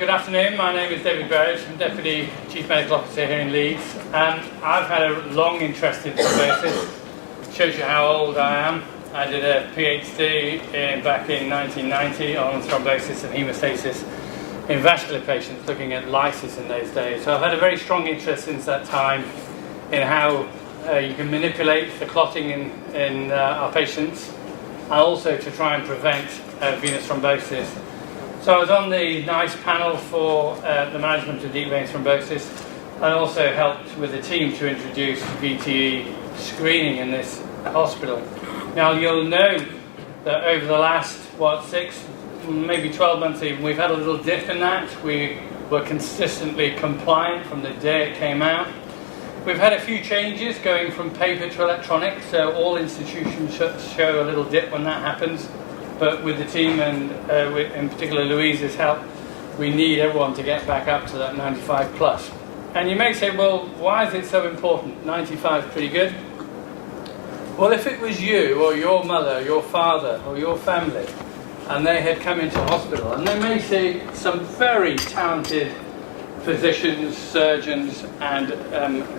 Good afternoon, my name is David Burridge. I'm Deputy Chief Medical Officer here in Leeds. I've had a long interest in thrombosis. Shows you how old I am. I did a PhD back in 1990 on thrombosis and hemostasis in vascular patients, looking at lysis in those days. So I've had a very strong interest since that time in how you can manipulate the clotting in our patients, and also to try and prevent venous thrombosis. So I was on the NICE panel for the management of deep vein thrombosis, and also helped with the team to introduce VTE screening in this hospital. Now you'll know that over the last, 6, maybe 12 months even, we've had a little dip in that. We were consistently compliant from the day it came out. We've had a few changes going from paper to electronic, so all institutions show a little dip when that happens. But with the team and in particular Louise's help, we need everyone to get back up to that 95 plus. And you may say, well, why is it so important? 95 is pretty good. Well, if it was you or your mother, your father or your family, and they had come into hospital, and they may see some very talented physicians, surgeons and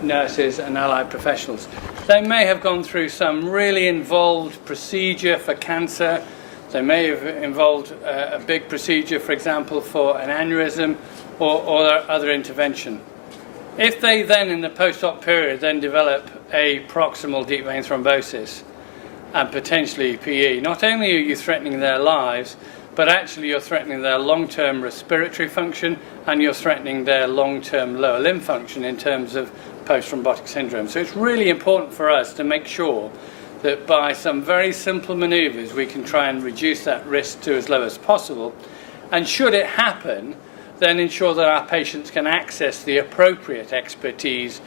nurses and allied professionals. They may have gone through some really involved procedure for cancer. They may have involved a big procedure, for example, for an aneurysm or other intervention. If they then, in the post-op period, then develop a proximal deep vein thrombosis and potentially PE, not only are you threatening their lives, but actually you're threatening their long-term respiratory function and you're threatening their long-term lower limb function in terms of post-thrombotic syndrome. So it's really important for us to make sure that by some very simple manoeuvres we can try and reduce that risk to as low as possible, and should it happen, then ensure that our patients can access the appropriate expertise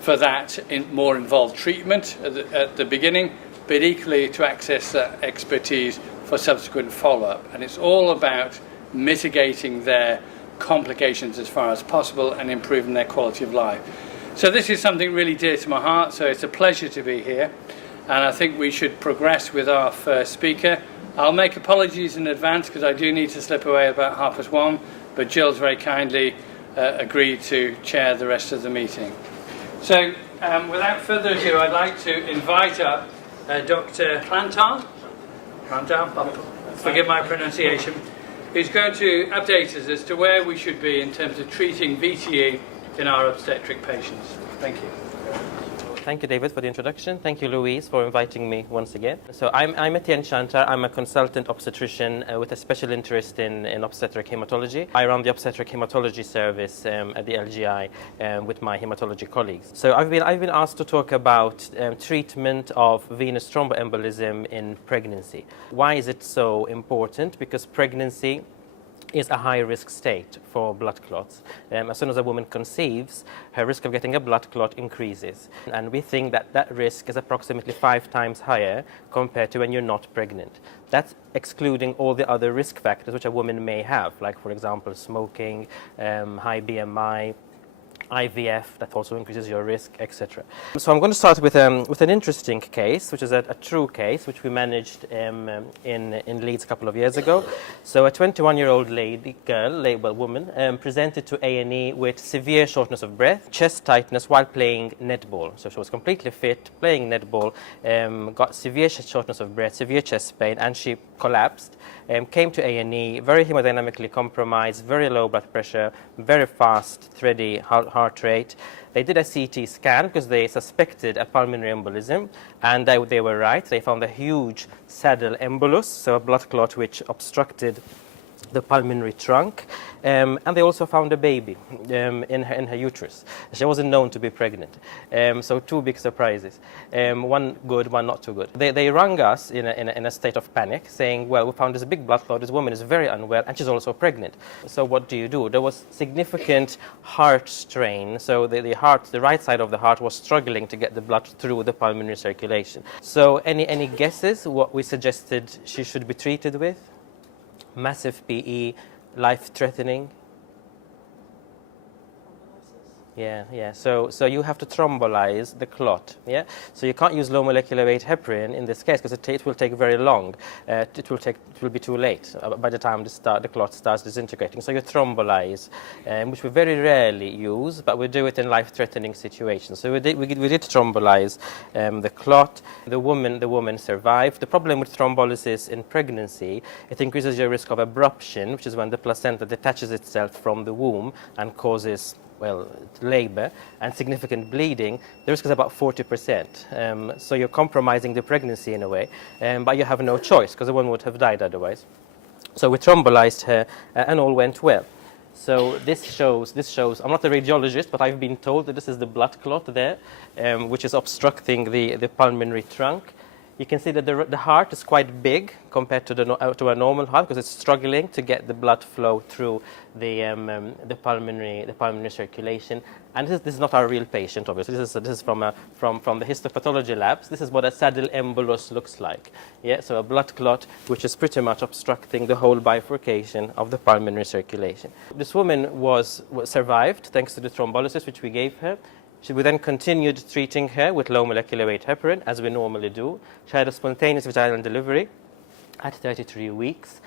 for that more involved treatment at the beginning, but equally to access that expertise for subsequent follow-up. And it's all about mitigating their complications as far as possible and improving their quality of life. So this is something really dear to my heart, so it's a pleasure to be here. And I think we should progress with our first speaker. I'll make apologies in advance because I do need to slip away about 1:30, but Jill's very kindly agreed to chair the rest of the meeting. So without further ado, I'd like to invite up Dr. Plantar, forgive my pronunciation, who's going to update us as to where we should be in terms of treating VTE in our obstetric patients. Thank you. Thank you, David, for the introduction. Thank you, Louise, for inviting me once again. So I'm Etienne Chantar. I'm a consultant obstetrician with a special interest in obstetric hematology. I run the obstetric hematology service at the LGI with my hematology colleagues. So I've been asked to talk about treatment of venous thromboembolism in pregnancy. Why is it so important? Because pregnancy is a high-risk state for blood clots. As soon as a woman conceives, her risk of getting a blood clot increases. And we think that that risk is approximately 5 times higher compared to when you're not pregnant. That's excluding all the other risk factors which a woman may have, like, for example, smoking, high BMI, IVF, that also increases your risk, etc. So I'm going to start with an interesting case, which is a true case, which we managed in Leeds a couple of years ago. So a 21-year-old woman, presented to A&E with severe shortness of breath, chest tightness while playing netball. So she was completely fit, playing netball, got severe shortness of breath, severe chest pain, and she collapsed. Came to A&E, very hemodynamically compromised, very low blood pressure, very fast, thready heart rate. They did a CT scan because they suspected a pulmonary embolism, and they were right. They found a huge saddle embolus, so a blood clot which obstructed the pulmonary trunk, and they also found a baby in her uterus. She wasn't known to be pregnant, so 2 big surprises. One good, one not too good. They rang us in a state of panic, saying, well, we found this big blood clot, this woman is very unwell, and she's also pregnant. So what do you do? There was significant heart strain, so the right side of the heart was struggling to get the blood through the pulmonary circulation. So any guesses what we suggested she should be treated with? Massive PE, life-threatening. Yeah. So you have to thrombolize the clot. Yeah. So you can't use low molecular weight heparin in this case because it will take very long. It will be too late by the time the clot starts disintegrating. So you thrombolize, which we very rarely use, but we do it in life-threatening situations. So we did thrombolize the clot. The woman survived. The problem with thrombolysis in pregnancy, it increases your risk of abruption, which is when the placenta detaches itself from the womb and causes labor and significant bleeding. The risk is about 40%. So you're compromising the pregnancy in a way, but you have no choice because the woman would have died otherwise. So we thrombolized her and all went well. So this shows, I'm not a radiologist, but I've been told that this is the blood clot there, which is obstructing the pulmonary trunk. You can see that the heart is quite big compared to a normal heart because it's struggling to get the blood flow through the pulmonary circulation. And this is not our real patient, obviously. This is from the histopathology labs. This is what a saddle embolus looks like. Yeah, so a blood clot which is pretty much obstructing the whole bifurcation of the pulmonary circulation. This woman survived thanks to the thrombolysis which we gave her. We then continued treating her with low molecular weight heparin, as we normally do. She had a spontaneous vaginal delivery at 33 weeks.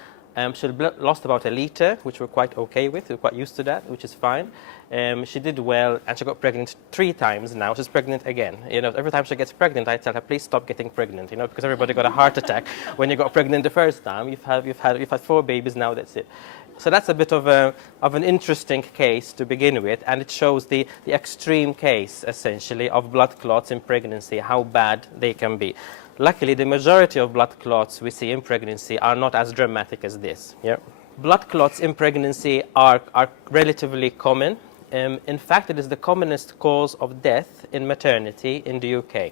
She lost about 1 liter, which we're quite okay with. We're quite used to that, which is fine. She did well, and she got pregnant 3 times now. She's pregnant again. Every time she gets pregnant, I tell her, please stop getting pregnant, because everybody got a heart attack when you got pregnant the first time. You've had 4 babies now, that's it. So that's a bit of an interesting case to begin with, and it shows the extreme case, essentially, of blood clots in pregnancy, how bad they can be. Luckily, the majority of blood clots we see in pregnancy are not as dramatic as this. Yeah? Blood clots in pregnancy are relatively common. In fact, it is the commonest cause of death in maternity in the UK.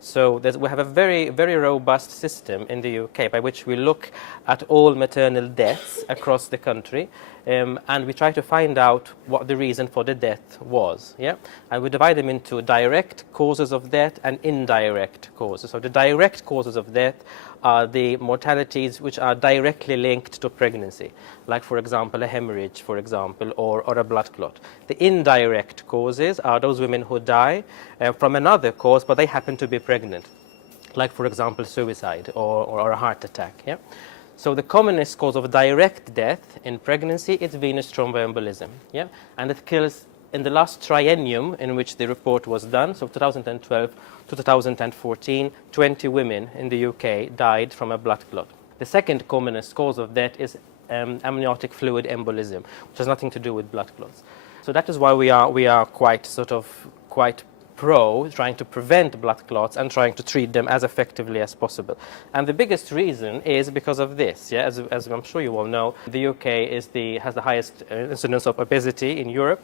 So we have a very, very robust system in the UK by which we look at all maternal deaths across the country, and we try to find out what the reason for the death was. Yeah? And we divide them into direct causes of death and indirect causes. So the direct causes of death are the mortalities which are directly linked to pregnancy, like, for example, a hemorrhage, for example, or a blood clot. The indirect causes are those women who die from another cause, but they happen to be pregnant, like, for example, suicide or a heart attack. Yeah? So the commonest cause of direct death in pregnancy is venous thromboembolism. Yeah? And it kills, in the last triennium in which the report was done, so 2012 to 2014, 20 women in the UK died from a blood clot. The second commonest cause of death is amniotic fluid embolism, which has nothing to do with blood clots. So that is why we are quite pro trying to prevent blood clots and trying to treat them as effectively as possible. And the biggest reason is because of this. Yeah? As I'm sure you all know, the UK has the highest incidence of obesity in Europe.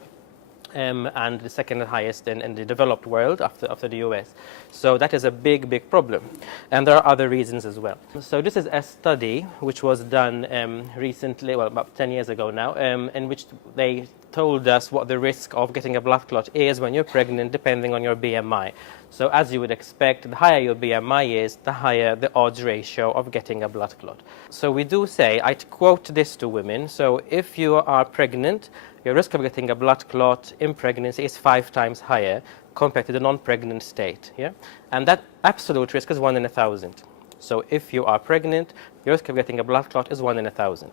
And the second highest in the developed world after the US. So that is a big, big problem. And there are other reasons as well. So this is a study which was done recently, well, about 10 years ago now, in which they told us what the risk of getting a blood clot is when you're pregnant, depending on your BMI. So as you would expect, the higher your BMI is, the higher the odds ratio of getting a blood clot. So we do say, I quote this to women, so if you are pregnant, your risk of getting a blood clot in pregnancy is 5 times higher compared to the non-pregnant state. Yeah? And that absolute risk is 1 in 1,000. So if you are pregnant, your risk of getting a blood clot is 1 in 1,000.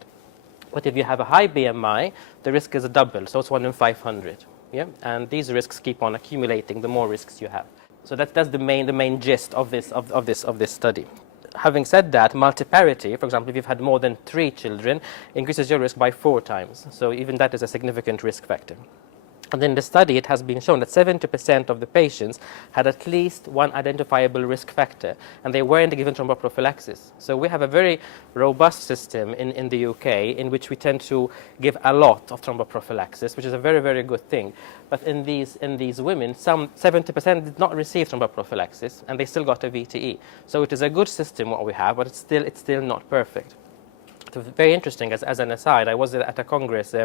But if you have a high BMI, the risk is double, so it's 1 in 500. Yeah? And these risks keep on accumulating the more risks you have. So that's the main gist of this study. Having said that, multiparity, for example, if you've had more than 3 children, increases your risk by 4 times. So even that is a significant risk factor. And in the study, it has been shown that 70% of the patients had at least one identifiable risk factor, and they weren't given thromboprophylaxis. So we have a very robust system in the UK in which we tend to give a lot of thromboprophylaxis, which is a very, very good thing. But in these women, some 70% did not receive thromboprophylaxis, and they still got a VTE. So it is a good system what we have, but it's still not perfect. It was very interesting, as an aside, I was at a congress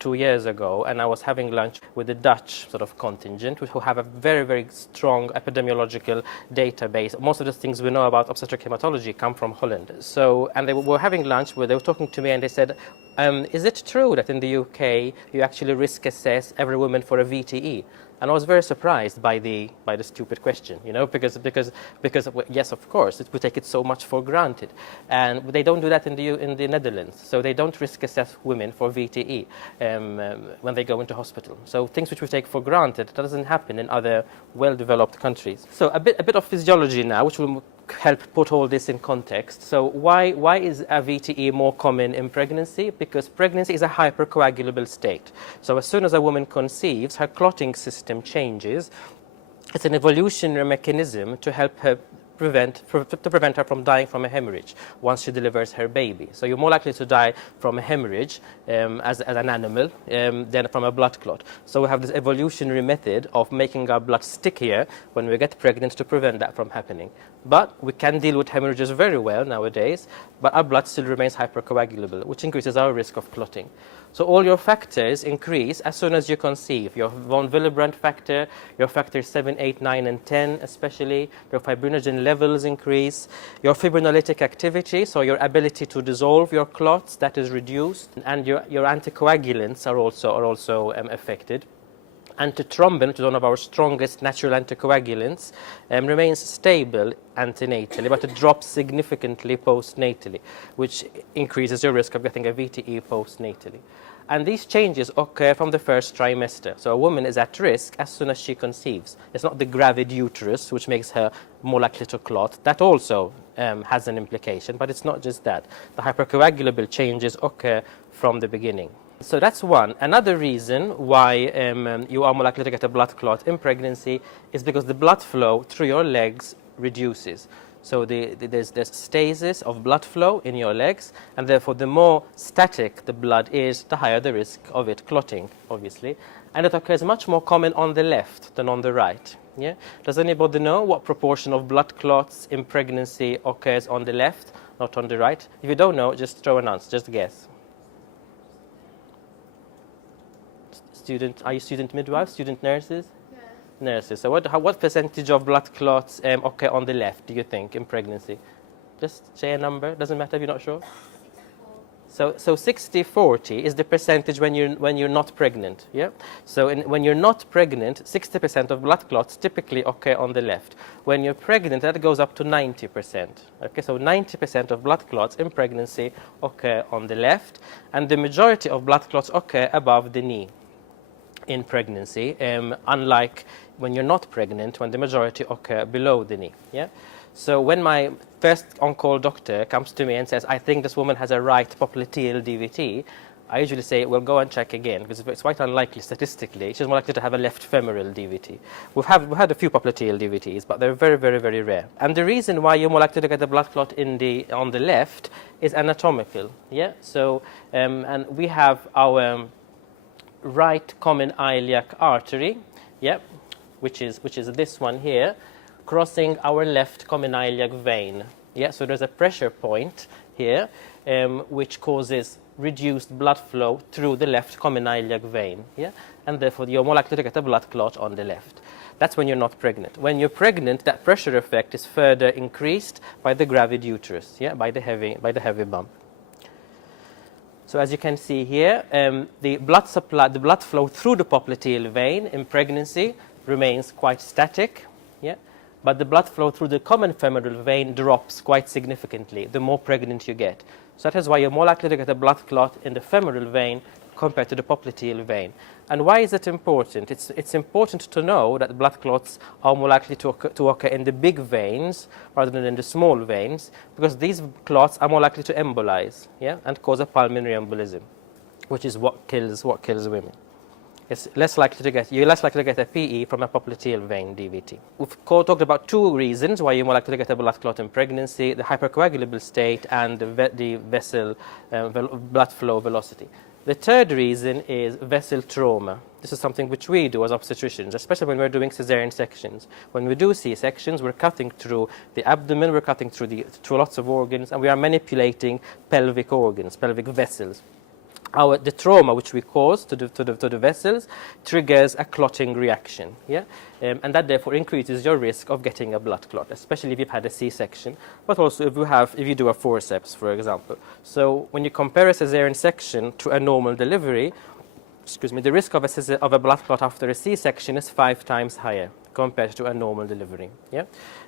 2 years ago, and I was having lunch with the Dutch sort of contingent, who have a very, very strong epidemiological database. Most of the things we know about obstetric hematology come from Holland. So, and they were having lunch where they were talking to me, and they said, is it true that in the UK you actually risk assess every woman for a VTE? And I was very surprised by the stupid question, you know, because yes, of course, we take it so much for granted, and they don't do that in the Netherlands. So they don't risk assess women for VTE when they go into hospital. So things which we take for granted, that doesn't happen in other well-developed countries. So a bit of physiology now, which will help put all this in context. So why is a VTE more common in pregnancy? Because pregnancy is a hypercoagulable state. So as soon as a woman conceives, her clotting system changes. It's an evolutionary mechanism to help her prevent her from dying from a hemorrhage once she delivers her baby. So you're more likely to die from a hemorrhage as an animal than from a blood clot. So we have this evolutionary method of making our blood stickier when we get pregnant to prevent that from happening. But we can deal with hemorrhages very well nowadays, but our blood still remains hypercoagulable, which increases our risk of clotting. So all your factors increase as soon as you conceive. Your von Willebrand factor, your factors 7, 8, 9, and 10 especially. Your fibrinogen levels increase. Your fibrinolytic activity, so your ability to dissolve your clots, that is reduced. And your anticoagulants are also affected. Antithrombin, which is one of our strongest natural anticoagulants, remains stable antenatally, but it drops significantly postnatally, which increases your risk of getting a VTE postnatally. And these changes occur from the first trimester. So a woman is at risk as soon as she conceives. It's not the gravid uterus, which makes her more likely to clot. That also has an implication, but it's not just that. The hypercoagulable changes occur from the beginning. So that's one. Another reason why you are more likely to get a blood clot in pregnancy is because the blood flow through your legs reduces. So there's stasis of blood flow in your legs, and therefore the more static the blood is, the higher the risk of it clotting, obviously. And it occurs much more common on the left than on the right. Yeah? Does anybody know what proportion of blood clots in pregnancy occurs on the left, not on the right? If you don't know, just throw an answer, just guess. Are you student midwives, student nurses? Yeah. Nurses. So what percentage of blood clots occur on the left, do you think, in pregnancy? Just say a number. Doesn't matter if you're not sure. 64. So 60-40 is the percentage when you're not pregnant. Yeah. So when you're not pregnant, 60% of blood clots typically occur on the left. When you're pregnant, that goes up to 90%. Okay. So 90% of blood clots in pregnancy occur on the left, and the majority of blood clots occur above the knee in pregnancy, unlike when you're not pregnant, when the majority occur below the knee. Yeah? So when my first on-call doctor comes to me and says, I think this woman has a right popliteal DVT, I usually say, well, go and check again, because it's quite unlikely statistically. She's more likely to have a left femoral DVT. We've had a few popliteal DVTs, but they're very, very, very rare. And the reason why you're more likely to get a blood clot on the left is anatomical. Yeah? So, and we have our right common iliac artery, which is this one here, crossing our left common iliac vein. Yeah, so there's a pressure point here, which causes reduced blood flow through the left common iliac vein. Yeah, and therefore you're more likely to get a blood clot on the left. That's when you're not pregnant. When you're pregnant, that pressure effect is further increased by the gravid uterus. Yeah, by the heavy bump. So as you can see here, the blood flow through the popliteal vein in pregnancy remains quite static, yeah? But the blood flow through the common femoral vein drops quite significantly the more pregnant you get. So that is why you're more likely to get a blood clot in the femoral vein compared to the popliteal vein. And why is it important? It's important to know that blood clots are more likely to occur in the big veins rather than in the small veins, because these clots are more likely to embolize, yeah, and cause a pulmonary embolism, which is what kills women. You're less likely to get a PE from a popliteal vein DVT. We've talked about two reasons why you're more likely to get a blood clot in pregnancy: the hypercoagulable state and the vessel blood flow velocity. The third reason is vessel trauma. This is something which we do as obstetricians, especially when we're doing cesarean sections. When we do C-sections, we're cutting through the abdomen, we're cutting through lots of organs, and we are manipulating pelvic organs, pelvic vessels. The trauma which we cause to the vessels triggers a clotting reaction, yeah? And that therefore increases your risk of getting a blood clot, especially if you've had a C-section, but also if you do a forceps, for example. So when you compare a cesarean section to a normal delivery, the risk of a blood clot after a C-section is 5 times higher compared to a normal delivery. Yeah?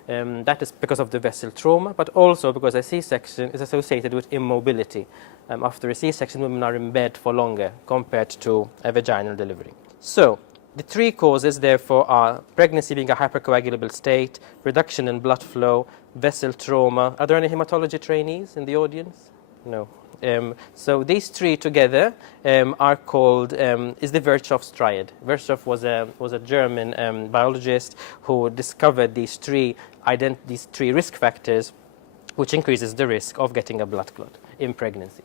That is because of the vessel trauma, but also because a C-section is associated with immobility. After a C-section, women are in bed for longer compared to a vaginal delivery. So, the 3 causes, therefore, are pregnancy being a hypercoagulable state, reduction in blood flow, vessel trauma. Are there any hematology trainees in the audience? No. So these 3 together are called, is the Virchow's triad. Virchow was a German biologist who discovered these three risk factors, which increases the risk of getting a blood clot in pregnancy.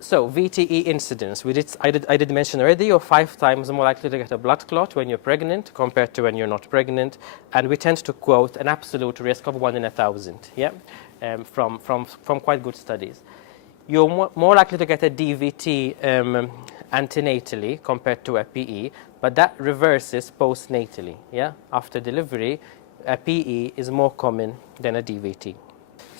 So VTE incidence, I did mention already, you're 5 times more likely to get a blood clot when you're pregnant compared to when you're not pregnant, and we tend to quote an absolute risk of 1 in 1,000, yeah, from quite good studies. You're more likely to get a DVT antenatally compared to a PE, but that reverses postnatally, yeah. After delivery, a PE is more common than a DVT.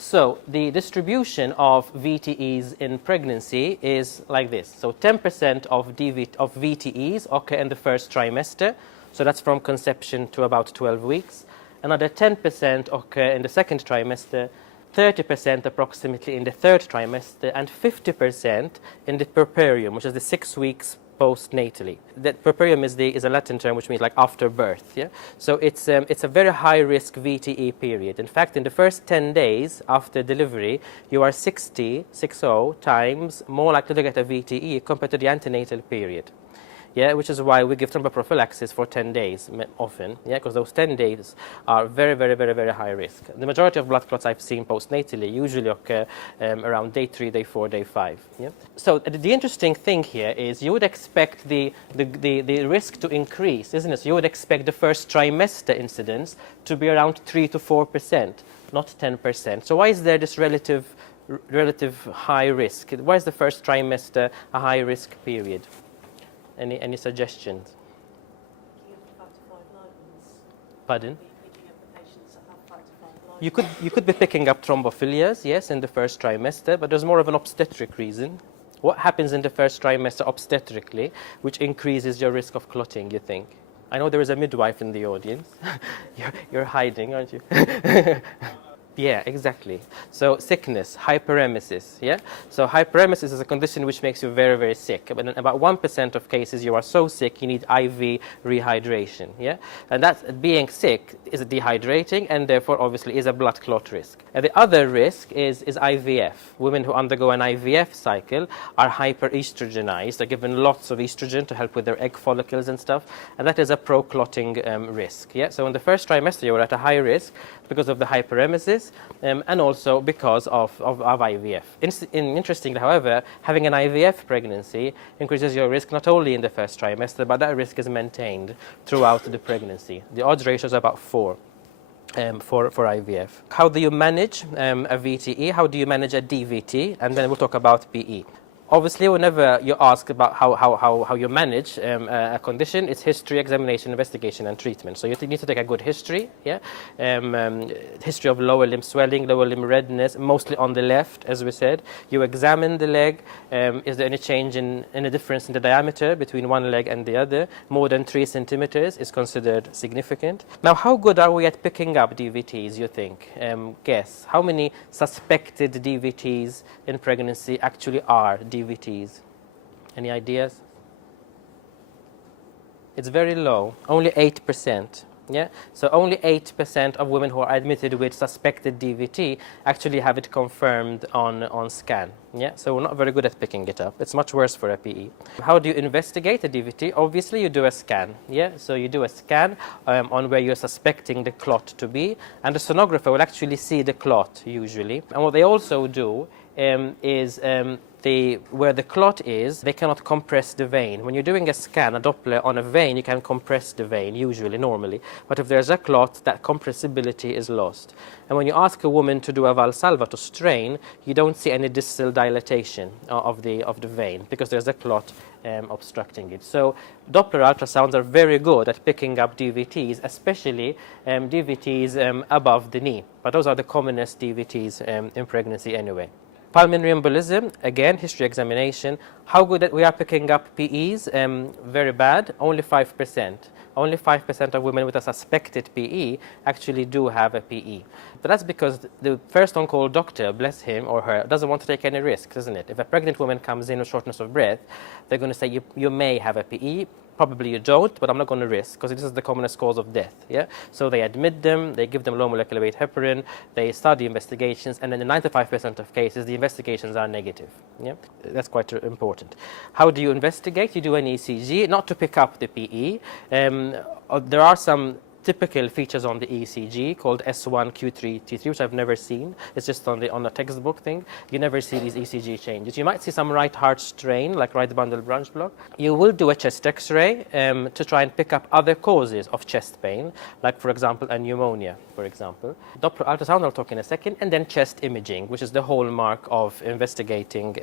So the distribution of VTEs in pregnancy is like this. So 10% of VTEs occur in the first trimester. So that's from conception to about 12 weeks. Another 10% occur in the second trimester, 30% approximately in the third trimester, and 50% in the puerperium, which is the 6 weeks postnatally. That puerperium is a Latin term which means like after birth. Yeah? So it's a very high risk VTE period. In fact, in the first 10 days after delivery, you are 60 times more likely to get a VTE compared to the antenatal period. Yeah, which is why we give thromboprophylaxis for 10 days often, yeah, because those 10 days are very, very, very, very high risk. The majority of blood clots I've seen postnatally usually occur around day 3, day 4, day 5. Yeah? So the interesting thing here is you would expect the risk to increase, isn't it? So you would expect the first trimester incidence to be around 3 to 4%, not 10%. So why is there this relative high risk? Why is the first trimester a high risk period? Any suggestions? Pardon? You could be picking up thrombophilias, yes, in the first trimester, but there's more of an obstetric reason. What happens in the first trimester obstetrically, which increases your risk of clotting, you think? I know there is a midwife in the audience. You're hiding, aren't you? Yeah, exactly. So sickness, hyperemesis, yeah? So hyperemesis is a condition which makes you very, very sick. But in about 1% of cases you are so sick you need IV rehydration, yeah? And that being sick is dehydrating and therefore obviously is a blood clot risk. And the other risk is IVF. Women who undergo an IVF cycle are hyperestrogenized. They're given lots of estrogen to help with their egg follicles and stuff, and that is a pro-clotting risk, yeah? So in the first trimester you're at a high risk because of the hyperemesis, and also because of IVF. Interestingly, however, having an IVF pregnancy increases your risk not only in the first trimester, but that risk is maintained throughout the pregnancy. The odds ratio is about 4 for IVF. How do you manage a VTE? How do you manage a DVT? And then we'll talk about PE. Obviously, whenever you ask about how you manage a condition, it's history, examination, investigation, and treatment. So you need to take a good history, yeah? History of lower limb swelling, lower limb redness, mostly on the left, as we said. You examine the leg. Is there any change any difference in the diameter between one leg and the other? More than 3 centimeters is considered significant. Now, how good are we at picking up DVTs, you think? Guess. How many suspected DVTs in pregnancy actually are DVTs? Any ideas? It's very low, only 8%. Yeah, so only 8% of women who are admitted with suspected DVT actually have it confirmed on scan. Yeah, so we're not very good at picking it up. It's much worse for a PE. How do you investigate a DVT? Obviously, you do a scan. Yeah, so you do a scan on where you're suspecting the clot to be, and the sonographer will actually see the clot usually. And what they also do is where the clot is, they cannot compress the vein. When you're doing a scan, a Doppler on a vein, you can compress the vein, usually, normally. But if there's a clot, that compressibility is lost. And when you ask a woman to do a Valsalva to strain, you don't see any distal dilatation of the vein because there's a clot obstructing it. So Doppler ultrasounds are very good at picking up DVTs, especially DVTs above the knee. But those are the commonest DVTs in pregnancy anyway. Pulmonary embolism, again, history examination. How good that we are picking up PEs? Very bad, only 5%. Only 5% of women with a suspected PE actually do have a PE. But that's because the first on-call doctor, bless him or her, doesn't want to take any risks, isn't it? If a pregnant woman comes in with shortness of breath, they're going to say, you may have a PE. Probably you don't, but I'm not going to risk because this is the commonest cause of death. Yeah, so they admit them, they give them low molecular weight heparin, they start the investigations, and then in 95% of cases, the investigations are negative. Yeah, that's quite important. How do you investigate? You do an ECG, not to pick up the PE. There are some typical features on the ECG called S1, Q3, T3, which I've never seen. It's just on a textbook thing. You never see these ECG changes. You might see some right heart strain, like right bundle branch block. You will do a chest X-ray to try and pick up other causes of chest pain, like, for example, a pneumonia, for example. Doppler ultrasound, I'll talk in a second, and then chest imaging, which is the hallmark of investigating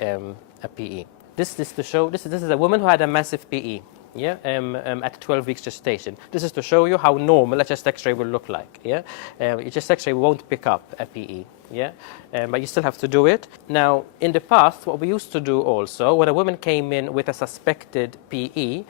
a PE. This is to show, this is a woman who had a massive PE. Yeah, at 12 weeks gestation. This is to show you how normal a chest X-ray will look like. Yeah, your chest X-ray won't pick up a PE. Yeah, but you still have to do it. Now, in the past, what we used to do also, when a woman came in with a suspected PE,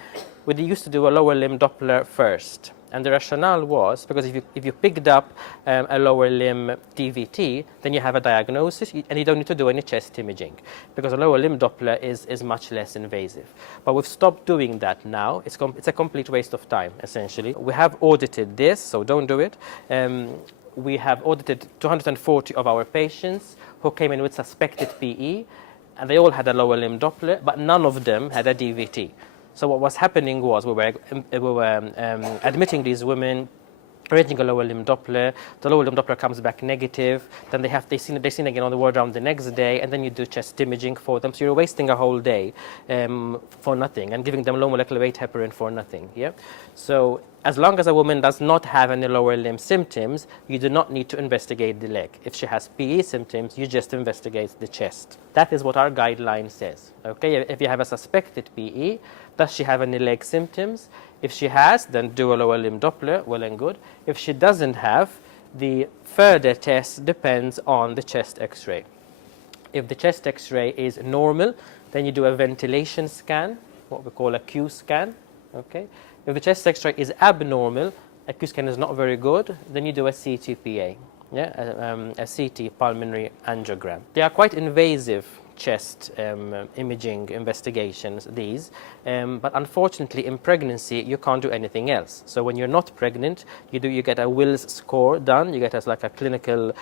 we used to do a lower limb Doppler first. And the rationale was, because if you picked up a lower limb DVT, then you have a diagnosis and you don't need to do any chest imaging, because a lower limb Doppler is much less invasive. But we've stopped doing that now. It's a complete waste of time, essentially. We have audited this, so don't do it. We have audited 240 of our patients who came in with suspected PE, and they all had a lower limb Doppler, but none of them had a DVT. So what was happening was we were admitting these women, arranging a lower limb Doppler. The lower limb Doppler comes back negative. Then they seen again on the ward round the next day, and then you do chest imaging for them. So you're wasting a whole day for nothing, and giving them low molecular weight heparin for nothing. Yeah. So as long as a woman does not have any lower limb symptoms, you do not need to investigate the leg. If she has PE symptoms, you just investigate the chest. That is what our guideline says. Okay. If you have a suspected PE, does she have any leg symptoms? If she has, then do a lower limb Doppler, well and good. If she doesn't have, the further test depends on the chest X-ray. If the chest X-ray is normal, then you do a ventilation scan, what we call a Q scan. Okay. If the chest X-ray is abnormal, a Q scan is not very good, then you do a CTPA, yeah, a CT pulmonary angiogram. They are quite invasive chest imaging investigations, these, but unfortunately in pregnancy you can't do anything else. So when you're not pregnant, you get a Wills score done, you get as like a clinical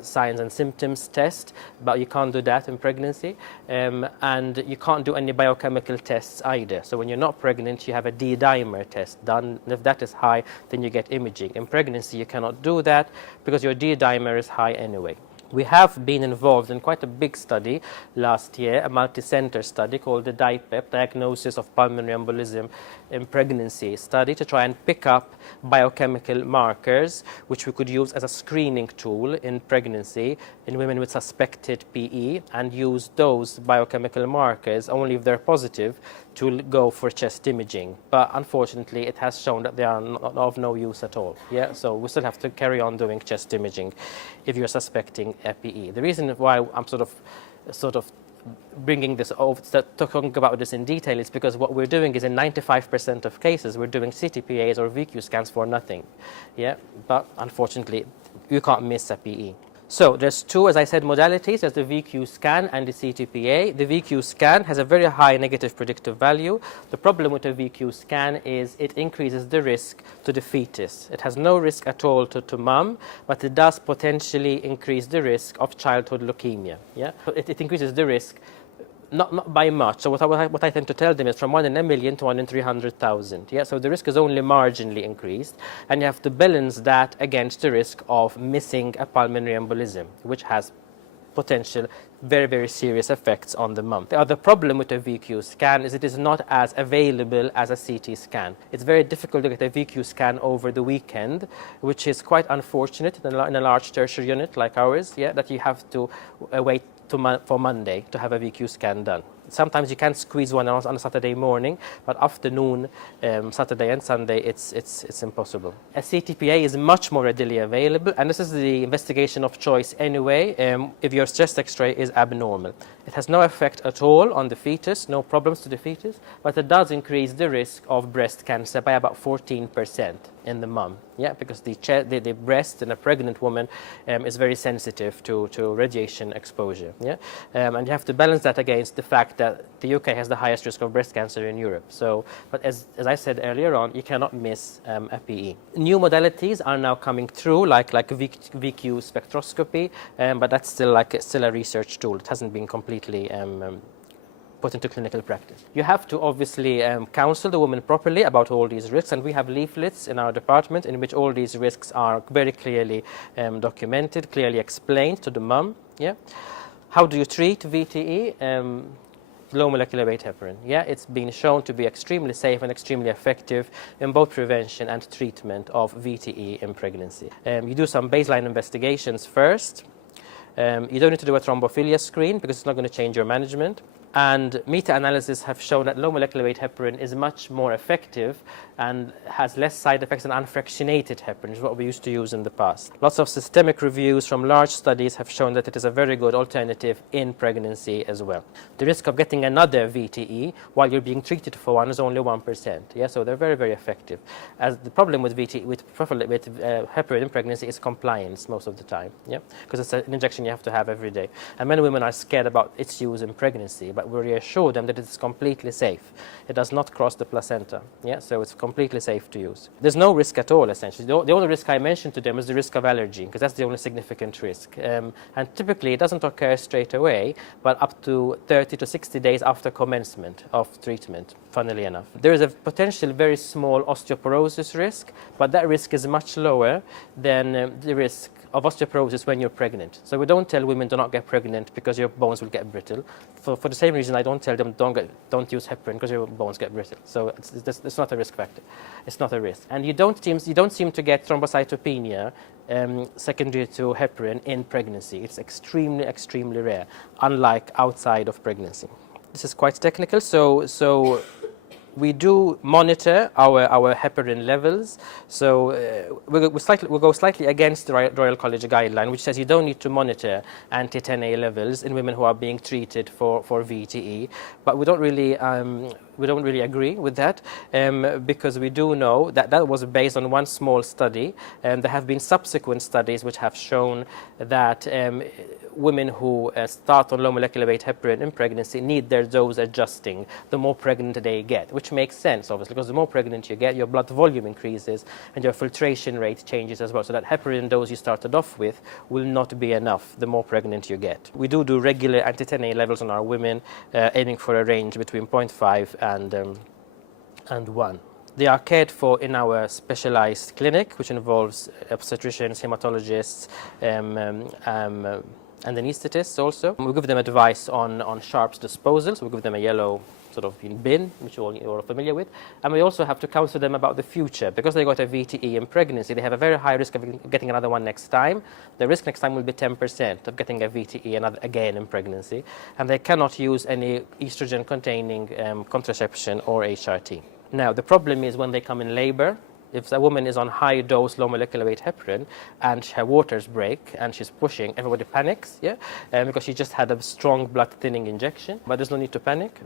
signs and symptoms test, but you can't do that in pregnancy, and you can't do any biochemical tests either. So when you're not pregnant, you have a D-dimer test done, and if that is high, then you get imaging. In pregnancy you cannot do that because your D-dimer is high anyway. We have been involved in quite a big study last year, a multi-center study called the DIPEP, Diagnosis of Pulmonary Embolism in Pregnancy study, to try and pick up biochemical markers which we could use as a screening tool in pregnancy in women with suspected PE, and use those biochemical markers only if they're positive to go for chest imaging. But unfortunately it has shown that they are of no use at all. Yeah, so we still have to carry on doing chest imaging if you're suspecting a PE. The reason why I'm sort of bringing this over, talking about this in detail, is because what we're doing is in 95% of cases we're doing CTPAs or VQ scans for nothing. Yeah, but unfortunately you can't miss a PE. So there's two, as I said, modalities. There's the VQ scan and the CTPA. The VQ scan has a very high negative predictive value. The problem with a VQ scan is it increases the risk to the fetus. It has no risk at all to mom, but it does potentially increase the risk of childhood leukemia. Yeah, it increases the risk. Not by much. So what I tend to tell them is from 1 in a million to 1 in 300,000. Yeah, so the risk is only marginally increased, and you have to balance that against the risk of missing a pulmonary embolism, which has potential very, very serious effects on the mum. The other problem with a VQ scan is it is not as available as a CT scan. It's very difficult to get a VQ scan over the weekend, which is quite unfortunate in a large tertiary unit like ours, yeah, that you have to wait for Monday to have a VQ scan done. Sometimes you can squeeze one on a Saturday morning, but afternoon, Saturday and Sunday, it's impossible. A CTPA is much more readily available, and this is the investigation of choice anyway, if your chest X-ray is abnormal. It has no effect at all on the fetus, no problems to the fetus, but it does increase the risk of breast cancer by about 14% in the mom. Yeah, because the breast in a pregnant woman is very sensitive to radiation exposure. Yeah, and you have to balance that against the fact that the UK has the highest risk of breast cancer in Europe. So, but as I said earlier on, you cannot miss a PE. New modalities are now coming through, like VQ spectroscopy, but that's still still a research tool. It hasn't been completely put into clinical practice. You have to obviously counsel the woman properly about all these risks, and we have leaflets in our department in which all these risks are very clearly documented, clearly explained to the mum. Yeah. How do you treat VTE? Low molecular weight heparin. Yeah, it's been shown to be extremely safe and extremely effective in both prevention and treatment of VTE in pregnancy. You do some baseline investigations first. You don't need to do a thrombophilia screen because it's not going to change your management. And meta-analyses have shown that low molecular weight heparin is much more effective and has less side effects than unfractionated heparin, which is what we used to use in the past. Lots of systemic reviews from large studies have shown that it is a very good alternative in pregnancy as well. The risk of getting another VTE while you're being treated for one is only 1%. Yeah, so they're very, very effective. As the problem with heparin in pregnancy is compliance most of the time. Yeah, because it's an injection you have to have every day. And many women are scared about its use in pregnancy, but we reassure them that it's completely safe. It does not cross the placenta. Yeah, so it's completely safe to use. There's no risk at all, essentially. The only risk I mentioned to them is the risk of allergy, because that's the only significant risk. And typically it doesn't occur straight away, but up to 30 to 60 days after commencement of treatment, funnily enough. There is a potential very small osteoporosis risk, but that risk is much lower than the risk of osteoporosis when you're pregnant. So we don't tell women do not get pregnant because your bones will get brittle. For the same reason, I don't tell them don't use heparin because your bones get brittle. So it's not a risk factor. It's not a risk. And you don't seem to get thrombocytopenia secondary to heparin in pregnancy. It's extremely, extremely rare, unlike outside of pregnancy. This is quite technical. So we do monitor our heparin levels. So we'll go slightly against the Royal College guideline, which says you don't need to monitor anti-10A levels in women who are being treated for VTE. But we don't really agree with that because we do know that that was based on one small study, and there have been subsequent studies which have shown that women who start on low molecular weight heparin in pregnancy need their dose adjusting the more pregnant they get, which makes sense, obviously, because the more pregnant you get, your blood volume increases and your filtration rate changes as well. So that heparin dose you started off with will not be enough the more pregnant you get. We do regular anti-10A levels on our women, aiming for a range between 0.5 and 1. They are cared for in our specialized clinic, which involves obstetricians, hematologists, and anesthetists also. We give them advice on sharps disposal, so we give them a yellow sort of bin, which you're familiar with. And we also have to counsel them about the future. Because they got a VTE in pregnancy, they have a very high risk of getting another one next time. The risk next time will be 10% of getting a VTE again in pregnancy. And they cannot use any estrogen-containing contraception or HRT. Now, the problem is when they come in labor. If a woman is on high dose low molecular weight heparin and her waters break and she's pushing, everybody panics, yeah, because she just had a strong blood thinning injection. But there's no need to panic.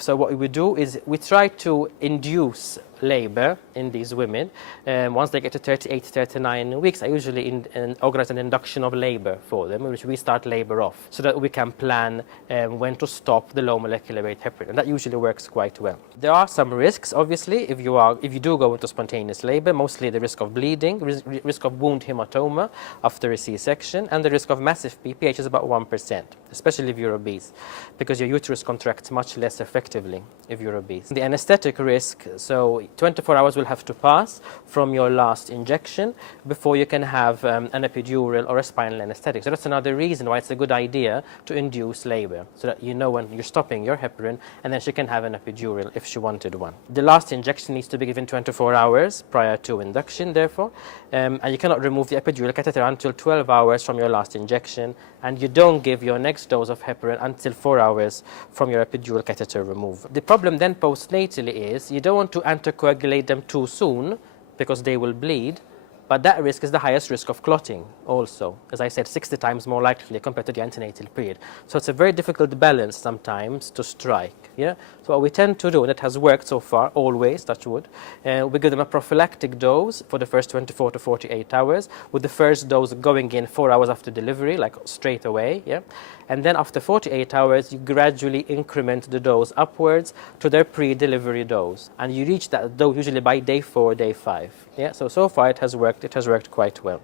So what we do is we try to induce labor in these women. Once they get to 38, 39 weeks, I usually organize an induction of labor for them, in which we start labor off, so that we can plan when to stop the low molecular weight heparin, and that usually works quite well. There are some risks, obviously, if you do go into spontaneous labor, mostly the risk of bleeding, risk of wound hematoma after a C-section, and the risk of massive PPH is about 1%, especially if you're obese, because your uterus contracts much less effectively if you're obese. The anesthetic risk, so 24 hours will have to pass from your last injection before you can have an epidural or a spinal anesthetic. So that's another reason why it's a good idea to induce labor, so that you know when you're stopping your heparin, and then she can have an epidural if she wanted one. The last injection needs to be given 24 hours prior to induction, therefore, and you cannot remove the epidural catheter until 12 hours from your last injection, and you don't give your next dose of heparin until 4 hours from your epidural catheter removal. The problem then postnatally is you don't want to anticoagulate them too soon because they will bleed, but that risk is the highest risk of clotting also, as I said, 60 times more likely compared to the antenatal period. So it's a very difficult balance sometimes to strike. Yeah. So what we tend to do, and it has worked so far, always, touch wood, we give them a prophylactic dose for the first 24 to 48 hours, with the first dose going in 4 hours after delivery, like straight away. Yeah. And then after 48 hours, you gradually increment the dose upwards to their pre-delivery dose. And you reach that dose usually by day 4, day 5. Yeah? So far it has worked. It has worked quite well.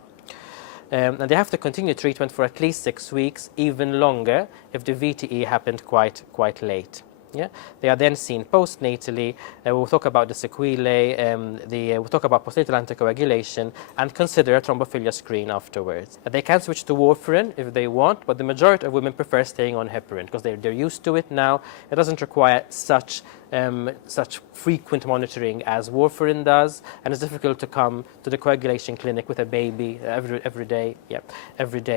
And they have to continue treatment for at least 6 weeks, even longer if the VTE happened quite late. Yeah? They are then seen postnatally. We'll talk about the sequelae, we'll talk about postnatal anticoagulation, and consider a thrombophilia screen afterwards. They can switch to warfarin if they want, but the majority of women prefer staying on heparin because they're used to it now. It doesn't require such frequent monitoring as warfarin does, and it's difficult to come to the coagulation clinic with a baby every day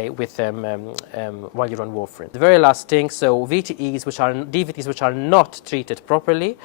with while you're on warfarin. The very last thing, so DVTs which are not treated properly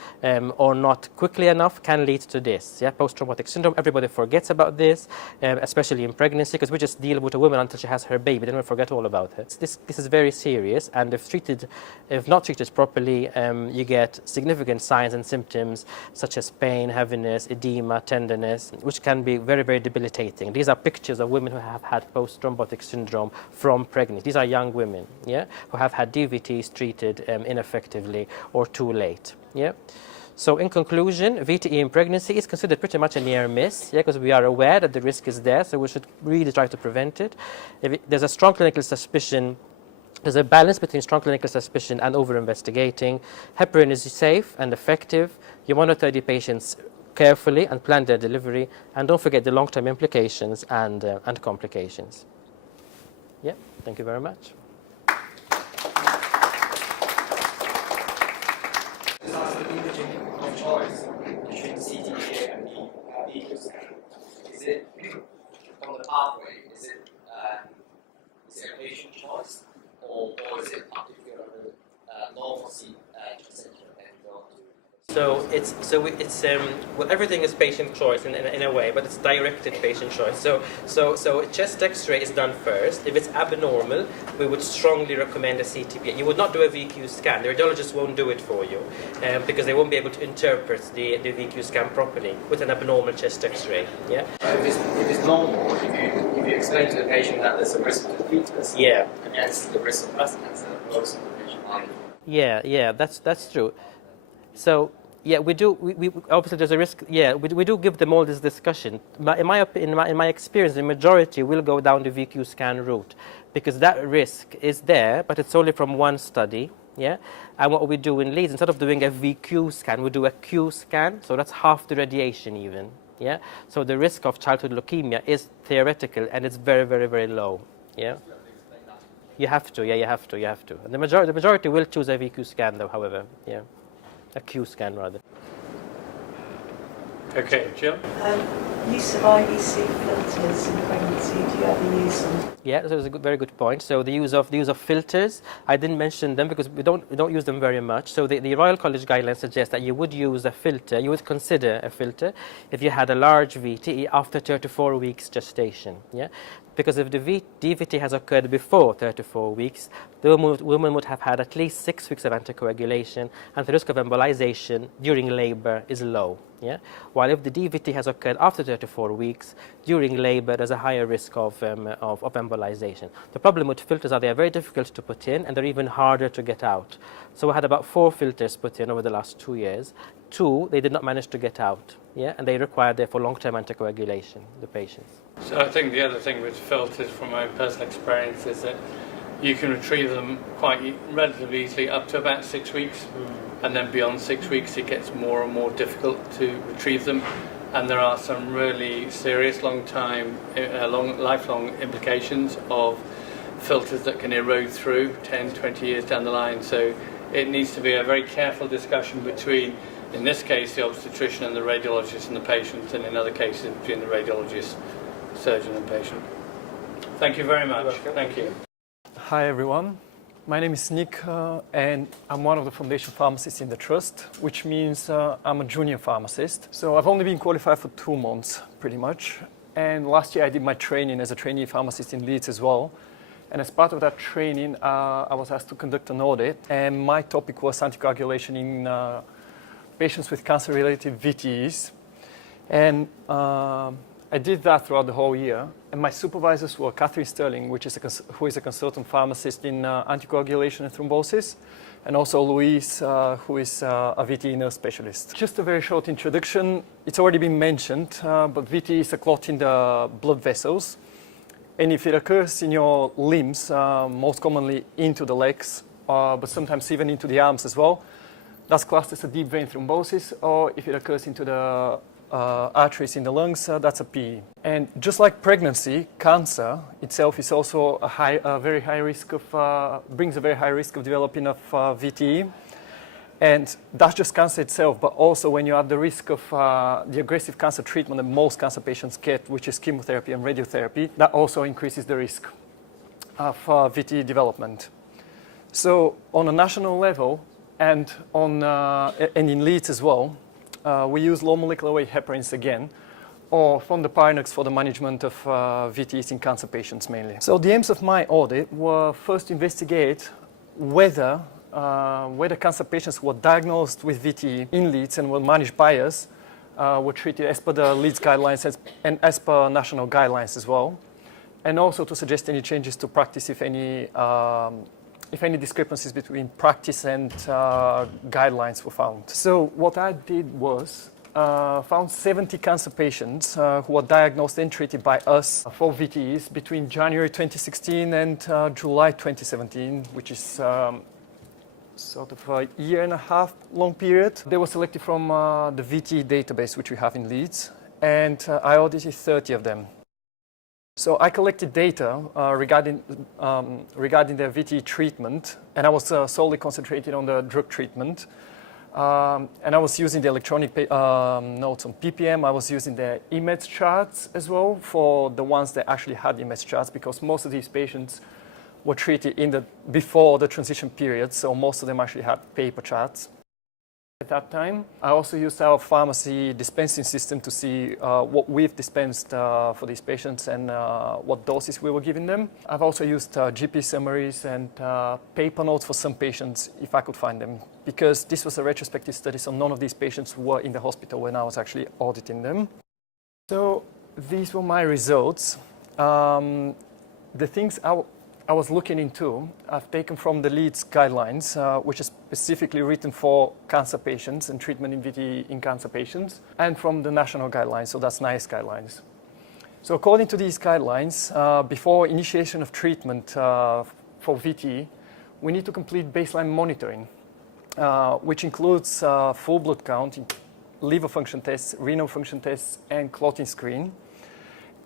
or not quickly enough can lead to this. Yeah, post-traumatic syndrome. Everybody forgets about this, especially in pregnancy, because we just deal with a woman until she has her baby, then we forget all about it. This is very serious, and if not treated properly, you get significant signs and symptoms such as pain, heaviness, edema, tenderness, which can be very, very debilitating. These are pictures of women who have had post-thrombotic syndrome from pregnancy. These are young women, yeah, who have had DVTs treated ineffectively or too late. Yeah. So in conclusion, VTE in pregnancy is considered pretty much a near miss, yeah, because we are aware that the risk is there, so we should really try to prevent it. There's a strong clinical suspicion. There's a balance between strong clinical suspicion and over-investigating. Heparin is safe and effective. You monitor the patients carefully and plan their delivery, and don't forget the long-term implications and complications. Yeah, thank you very much. Imaging of choice between CTA and the scan. Is it on the pathway? Is it a patient choice, or is it particular normal center and go to? Well, everything is patient choice in a way, but it's directed patient choice. So chest X-ray is done first. If it's abnormal, we would strongly recommend a CTP. You would not do a VQ scan. The radiologist won't do it for you because they won't be able to interpret the VQ scan properly with an abnormal chest X-ray. Yeah. If it's normal, if you explain to the patient that there's a risk of the fetus, yeah, against the risk of breast cancer, most of the patient are. Yeah, that's true. So. Yeah, we do. We obviously there's a risk. Yeah, we do give them all this discussion. In my experience, the majority will go down the VQ scan route because that risk is there, but it's only from one study. Yeah, and what we do in Leeds, instead of doing a VQ scan, we do a Q scan. So that's half the radiation even. Yeah, so the risk of childhood leukemia is theoretical and it's very, very, very low. Yeah. You have to. Yeah, you have to. And the majority will choose a VQ scan, though. However, yeah. A Q scan, rather. Okay, Jill? Use of IEC filters in pregnancy, do you ever use them? Yeah, that's a very good point. So the use of filters, I didn't mention them because we don't use them very much. So the Royal College guidelines suggest that you would use a filter, you would consider a filter if you had a large VTE after 34 weeks gestation. Yeah. Because if the DVT has occurred before 34 weeks, the woman would have had at least 6 weeks of anticoagulation, and the risk of embolization during labor is low. Yeah? While if the DVT has occurred after 34 weeks, during labor, there's a higher risk of embolization. The problem with filters are they are very difficult to put in, and they're even harder to get out. So we had about 4 filters put in over the last 2 years. 2, they did not manage to get out. Yeah? And they require, therefore, long-term anticoagulation, the patients. So I think the other thing with filters from my own personal experience is that you can retrieve them quite relatively easily up to about 6 weeks. and then beyond 6 weeks it gets more and more difficult to retrieve them, and there are some really serious lifelong implications of filters that can erode through 10, 20 years down the line. So it needs to be a very careful discussion between, in this case, the obstetrician and the radiologist and the patient, and in other cases between the radiologist, surgeon and patient. Thank you very much. Thank you. Hi everyone, my name is Nick and I'm one of the foundation pharmacists in the trust, which means I'm a junior pharmacist. So I've only been qualified for 2 months pretty much, and last year I did my training as a trainee pharmacist in Leeds as well. And as part of that training I was asked to conduct an audit, and my topic was anticoagulation in patients with cancer-related VTEs. And I did that throughout the whole year, and my supervisors were Catherine Sterling, who is a consultant pharmacist in anticoagulation and thrombosis, and also Louise, who is a VTE nurse specialist. Just a very short introduction. It's already been mentioned, but VTE is a clot in the blood vessels, and if it occurs in your limbs, most commonly into the legs, but sometimes even into the arms as well, that's classed as a deep vein thrombosis, or if it occurs into the arteries in the lungs, that's a PE. And just like pregnancy, cancer itself is also a very high risk of, brings a very high risk of developing of VTE. And that's just cancer itself, but also when you have the risk of the aggressive cancer treatment that most cancer patients get, which is chemotherapy and radiotherapy, that also increases the risk of VTE development. So on a national level and in Leeds as well, we use low molecular weight heparins again, or from the Parnex for the management of VTEs in cancer patients mainly. So the aims of my audit were first to investigate whether cancer patients who were diagnosed with VTE in Leeds and were managed by us were treated as per the Leeds guidelines and as per national guidelines as well, and also to suggest any changes to practice if any discrepancies between practice and guidelines were found. So what I did was found 70 cancer patients who were diagnosed and treated by us for VTEs between January 2016 and July 2017, which is sort of a 1.5 year long period. They were selected from the VTE database, which we have in Leeds, and I audited 30 of them. So I collected data regarding their VTE treatment, and I was solely concentrated on the drug treatment. And I was using the electronic notes on PPM. I was using the image charts as well for the ones that actually had image charts, because most of these patients were treated before the transition period, so most of them actually had paper charts. At that time, I also used our pharmacy dispensing system to see what we've dispensed for these patients and what doses we were giving them. I've also used GP summaries and paper notes for some patients, if I could find them, because this was a retrospective study, so none of these patients were in the hospital when I was actually auditing them. So these were my results. The things I was looking into, I've taken from the Leeds guidelines, which is specifically written for cancer patients and treatment in VTE in cancer patients, and from the national guidelines, so that's NICE guidelines. So according to these guidelines, before initiation of treatment for VTE, we need to complete baseline monitoring, which includes full blood count, liver function tests, renal function tests, and clotting screen.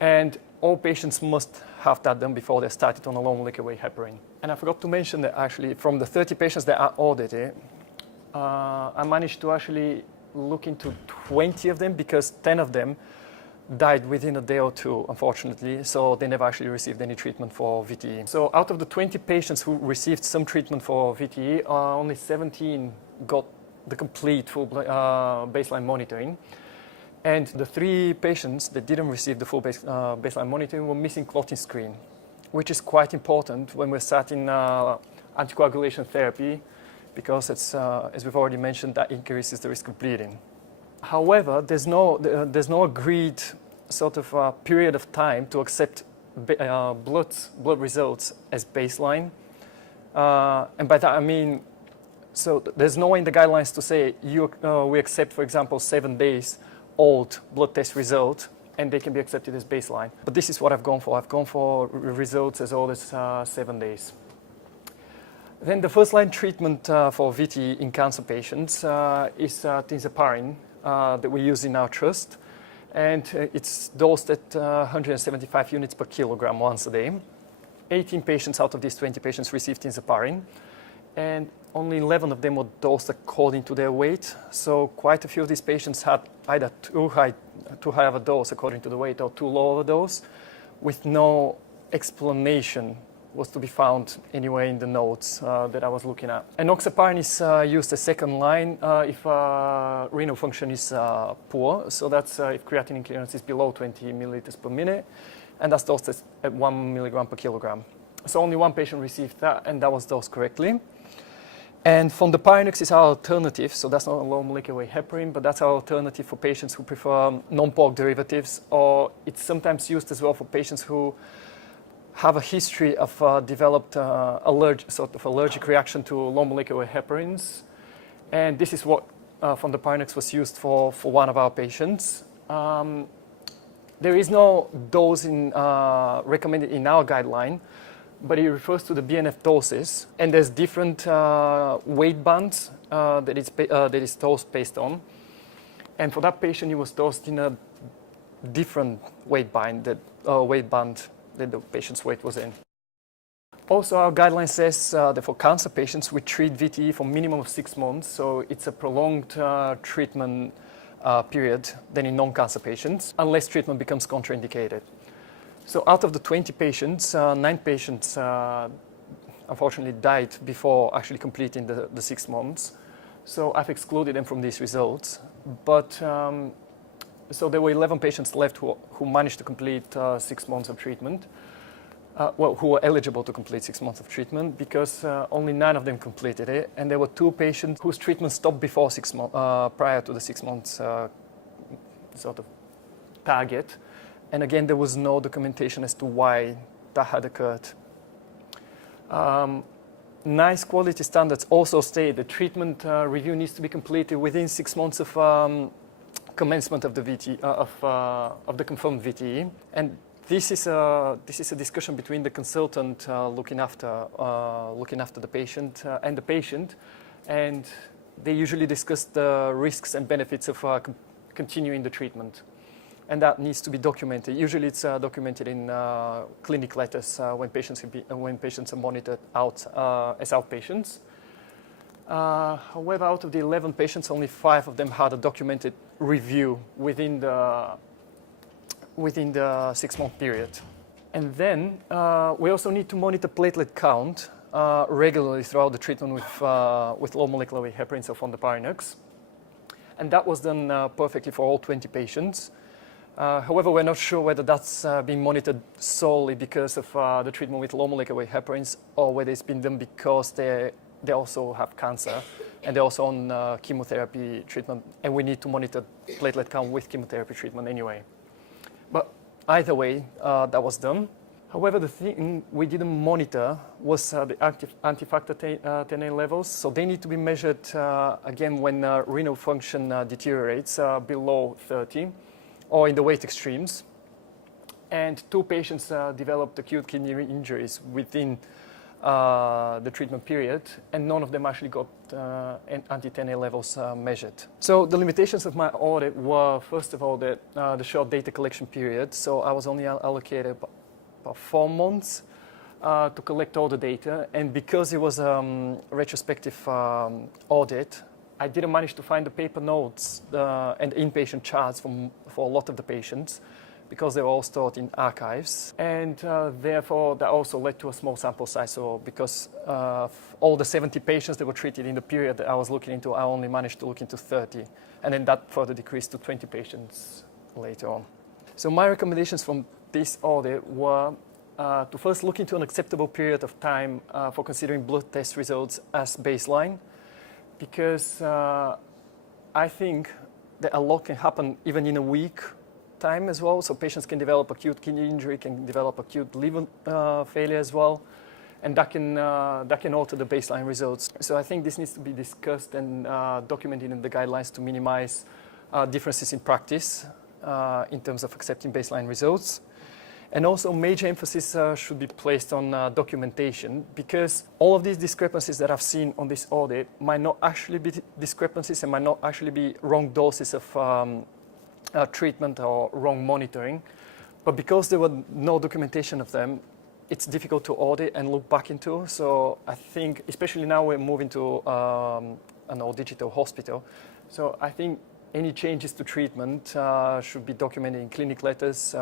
And all patients must have that done before they're started on a low molecular weight heparin. And I forgot to mention that actually from the 30 patients that I audited, I managed to actually look into 20 of them, because 10 of them died within a day or two, unfortunately, so they never actually received any treatment for VTE. So out of the 20 patients who received some treatment for VTE, only 17 got the complete full baseline monitoring. And the 3 patients that didn't receive the full baseline monitoring were missing clotting screen, which is quite important when we're starting anticoagulation therapy, because it's, as we've already mentioned, that increases the risk of bleeding. However, there's no agreed sort of period of time to accept blood results as baseline. And by that I mean, so there's no way in the guidelines to say we accept, for example, 7 days old blood test result, and they can be accepted as baseline. But this is what I've gone for. I've gone for results as old as 7 days. Then the first-line treatment for VTE in cancer patients is tinzaparin that we use in our trust. And it's dosed at 175 units per kilogram once a day. 18 patients out of these 20 patients received tinzaparin. And only 11 of them were dosed according to their weight. So quite a few of these patients had either too high of a dose according to the weight or too low of a dose, with no explanation was to be found anywhere in the notes that I was looking at. Enoxaparin is used as second line if renal function is poor. So that's if creatinine clearance is below 20 milliliters per minute, and that's dosed at 1 milligram per kilogram. So only one patient received that, and that was dosed correctly. And fondaparinux is our alternative, so that's not a low molecular weight heparin, but that's our alternative for patients who prefer non-pork derivatives, or it's sometimes used as well for patients who have a history of developed allergic reaction to low molecular weight heparins. And this is what fondaparinux was used for one of our patients. There is no dose recommended in our guideline, but it refers to the BNF doses, and there's different weight bands that is dosed based on. And for that patient, he was dosed in a different weight band that the patient's weight was in. Also, our guideline says that for cancer patients, we treat VTE for a minimum of 6 months, so it's a prolonged treatment period than in non-cancer patients, unless treatment becomes contraindicated. So out of the 20 patients, 9 patients unfortunately died before actually completing the 6 months. So I've excluded them from these results. But so there were 11 patients left who managed to complete 6 months of treatment, who were eligible to complete 6 months of treatment, because only 9 of them completed it. And there were 2 patients whose treatment stopped before 6 months, prior to the 6 months sort of target. And again, there was no documentation as to why that had occurred. NICE quality standards also state that treatment review needs to be completed within 6 months of commencement of the VTE, of the confirmed VTE. And this is a discussion between the consultant looking after the patient and the patient, and they usually discuss the risks and benefits of continuing the treatment. And that needs to be documented. Usually it's documented in clinic letters when patients are monitored out as outpatients. However, out of the 11 patients, only 5 of them had a documented review within the 6-month period. And then we also need to monitor platelet count regularly throughout the treatment with low molecular weight heparins or fondaparinux. And that was done perfectly for all 20 patients. However, we're not sure whether that's being monitored solely because of the treatment with low molecular weight heparins, or whether it's been done because they also have cancer and they're also on chemotherapy treatment, and we need to monitor platelet count with chemotherapy treatment anyway. But either way, that was done. However, the thing we didn't monitor was the active anti-factor Xa levels. So they need to be measured again when renal function deteriorates below 30. Or in the weight extremes. And 2 patients developed acute kidney injuries within the treatment period, and none of them actually got anti-10A levels measured. So the limitations of my audit were, first of all, the short data collection period. So I was only allocated about 4 months to collect all the data, and because it was a retrospective audit, I didn't manage to find the paper notes and inpatient charts for a lot of the patients, because they were all stored in archives. And therefore, that also led to a small sample size. So because all the 70 patients that were treated in the period that I was looking into, I only managed to look into 30. And then that further decreased to 20 patients later on. So my recommendations from this audit were to first look into an acceptable period of time for considering blood test results as baseline, because I think that a lot can happen even in a week time as well. So patients can develop acute kidney injury, can develop acute liver failure as well, and that can alter the baseline results. So I think this needs to be discussed and documented in the guidelines to minimize differences in practice in terms of accepting baseline results. And also major emphasis should be placed on documentation, because all of these discrepancies that I've seen on this audit might not actually be discrepancies and might not actually be wrong doses of treatment or wrong monitoring. But because there were no documentation of them, it's difficult to audit and look back into. So I think, especially now we're moving to an all-digital hospital, so I think any changes to treatment should be documented in clinic letters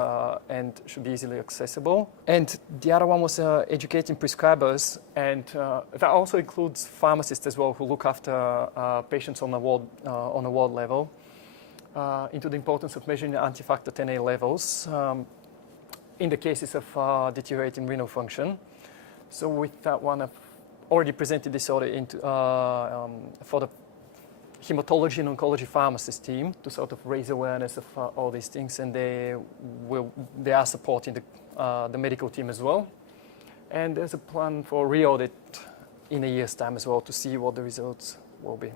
and should be easily accessible. And the other one was educating prescribers, and that also includes pharmacists as well, who look after patients on a ward level, into the importance of measuring the anti-factor Xa levels in the cases of deteriorating renal function. So with that one, I've already presented this audit into, for the hematology and oncology pharmacist team to sort of raise awareness of all these things, and they are supporting the medical team as well. And there's a plan for re-audit in a year's time as well to see what the results will be.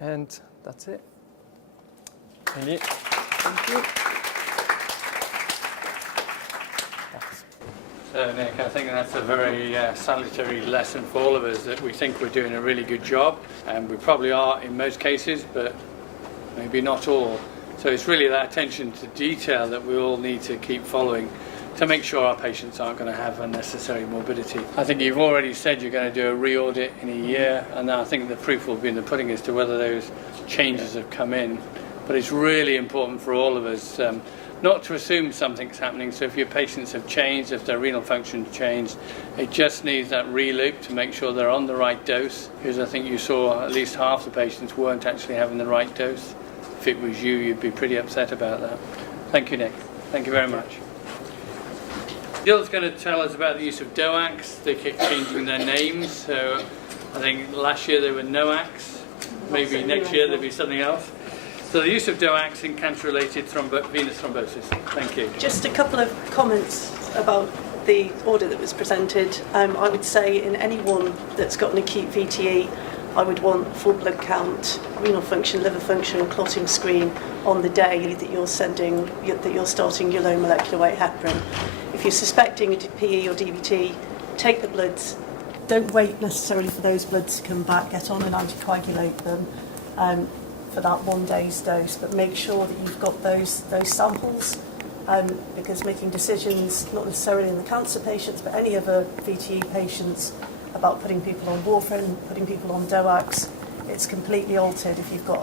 And that's it. Thank you. So Nick, I think that's a very salutary lesson for all of us, that we think we're doing a really good job, and we probably are in most cases, but maybe not all. So it's really that attention to detail that we all need to keep following to make sure our patients aren't going to have unnecessary morbidity. I think you've already said you're going to do a re-audit in a year, and I think the proof will be in the pudding as to whether those changes have come in. But it's really important for all of us not to assume something's happening. So if your patients have changed, if their renal function's changed, it just needs that re-loop to make sure they're on the right dose, because I think you saw at least half the patients weren't actually having the right dose. If it was you, you'd be pretty upset about that. Thank you, Nick. Thank you very much. Jill's going to tell us about the use of DOACs. They keep changing their names. So I think last year they were NOACs. Maybe next year there'll be something else. So the use of DOACs in cancer-related venous thrombosis. Thank you. Just a couple of comments about the order that was presented. I would say in anyone that's got an acute VTE, I would want full blood count, renal function, liver function, and clotting screen on the day that you're starting your low molecular weight heparin. If you're suspecting a PE or DVT, take the bloods. Don't wait necessarily for those bloods to come back. Get on and anticoagulate them for that 1 day's dose, but make sure that you've got those samples, because making decisions, not necessarily in the cancer patients, but any other VTE patients, about putting people on warfarin, putting people on DOACs, it's completely altered. If you've got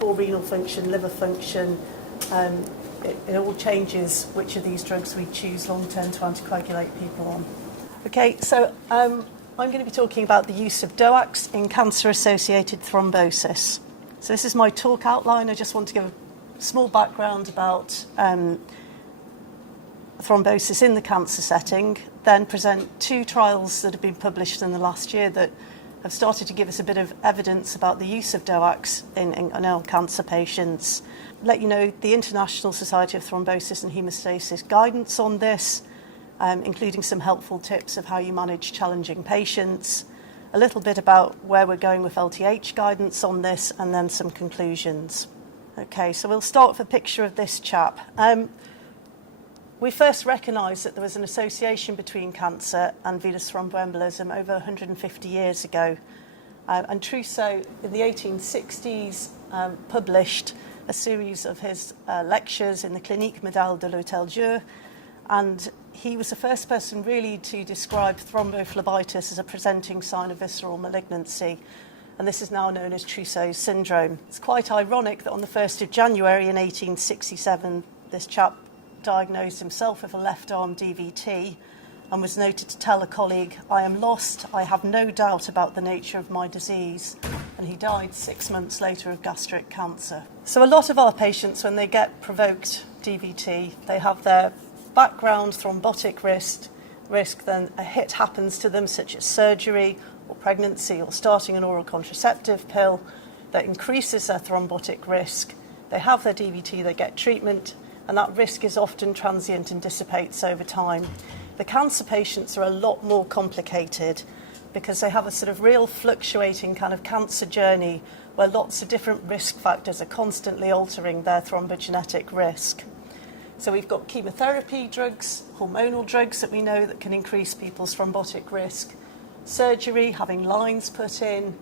poor renal function, liver function, it all changes which of these drugs we choose long-term to anticoagulate people on. Okay, so I'm going to be talking about the use of DOACs in cancer-associated thrombosis. So this is my talk outline. I just want to give a small background about thrombosis in the cancer setting, then present 2 trials that have been published in the last year that have started to give us a bit of evidence about the use of DOACs in our cancer patients. Let you know the International Society of Thrombosis and Hemostasis guidance on this, including some helpful tips of how you manage challenging patients, a little bit about where we're going with LTH guidance on this, and then some conclusions. Okay, so we'll start with a picture of this chap. We first recognised that there was an association between cancer and venous thromboembolism over 150 years ago. And Trousseau, in the 1860s, published a series of his lectures in the Clinique Médaille de l'Hôtel Dieu, and he was the first person really to describe thrombophlebitis as a presenting sign of visceral malignancy, and this is now known as Trousseau's syndrome. It's quite ironic that on the 1st of January in 1867, this chap diagnosed himself with a left-arm DVT and was noted to tell a colleague, "I am lost, I have no doubt about the nature of my disease," and he died 6 months later of gastric cancer. So a lot of our patients, when they get provoked DVT, they have their background thrombotic risk, then a hit happens to them, such as surgery or pregnancy or starting an oral contraceptive pill that increases their thrombotic risk. They have their DVT, they get treatment, and that risk is often transient and dissipates over time. The cancer patients are a lot more complicated because they have a sort of real fluctuating kind of cancer journey where lots of different risk factors are constantly altering their thrombogenetic risk. So we've got chemotherapy drugs, hormonal drugs that we know that can increase people's thrombotic risk, surgery, having lines put in,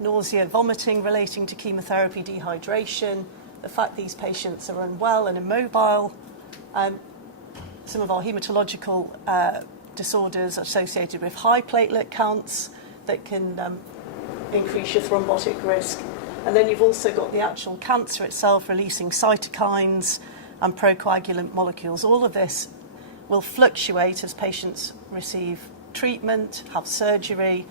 nausea, vomiting relating to chemotherapy, dehydration, the fact these patients are unwell and immobile, some of our hematological disorders associated with high platelet counts that can increase your thrombotic risk. And then you've also got the actual cancer itself releasing cytokines and procoagulant molecules. All of this will fluctuate as patients receive treatment, have surgery,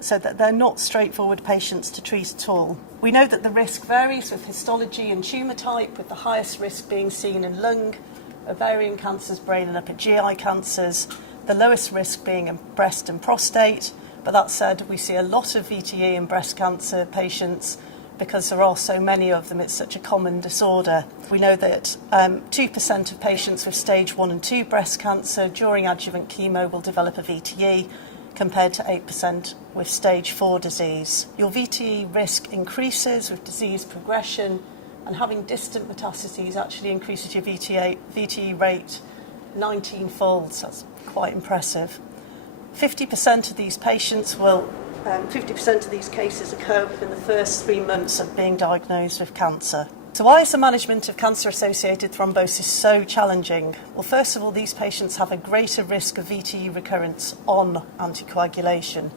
so that they're not straightforward patients to treat at all. We know that the risk varies with histology and tumour type, with the highest risk being seen in lung, ovarian cancers, brain and upper GI cancers, the lowest risk being in breast and prostate. But that said, we see a lot of VTE in breast cancer patients because there are so many of them. It's such a common disorder. We know that 2% of patients with stage 1 and 2 breast cancer during adjuvant chemo will develop a VTE, compared to 8% with stage 4 disease. Your VTE risk increases with disease progression, and having distant metastases actually increases your VTE rate 19-fold. So that's quite impressive. 50% of these patients will 50% of these cases occur within the first 3 months of being diagnosed with cancer. So why is the management of cancer-associated thrombosis so challenging? Well, first of all, these patients have a greater risk of VTE recurrence on anticoagulation.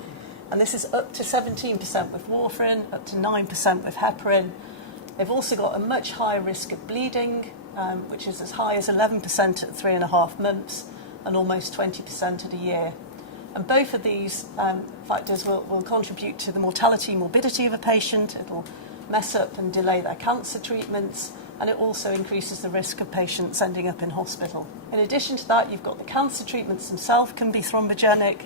And this is up to 17% with warfarin, up to 9% with heparin. They've also got a much higher risk of bleeding, which is as high as 11% at 3.5 months and almost 20% at a year. And both of these factors will contribute to the mortality and morbidity of a patient. It'll mess up and delay their cancer treatments, and it also increases the risk of patients ending up in hospital. In addition to that, you've got the cancer treatments themselves can be thrombogenic,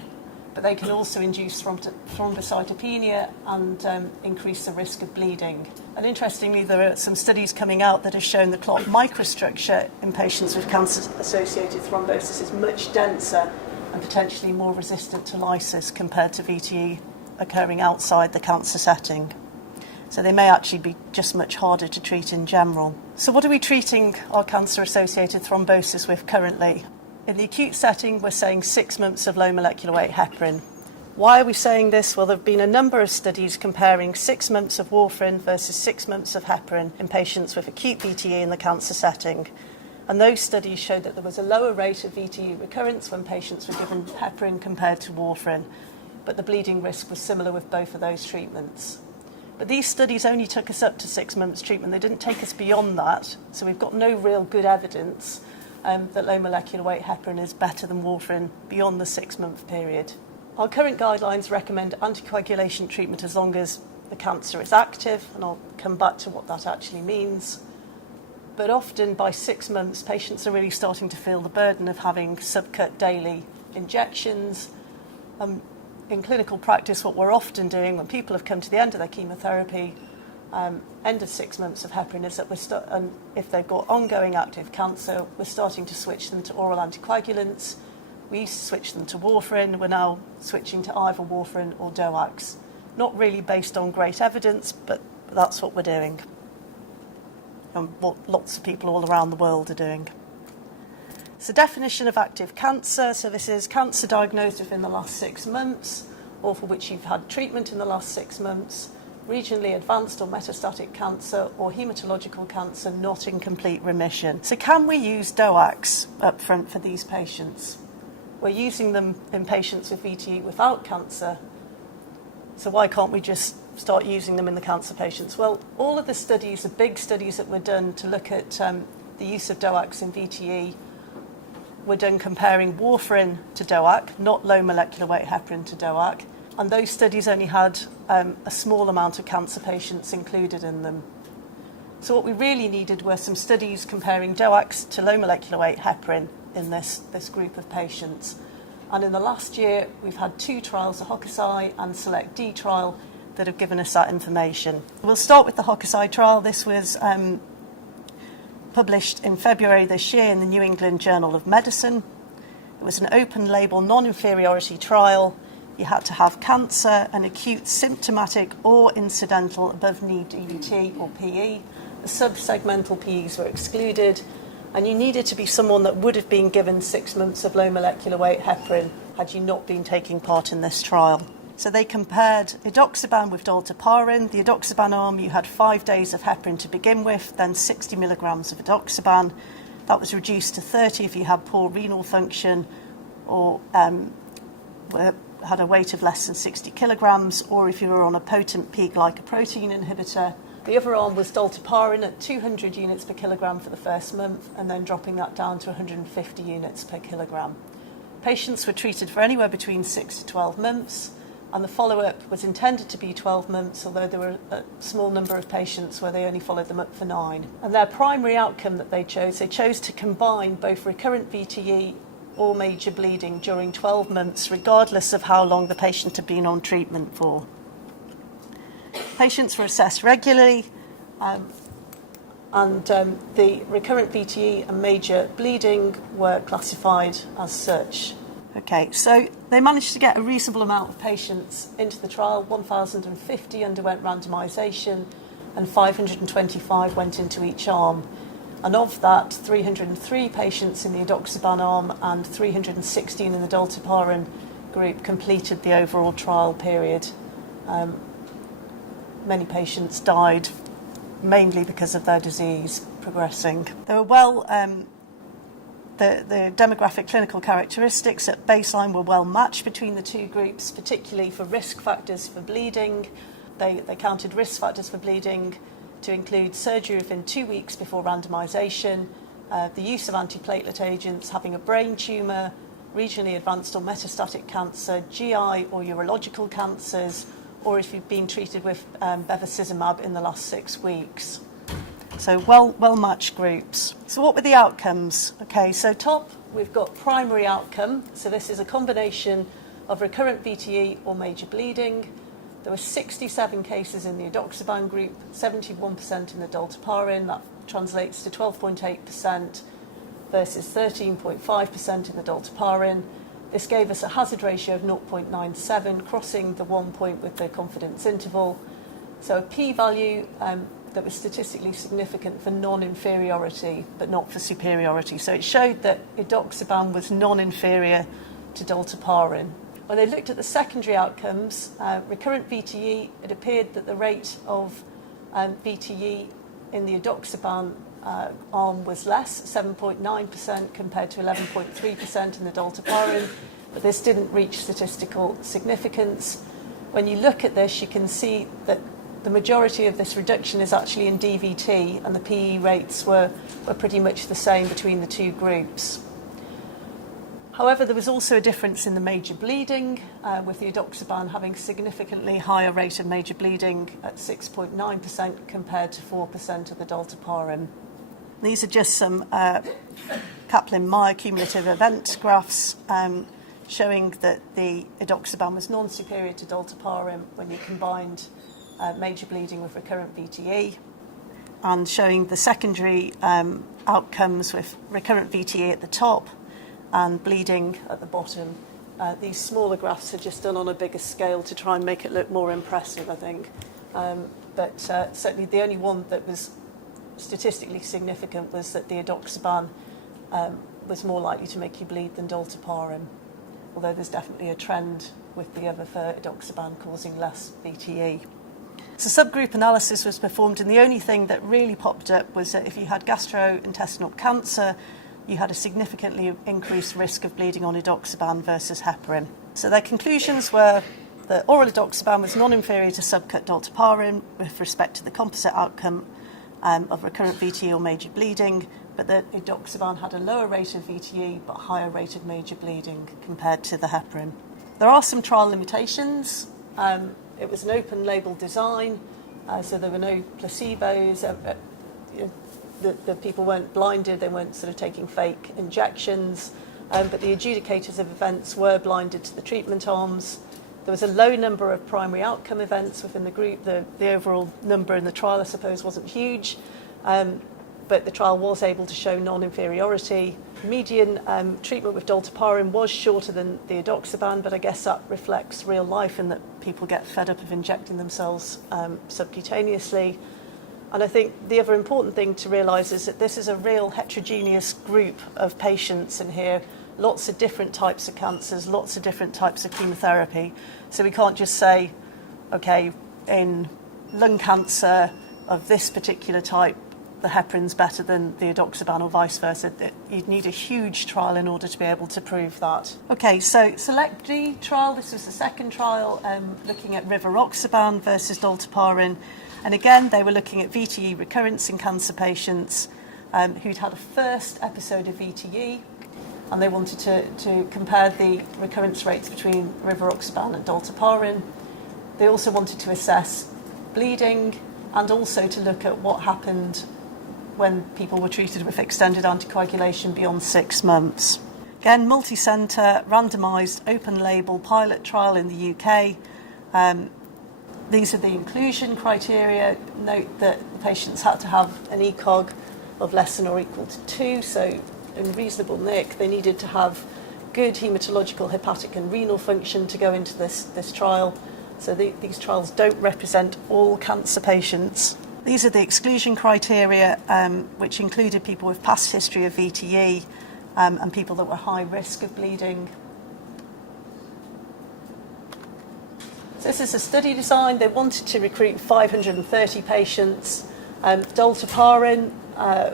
but they can also induce thrombocytopenia and increase the risk of bleeding. And interestingly, there are some studies coming out that have shown the clot microstructure in patients with cancer-associated thrombosis is much denser and potentially more resistant to lysis compared to VTE occurring outside the cancer setting. So they may actually be just much harder to treat in general. So what are we treating our cancer-associated thrombosis with currently? In the acute setting, we're saying 6 months of low molecular weight heparin. Why are we saying this? Well, there have been a number of studies comparing 6 months of warfarin versus 6 months of heparin in patients with acute VTE in the cancer setting. And those studies showed that there was a lower rate of VTE recurrence when patients were given heparin compared to warfarin, but the bleeding risk was similar with both of those treatments. But these studies only took us up to 6 months treatment. They didn't take us beyond that, so we've got no real good evidence that low molecular weight heparin is better than warfarin beyond the 6-month period. Our current guidelines recommend anticoagulation treatment as long as the cancer is active, and I'll come back to what that actually means. But often by 6 months, patients are really starting to feel the burden of having subcut daily injections. In clinical practice, what we're often doing when people have come to the end of their chemotherapy, end of 6 months of heparin, is that and if they've got ongoing active cancer, we're starting to switch them to oral anticoagulants. We used to switch them to warfarin. We're now switching to either warfarin or DOACs. Not really based on great evidence, but that's what we're doing, and what lots of people all around the world are doing. So definition of active cancer. So this is cancer diagnosed within the last 6 months, or for which you've had treatment in the last 6 months, regionally advanced or metastatic cancer, or hematological cancer not in complete remission. So can we use DOACs up front for these patients? We're using them in patients with VTE without cancer, so why can't we just start using them in the cancer patients? Well, all of the studies, the big studies that were done to look at the use of DOACs in VTE, were done comparing warfarin to DOAC, not low molecular weight heparin to DOAC, and those studies only had a small amount of cancer patients included in them. So what we really needed were some studies comparing DOACs to low molecular weight heparin in this group of patients. And in the last year, we've had 2 trials, the Hokusai and Select D trial, that have given us that information. We'll start with the Hokusai trial. This was published in February this year in the New England Journal of Medicine. It was an open-label, non-inferiority trial. You had to have cancer and acute symptomatic or incidental above-knee DVT or PE. The subsegmental PEs were excluded, and you needed to be someone that would have been given 6 months of low molecular weight heparin had you not been taking part in this trial. So they compared edoxaban with dalteparin. The edoxaban arm, you had 5 days of heparin to begin with, then 60 milligrams of edoxaban. That was reduced to 30 if you had poor renal function or had a weight of less than 60 kilograms, or if you were on a potent P-glycoprotein inhibitor. The other arm was dalteparin at 200 units per kilogram for the first month, and then dropping that down to 150 units per kilogram. Patients were treated for anywhere between 6 to 12 months, and the follow-up was intended to be 12 months, although there were a small number of patients where they only followed them up for 9. And their primary outcome that they chose to combine both recurrent VTE or major bleeding during 12 months, regardless of how long the patient had been on treatment for. Patients were assessed regularly, and the recurrent VTE and major bleeding were classified as such. Okay, so they managed to get a reasonable amount of patients into the trial. 1,050 underwent randomisation, and 525 went into each arm. And of that, 303 patients in the edoxaban arm and 316 in the dalteparin group completed the overall trial period. Many patients died mainly because of their disease progressing. They were the demographic clinical characteristics at baseline were well matched between the two groups, particularly for risk factors for bleeding. They counted risk factors for bleeding to include surgery within 2 weeks before randomisation, the use of antiplatelet agents, having a brain tumour, regionally advanced or metastatic cancer, GI or urological cancers, or if you've been treated with bevacizumab in the last 6 weeks. So well-matched groups. So what were the outcomes? Okay, so top, we've got primary outcome. So this is a combination of recurrent VTE or major bleeding. There were 67 cases in the edoxaban group, 71% in the dalteparin. That translates to 12.8% versus 13.5% in the dalteparin. This gave us a hazard ratio of 0.97, crossing the 1 point with the confidence interval. So a p-value that was statistically significant for non-inferiority, but not for superiority. So it showed that edoxaban was non-inferior to dalteparin. When they looked at the secondary outcomes, recurrent VTE, it appeared that the rate of VTE in the edoxaban arm was less, 7.9% compared to 11.3% in the dalteparin, but this didn't reach statistical significance. When you look at this, you can see that the majority of this reduction is actually in DVT, and the PE rates were pretty much the same between the two groups. However, there was also a difference in the major bleeding, with the edoxaban having significantly higher rate of major bleeding at 6.9% compared to 4% of the dalteparin. These are just some Kaplan-Meier cumulative event graphs showing that the edoxaban was non-superior to dalteparin when you combined major bleeding with recurrent VTE, and showing the secondary outcomes with recurrent VTE at the top and bleeding at the bottom. These smaller graphs are just done on a bigger scale to try and make it look more impressive, I think. But certainly the only one that was statistically significant was that the edoxaban was more likely to make you bleed than dalteparin, although there's definitely a trend with the other for edoxaban causing less VTE. So subgroup analysis was performed, and the only thing that really popped up was that if you had gastrointestinal cancer, you had a significantly increased risk of bleeding on edoxaban versus heparin. So their conclusions were that oral edoxaban was non-inferior to subcut dalteparin with respect to the composite outcome of recurrent VTE or major bleeding, but that edoxaban had a lower rate of VTE but higher rate of major bleeding compared to the heparin. There are some trial limitations. It was an open-label design, so there were no placebos. The people weren't blinded, they weren't sort of taking fake injections, but the adjudicators of events were blinded to the treatment arms. There was a low number of primary outcome events within the group. The overall number in the trial, I suppose, wasn't huge, but the trial was able to show non-inferiority. Median treatment with dalteparin was shorter than the edoxaban, but I guess that reflects real life in that people get fed up of injecting themselves subcutaneously. And I think the other important thing to realise is that this is a real heterogeneous group of patients in here, lots of different types of cancers, lots of different types of chemotherapy. So we can't just say, okay, in lung cancer of this particular type, the heparin's better than the edoxaban or vice versa. You'd need a huge trial in order to be able to prove that. Okay, so Select D trial, this was the second trial looking at rivaroxaban versus dolteparin. And again, they were looking at VTE recurrence in cancer patients who'd had a first episode of VTE, and they wanted to compare the recurrence rates between rivaroxaban and dolteparin. They also wanted to assess bleeding and also to look at what happened when people were treated with extended anticoagulation beyond 6 months. Again, multi-centre, randomised, open-label pilot trial in the UK. These are the inclusion criteria. Note that the patients had to have an ECOG of less than or equal to 2, so in reasonable nick, they needed to have good haematological, hepatic and renal function to go into this trial. So these trials don't represent all cancer patients. These are the exclusion criteria, which included people with past history of VTE and people that were high risk of bleeding. So this is a study design. They wanted to recruit 530 patients. Dolteparin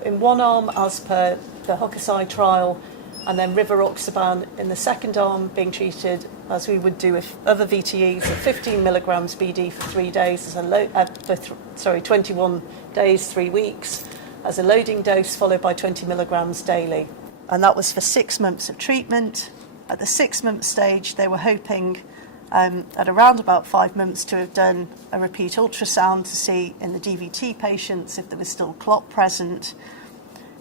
in one arm as per the Hokusai Trial, and then rivaroxaban in the second arm being treated as we would do with other VTEs at 15 milligrams BD for 3 days, 21 days, 3 weeks, as a loading dose, followed by 20 milligrams daily. And that was for 6 months of treatment. At the 6-month stage, they were hoping at around about 5 months to have done a repeat ultrasound to see in the DVT patients if there was still clot present.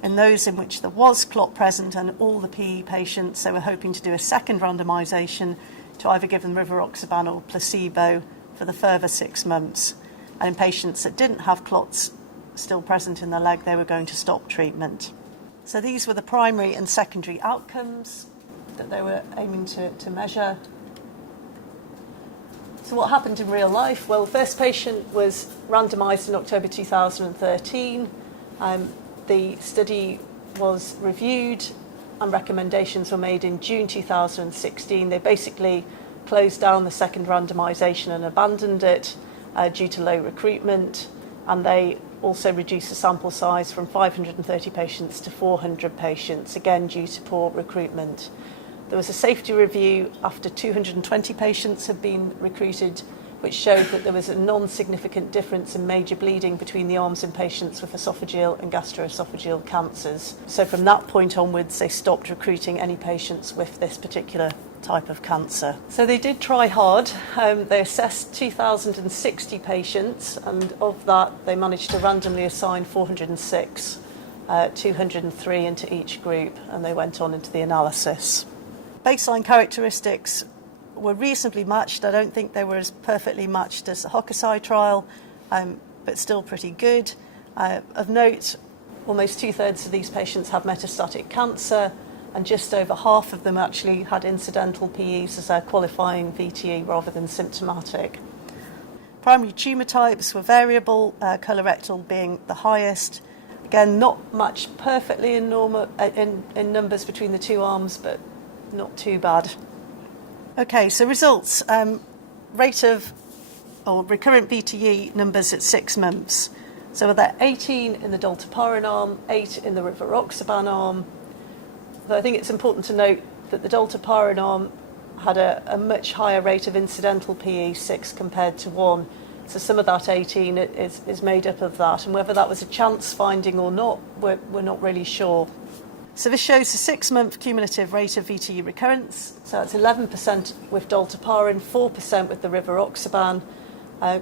In those in which there was clot present and all the PE patients, they were hoping to do a second randomisation to either give them rivaroxaban or placebo for the further 6 months. And in patients that didn't have clots still present in the leg, they were going to stop treatment. So these were the primary and secondary outcomes that they were aiming to measure. So what happened in real life? Well, the first patient was randomised in October 2013. The study was reviewed and recommendations were made in June 2016. They basically closed down the second randomisation and abandoned it due to low recruitment, and they also reduced the sample size from 530 patients to 400 patients, again due to poor recruitment. There was a safety review after 220 patients had been recruited, which showed that there was a non-significant difference in major bleeding between the arms in patients with esophageal and gastroesophageal cancers. So from that point onwards, they stopped recruiting any patients with this particular type of cancer. So they did try hard. They assessed 2,060 patients, and of that, they managed to randomly assign 406, 203 into each group, and they went on into the analysis. Baseline characteristics were reasonably matched. I don't think they were as perfectly matched as the Hokusai trial, but still pretty good. Of note, almost 2/3 of these patients had metastatic cancer, and just over half of them actually had incidental PEs as their qualifying VTE rather than symptomatic. Primary tumour types were variable, colorectal being the highest. Again, not much perfectly in numbers between the two arms, but not too bad. Okay, so results. Rate of recurrent VTE numbers at 6 months. So there 18 in the dolteparin arm, 8 in the rivaroxaban arm. But I think it's important to note that the dolteparin arm had a much higher rate of incidental PE, 6 compared to 1. So some of that 18 is made up of that. And whether that was a chance finding or not, we're not really sure. So this shows the 6-month cumulative rate of VTE recurrence. So it's 11% with dolteparin, 4% with the rivaroxaban,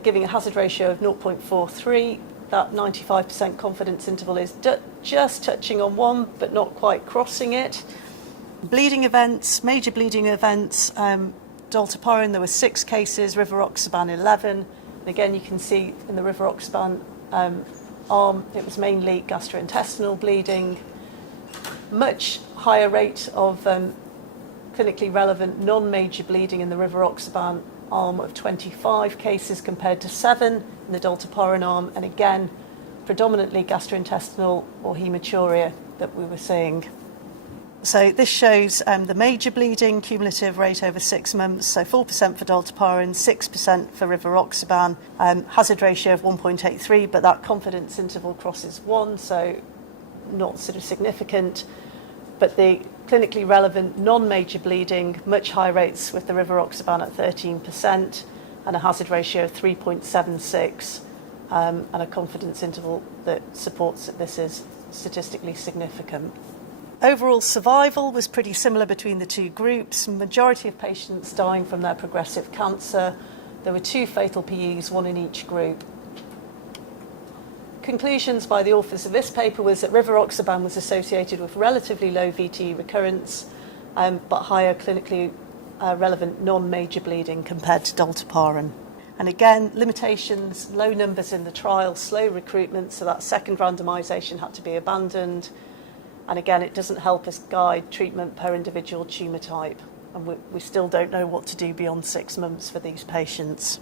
giving a hazard ratio of 0.43. That 95% confidence interval is just touching on 1, but not quite crossing it. Bleeding events, major bleeding events. Dolteparin, there were 6 cases, rivaroxaban 11. And again, you can see in the rivaroxaban arm, it was mainly gastrointestinal bleeding. Much higher rate of clinically relevant non-major bleeding in the rivaroxaban arm of 25 cases compared to 7 in the dolteparin arm, and again predominantly gastrointestinal or hematuria that we were seeing. So this shows the major bleeding cumulative rate over 6 months, so 4% for dalteparin, 6% for rivaroxaban, hazard ratio of 1.83, but that confidence interval crosses 1, so not sort of significant. But the clinically relevant non-major bleeding, much higher rates with the rivaroxaban at 13%, and a hazard ratio of 3.76, and a confidence interval that supports that this is statistically significant. Overall survival was pretty similar between the two groups. Majority of patients dying from their progressive cancer. There were 2 fatal PEs, 1 in each group. Conclusions by the authors of this paper was that rivaroxaban was associated with relatively low VTE recurrence, but higher clinically relevant non-major bleeding compared to dalteparin. And again, limitations, low numbers in the trial, slow recruitment, so that second randomisation had to be abandoned. And again, it doesn't help us guide treatment per individual tumour type. And we still don't know what to do beyond 6 months for these patients.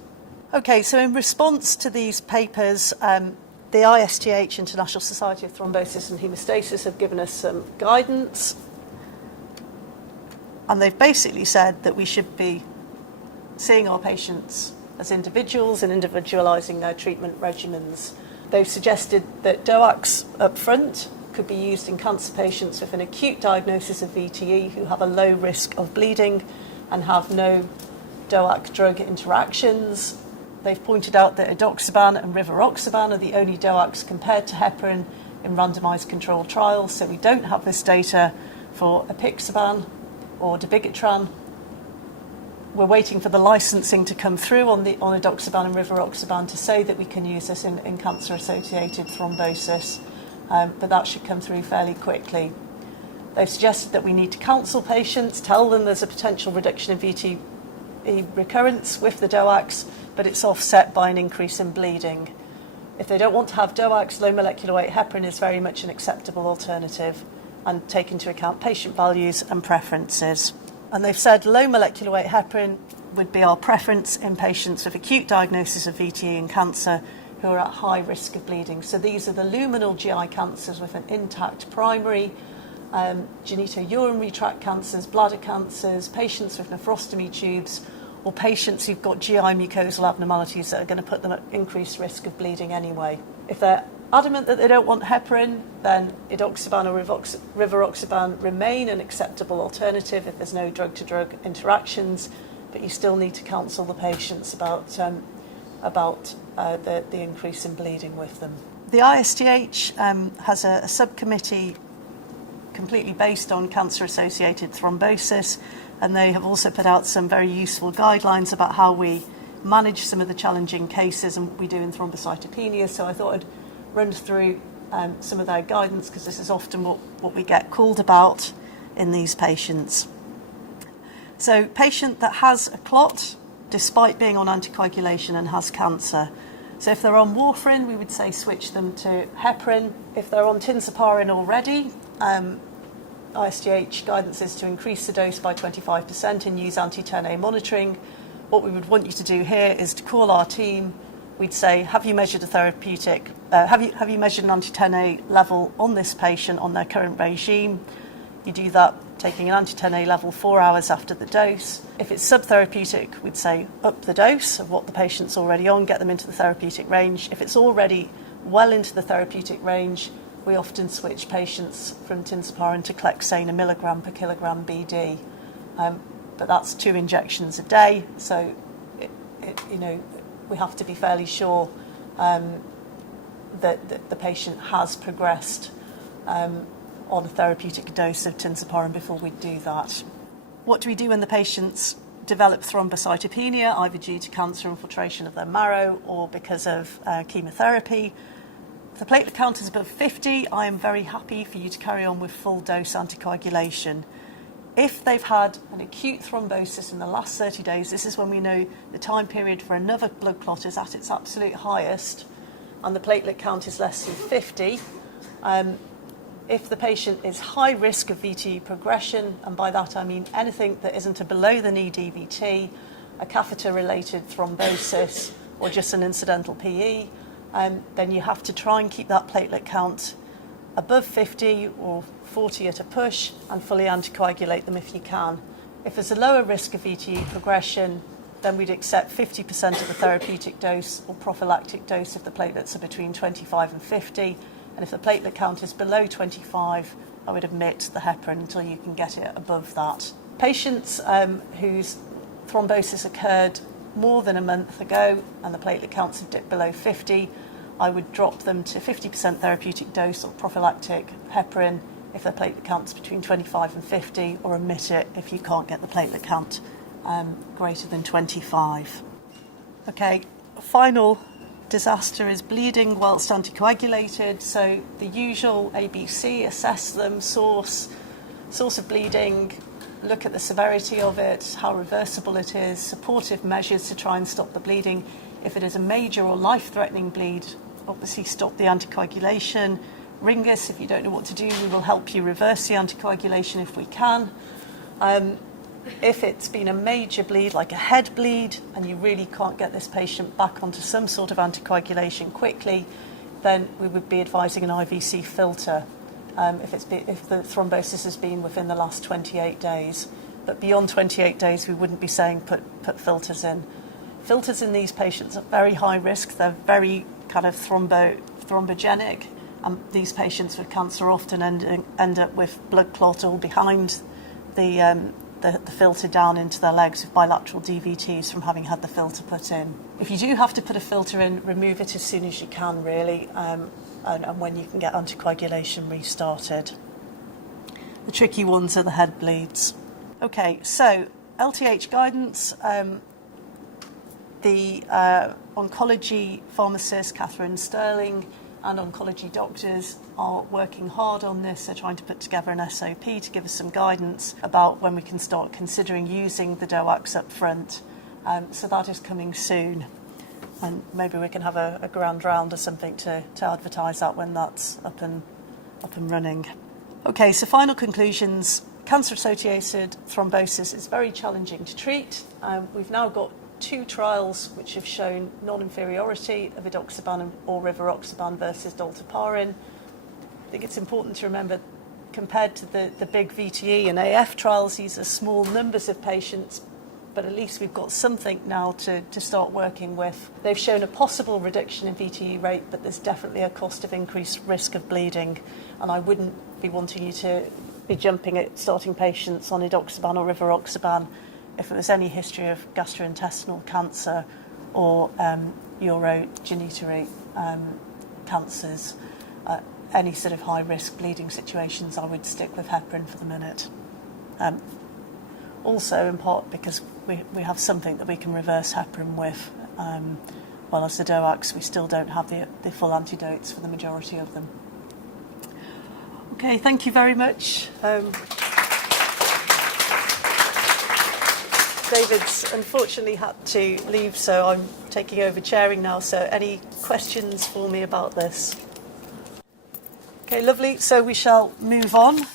Okay, so in response to these papers, the ISTH, International Society of Thrombosis and Haemostasis, have given us some guidance. And they've basically said that we should be seeing our patients as individuals and individualising their treatment regimens. They've suggested that DOACs up front could be used in cancer patients with an acute diagnosis of VTE who have a low risk of bleeding and have no DOAC drug interactions. They've pointed out that edoxaban and rivaroxaban are the only DOACs compared to heparin in randomised controlled trials, so we don't have this data for apixaban or dabigatran. We're waiting for the licensing to come through on edoxaban and rivaroxaban to say that we can use this in cancer-associated thrombosis. But that should come through fairly quickly. They've suggested that we need to counsel patients, tell them there's a potential reduction in VTE recurrence with the DOACs, but it's offset by an increase in bleeding. If they don't want to have DOACs, low molecular weight heparin is very much an acceptable alternative and take into account patient values and preferences. And they've said low molecular weight heparin would be our preference in patients with acute diagnosis of VTE and cancer who are at high risk of bleeding. So these are the luminal GI cancers with an intact primary, genitourinary tract cancers, bladder cancers, patients with nephrostomy tubes, or patients who've got GI mucosal abnormalities that are going to put them at increased risk of bleeding anyway. If they're adamant that they don't want heparin, then edoxaban or rivaroxaban remain an acceptable alternative if there's no drug-to-drug interactions, but you still need to counsel the patients about the increase in bleeding with them. The ISTH has a subcommittee completely based on cancer-associated thrombosis, and they have also put out some very useful guidelines about how we manage some of the challenging cases and we do in thrombocytopenia. So I thought I'd run through some of their guidance because this is often what we get called about in these patients. So patient that has a clot despite being on anticoagulation and has cancer. So if they're on warfarin, we would say switch them to heparin. If they're on tinzaparin already, ISTH guidance is to increase the dose by 25% and use anti-10A monitoring. What we would want you to do here is to call our team. We'd say, have you measured a therapeutic, have you measured an anti-10A level on this patient on their current regime? You do that taking an anti-10A level 4 hours after the dose. If it's subtherapeutic, we'd say up the dose of what the patient's already on, get them into the therapeutic range. If it's already well into the therapeutic range, we often switch patients from tinzaparin to clexane, 1 milligram per kilogram BD. But that's 2 injections a day, so we have to be fairly sure that the patient has progressed on a therapeutic dose of tinzaparin before we do that. What do we do when the patients develop thrombocytopenia, either due to cancer infiltration of their marrow or because of chemotherapy? If the platelet count is above 50, I am very happy for you to carry on with full dose anticoagulation. If they've had an acute thrombosis in the last 30 days, this is when we know the time period for another blood clot is at its absolute highest, and the platelet count is less than 50. If the patient is high risk of VTE progression, and by that I mean anything that isn't a below-the-knee DVT, a catheter-related thrombosis, or just an incidental PE, then you have to try and keep that platelet count above 50 or 40 at a push and fully anticoagulate them if you can. If there's a lower risk of VTE progression, then we'd accept 50% of the therapeutic dose or prophylactic dose if the platelets are between 25 and 50. And if the platelet count is below 25, I would omit the heparin until you can get it above that. Patients whose thrombosis occurred more than a month ago and the platelet counts have dipped below 50, I would drop them to 50% therapeutic dose or prophylactic heparin if their platelet count's between 25 and 50, or omit it if you can't get the platelet count greater than 25. Okay, final disaster is bleeding whilst anticoagulated. So the usual ABC: assess them, source of bleeding, look at the severity of it, how reversible it is, supportive measures to try and stop the bleeding. If it is a major or life-threatening bleed, obviously stop the anticoagulation. Ring us if you don't know what to do. We will help you reverse the anticoagulation if we can. If it's been a major bleed, like a head bleed, and you really can't get this patient back onto some sort of anticoagulation quickly, then we would be advising an IVC filter if the thrombosis has been within the last 28 days. But beyond 28 days, we wouldn't be saying put filters in. Filters in these patients are very high risk. They're very kind of thrombogenic. These patients with cancer often end up with blood clot all behind the filter down into their legs with bilateral DVTs from having had the filter put in. If you do have to put a filter in, remove it as soon as you can, really, and when you can get anticoagulation restarted. The tricky ones are the head bleeds. Okay, so LTH guidance. The oncology pharmacist, Catherine Sterling, and oncology doctors are working hard on this. They're trying to put together an SOP to give us some guidance about when we can start considering using the DOACs up front. So that is coming soon. And maybe we can have a grand round or something to advertise that when that's up and running. Okay, so final conclusions. Cancer-associated thrombosis is very challenging to treat. We've now got 2 trials which have shown non-inferiority of edoxaban or rivaroxaban versus dalteparin. I think it's important to remember, compared to the big VTE and AF trials, these are small numbers of patients, but at least we've got something now to start working with. They've shown a possible reduction in VTE rate, but there's definitely a cost of increased risk of bleeding, and I wouldn't be wanting you to be jumping at starting patients on edoxaban or rivaroxaban if there was any history of gastrointestinal cancer or urogenitourinary cancers. Any sort of high-risk bleeding situations, I would stick with heparin for the minute. Also, in part because we have something that we can reverse heparin with, while as the DOACs, we still don't have the full antidotes for the majority of them. Okay, thank you very much. David's unfortunately had to leave, so I'm taking over chairing now. So any questions for me about this? Okay, lovely. So we shall move on.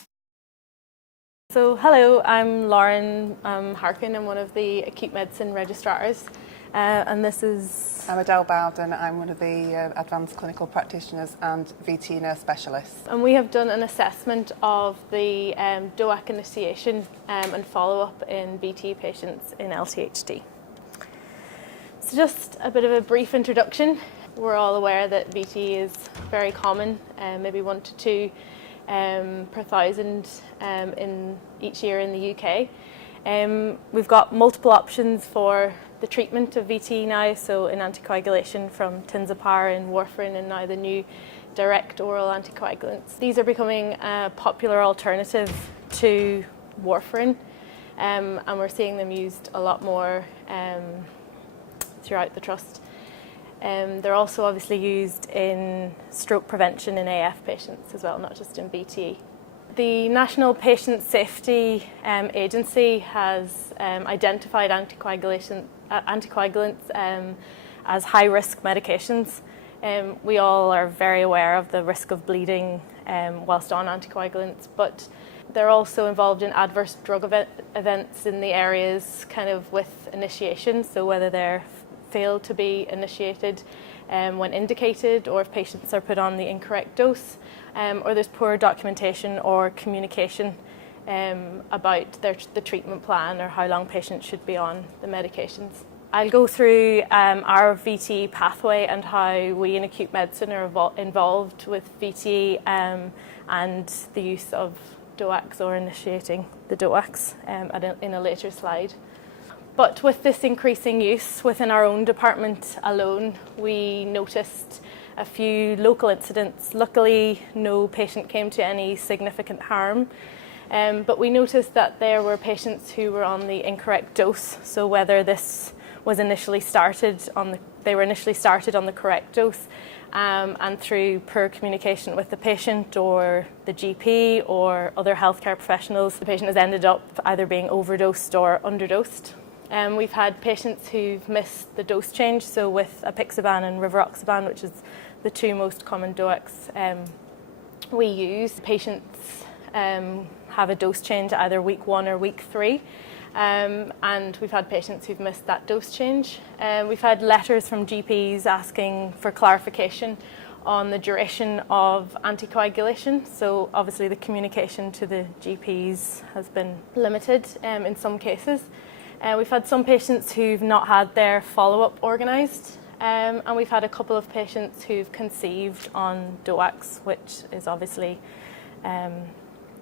So hello, I'm Lauren Harkin. I'm one of the acute medicine registrars, and this is... I'm Adele Bowden. I'm one of the advanced clinical practitioners and VT nurse specialists. And we have done an assessment of the DOAC initiation and follow-up in VT patients in LTHD. So just a bit of a brief introduction. We're all aware that VT is very common, maybe 1 to 2 per thousand in each year in the UK. We've got multiple options for the treatment of VT now, so in anticoagulation from tinzaparin, warfarin, and now the new direct oral anticoagulants. These are becoming a popular alternative to warfarin, and we're seeing them used a lot more throughout the trust. They're also obviously used in stroke prevention in AF patients as well, not just in VTE. The National Patient Safety Agency has identified anticoagulants as high-risk medications. We all are very aware of the risk of bleeding whilst on anticoagulants, but they're also involved in adverse drug events in the areas kind of with initiation, so whether they're fail to be initiated when indicated, or if patients are put on the incorrect dose, or there's poor documentation or communication about the treatment plan or how long patients should be on the medications. I'll go through our VTE pathway and how we in acute medicine are involved with VTE and the use of DOACs or initiating the DOACs in a later slide. But with this increasing use within our own department alone, we noticed a few local incidents. Luckily, no patient came to any significant harm. But we noticed that there were patients who were on the incorrect dose. So whether this was initially started on the correct dose, and through poor communication with the patient or the GP or other healthcare professionals, the patient has ended up either being overdosed or underdosed. We've had patients who've missed the dose change, so with apixaban and rivaroxaban, which is the two most common DOACs we use. Patients have a dose change at either week 1 or week 3. And we've had patients who've missed that dose change. We've had letters from GPs asking for clarification on the duration of anticoagulation. So obviously the communication to the GPs has been limited in some cases. We've had some patients who've not had their follow-up organised. And we've had a couple of patients who've conceived on DOACs, which is obviously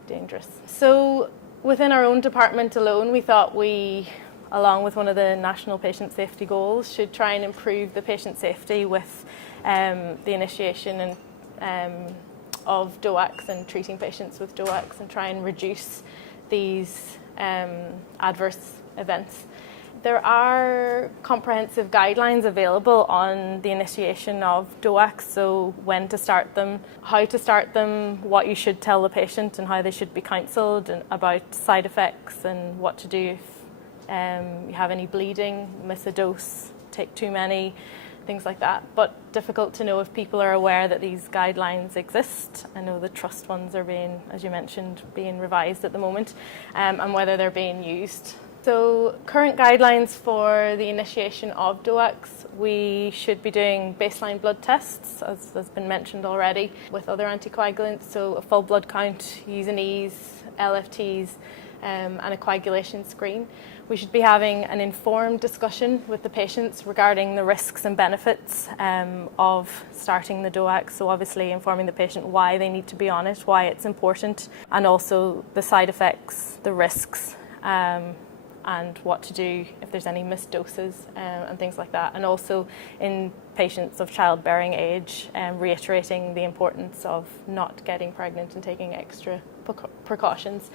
dangerous. So within our own department alone, we thought we, along with one of the national patient safety goals, should try and improve the patient safety with the initiation of DOACs and treating patients with DOACs and try and reduce these adverse events. There are comprehensive guidelines available on the initiation of DOACs, so when to start them, how to start them, what you should tell the patient and how they should be counselled, and about side effects and what to do if you have any bleeding, miss a dose, take too many, things like that. But difficult to know if people are aware that these guidelines exist. I know the trust ones are being, as you mentioned, being revised at the moment, and whether they're being used. So current guidelines for the initiation of DOACs, we should be doing baseline blood tests, as has been mentioned already, with other anticoagulants. So a full blood count, U's, LFTs, and a coagulation screen. We should be having an informed discussion with the patients regarding the risks and benefits of starting the DOAC. So obviously informing the patient why they need to be on it, why it's important, and also the side effects, the risks, and what to do if there's any missed doses and things like that. And also in patients of childbearing age, reiterating the importance of not getting pregnant and taking extra precautions.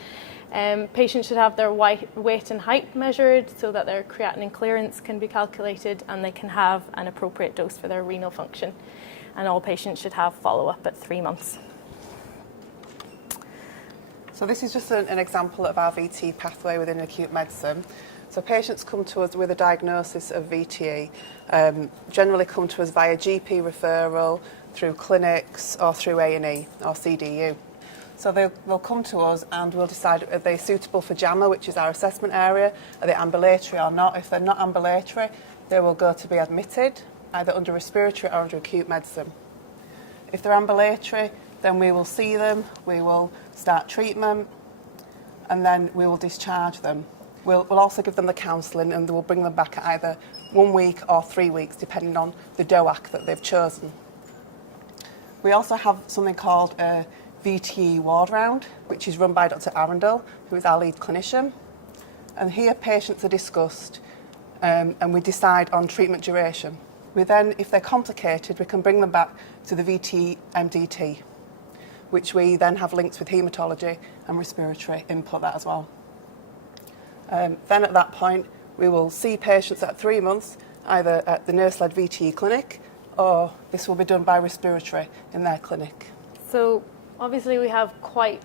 Patients should have their weight and height measured so that their creatinine clearance can be calculated and they can have an appropriate dose for their renal function. And all patients should have follow-up at 3 months. So this is just an example of our VTE pathway within acute medicine. So patients come to us with a diagnosis of VTE, generally come to us via GP referral, through clinics or through A&E or CDU. So they'll come to us and we'll decide are they suitable for JAMA, which is our assessment area, are they ambulatory or not. If they're not ambulatory, they will go to be admitted, either under respiratory or under acute medicine. If they're ambulatory, then we will see them, we will start treatment, and then we will discharge them. We'll also give them the counselling and we'll bring them back at either 1 week or 3 weeks, depending on the DOAC that they've chosen. We also have something called a VTE ward round, which is run by Dr. Arundel, who is our lead clinician. And here patients are discussed and we decide on treatment duration. We then, if they're complicated, we can bring them back to the Vte MDT, which we then have links with haematology and respiratory input that as well. Then at that point, we will see patients at 3 months, either at the nurse-led VTE clinic, or this will be done by respiratory in their clinic. So obviously we have quite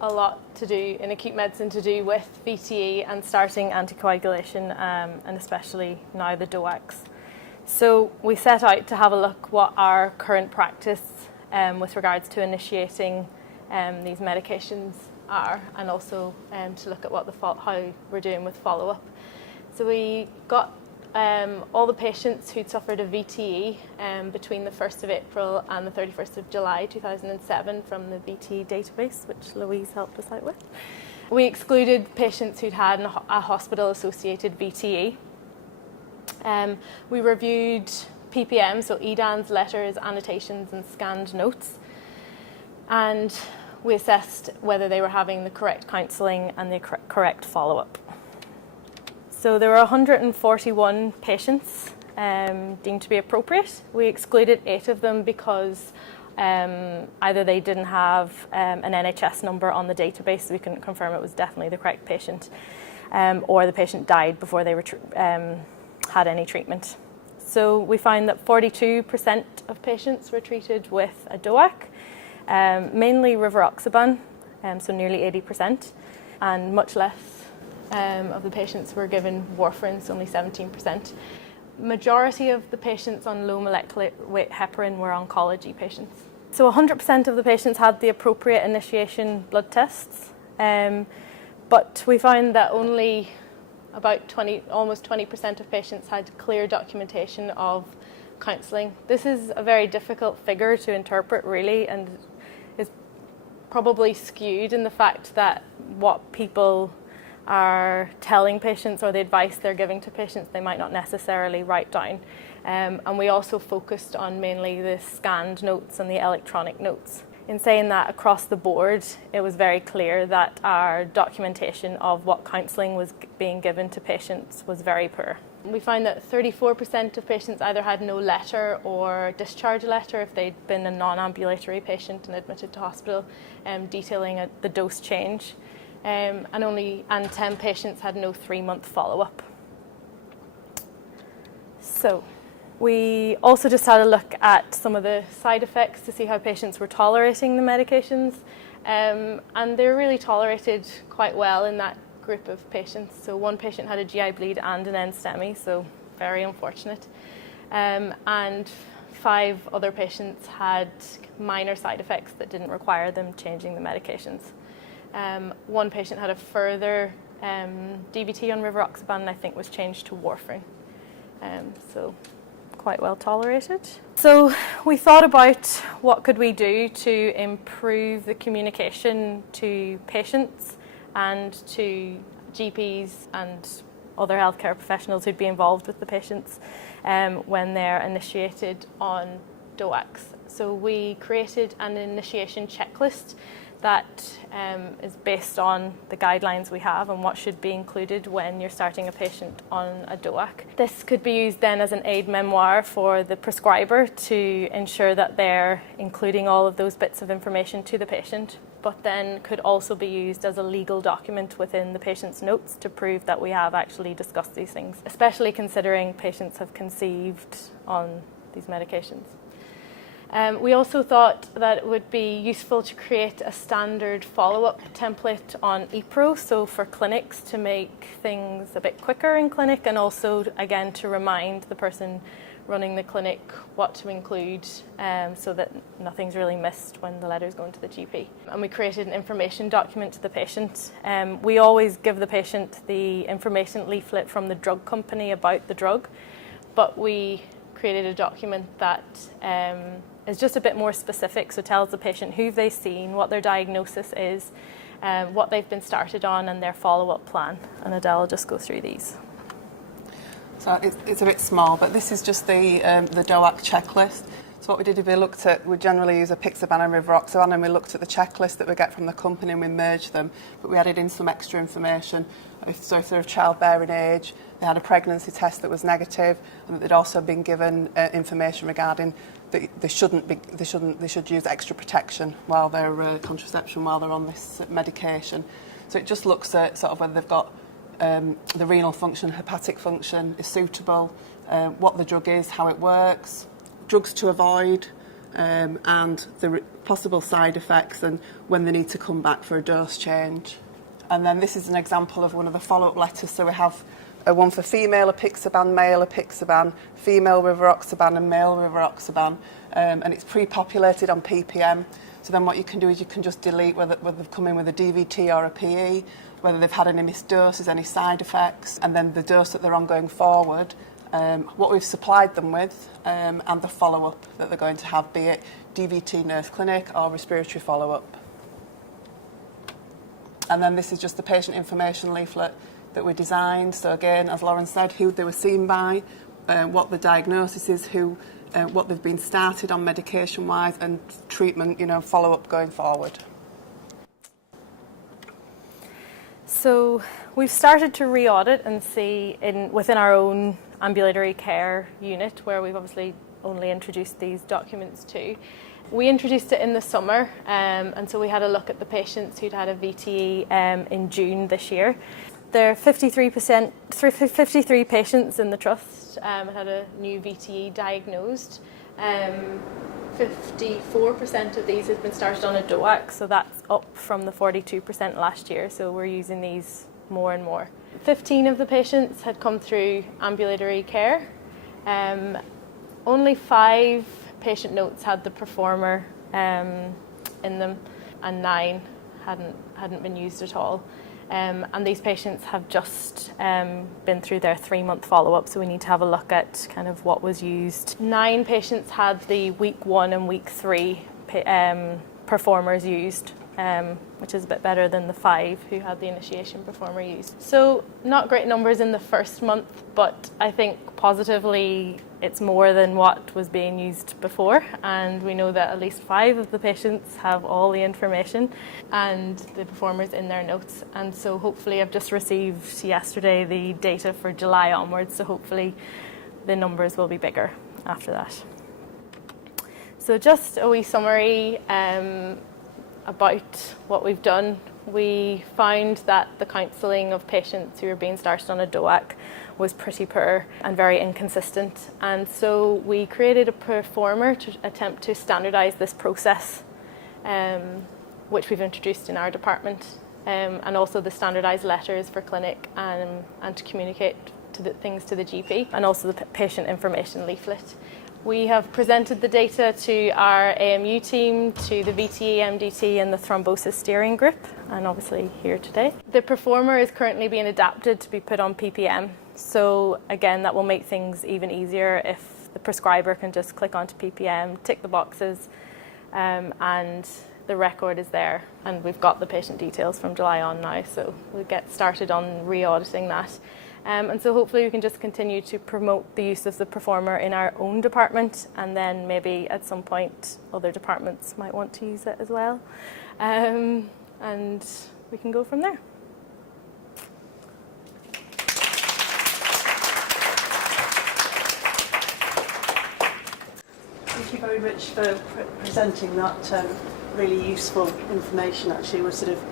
a lot to do in acute medicine to do with VTE and starting anticoagulation, and especially now the DOACs. So we set out to have a look what our current practice with regards to initiating these medications are, and also to look at what how we're doing with follow-up. So we got all the patients who'd suffered a VTE between the 1st of April and the 31st of July 2007 from the Vte database, which Louise helped us out with. We excluded patients who'd had a hospital-associated VTE. We reviewed PPM, so EDAN's letters, annotations and scanned notes, and we assessed whether they were having the correct counselling and the correct follow-up. So there were 141 patients deemed to be appropriate. We excluded 8 of them because either they didn't have an NHS number on the database, so we couldn't confirm it was definitely the correct patient, or the patient died before they had any treatment. So we find that 42% of patients were treated with a DOAC, mainly rivaroxaban, so nearly 80%, and much less of the patients were given warfarin, so only 17%. Majority of the patients on low molecular weight heparin were oncology patients. So 100% of the patients had the appropriate initiation blood tests, but we found that only about almost 20% of patients had clear documentation of counselling. This is a very difficult figure to interpret, really, and is probably skewed in the fact that what people are telling patients or the advice they're giving to patients they might not necessarily write down. And we also focused on mainly the scanned notes and the electronic notes. In saying that, across the board, it was very clear that our documentation of what counselling was being given to patients was very poor. We find that 34% of patients either had no letter or discharge letter if they'd been a non-ambulatory patient and admitted to hospital, detailing the dose change. And 10 patients had no 3-month follow-up. So we also just had a look at some of the side effects to see how patients were tolerating the medications, and they're really tolerated quite well in that group of patients. So one patient had a GI bleed and an NSTEMI, so very unfortunate, and 5 other patients had minor side effects that didn't require them changing the medications. One patient had a further DVT on rivaroxaban and I think was changed to warfarin. So quite well tolerated. So we thought about what could we do to improve the communication to patients and to GPs and other healthcare professionals who'd be involved with the patients when they're initiated on DOACs. So we created an initiation checklist that is based on the guidelines we have and what should be included when you're starting a patient on a DOAC. This could be used then as an aid memoir for the prescriber to ensure that they're including all of those bits of information to the patient, but then could also be used as a legal document within the patient's notes to prove that we have actually discussed these things, especially considering patients have conceived on these medications. We also thought that it would be useful to create a standard follow-up template on EPRO, so for clinics to make things a bit quicker in clinic, and also, again, to remind the person running the clinic what to include so that nothing's really missed when the letter's going to the GP. And we created an information document to the patient. We always give the patient the information leaflet from the drug company about the drug, but we created a document that is just a bit more specific, so tells the patient who they've seen, what their diagnosis is, what they've been started on, and their follow-up plan. And Adele will just go through these. So it's a bit small, but this is just the DOAC checklist. So what we did is we generally use apixaban and rivaroxaban, and we looked at the checklist that we get from the company and we merged them, but we added in some extra information. So if they're of childbearing age, they had a pregnancy test that was negative, and that they'd also been given information regarding that they should use extra protection while they're contraception while they're on this medication. So it just looks at sort of whether they've got the renal function, hepatic function is suitable, what the drug is, how it works, drugs to avoid, and the possible side effects, and when they need to come back for a dose change. And then this is an example of one of the follow-up letters. So we have one for female apixaban, male apixaban, female rivaroxaban and male rivaroxaban, and it's pre-populated on PPM. So then what you can do is you can just delete whether they've come in with a DVT or a PE, whether they've had any missed doses, any side effects, and then the dose that they're on going forward, what we've supplied them with, and the follow-up that they're going to have, be it DVT nurse clinic or respiratory follow-up. And then this is just the patient information leaflet that we designed. So again, as Lauren said, who they were seen by, what the diagnosis is, what they've been started on medication-wise, and treatment, follow-up going forward. So we've started to re-audit and see within our own ambulatory care unit, where we've obviously only introduced these documents to. We introduced it in the summer, and so we had a look at the patients who'd had a VTE in June this year. There are 53 patients in the trust had a new VTE diagnosed. 54% of these have been started on a DOAC, so that's up from the 42% last year, so we're using these more and more. 15 of the patients had come through ambulatory care. Only 5 patient notes had the performer in them, and 9 hadn't been used at all. And these patients have just been through their 3-month follow-up, so we need to have a look at kind of what was used. 9 patients had the week 1 and week 3 performers used, which is a bit better than the 5 who had the initiation performer used. So not great numbers in the first month, but I think positively it's more than what was being used before, and we know that at least 5 of the patients have all the information and the performers in their notes. And so hopefully, I've just received yesterday the data for July onwards, so hopefully the numbers will be bigger after that. So just a wee summary about what we've done. We found that the counselling of patients who were being started on a DOAC was pretty poor and very inconsistent, and so we created a performer to attempt to standardise this process, which we've introduced in our department, and also the standardised letters for clinic and to communicate things to the GP, and also the patient information leaflet. We have presented the data to our AMU team, to the VTE, MDT and the Thrombosis Steering Group, and obviously here today. The performer is currently being adapted to be put on PPM. So again, that will make things even easier if the prescriber can just click onto PPM, tick the boxes, and the record is there. And we've got the patient details from July on now, so we'll get started on re-auditing that. And so hopefully we can just continue to promote the use of the performer in our own department, and then maybe at some point other departments might want to use it as well. And we can go from there. Thank you very much for presenting that really useful information. Actually, we're sort of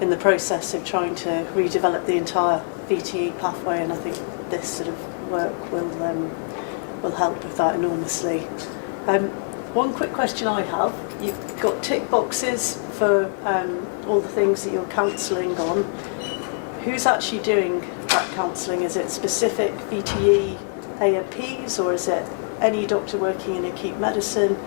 in the process of trying to redevelop the entire VTE pathway, and I think this sort of work will help with that enormously. One quick question I have: you've got tick boxes for all the things that you're counselling on. Who's actually doing that counselling? Is it specific VTE AMPs, or is it any doctor working in acute medicine?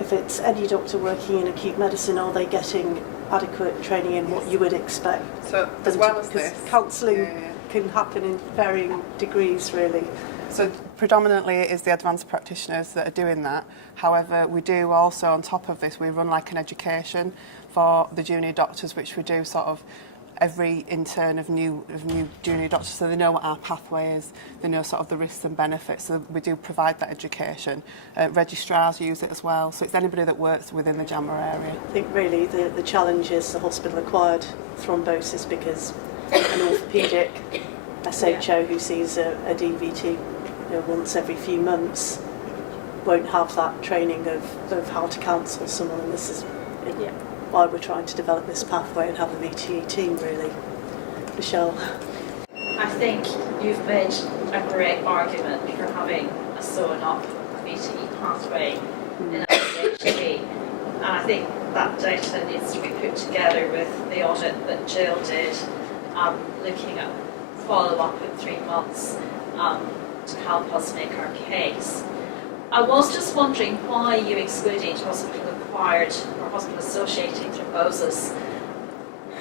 If it's any doctor working in acute medicine, are they getting adequate training in what you would expect? So as well as this, counselling can happen in varying degrees, really. So predominantly it is the advanced practitioners that are doing that. However, we do also, on top of this, we run like an education for the junior doctors, which we do sort of every intern of new junior doctors, so they know what our pathway is, they know sort of the risks and benefits, so we do provide that education. Registrars use it as well, so it's anybody that works within the JAMA area. I think really the challenge is the hospital-acquired thrombosis, because an orthopaedic SHO who sees a DVT once every few months won't have that training of how to counsel someone, and this is why we're trying to develop this pathway and have a VTE team, really. Michelle? I think you've made a great argument for having a sewn-up VTE pathway in LCHD, and I think that data needs to be put together with the audit that Jill did, looking at follow-up in 3 months to help us make our case. I was just wondering why you excluded hospital-acquired or hospital-associated thrombosis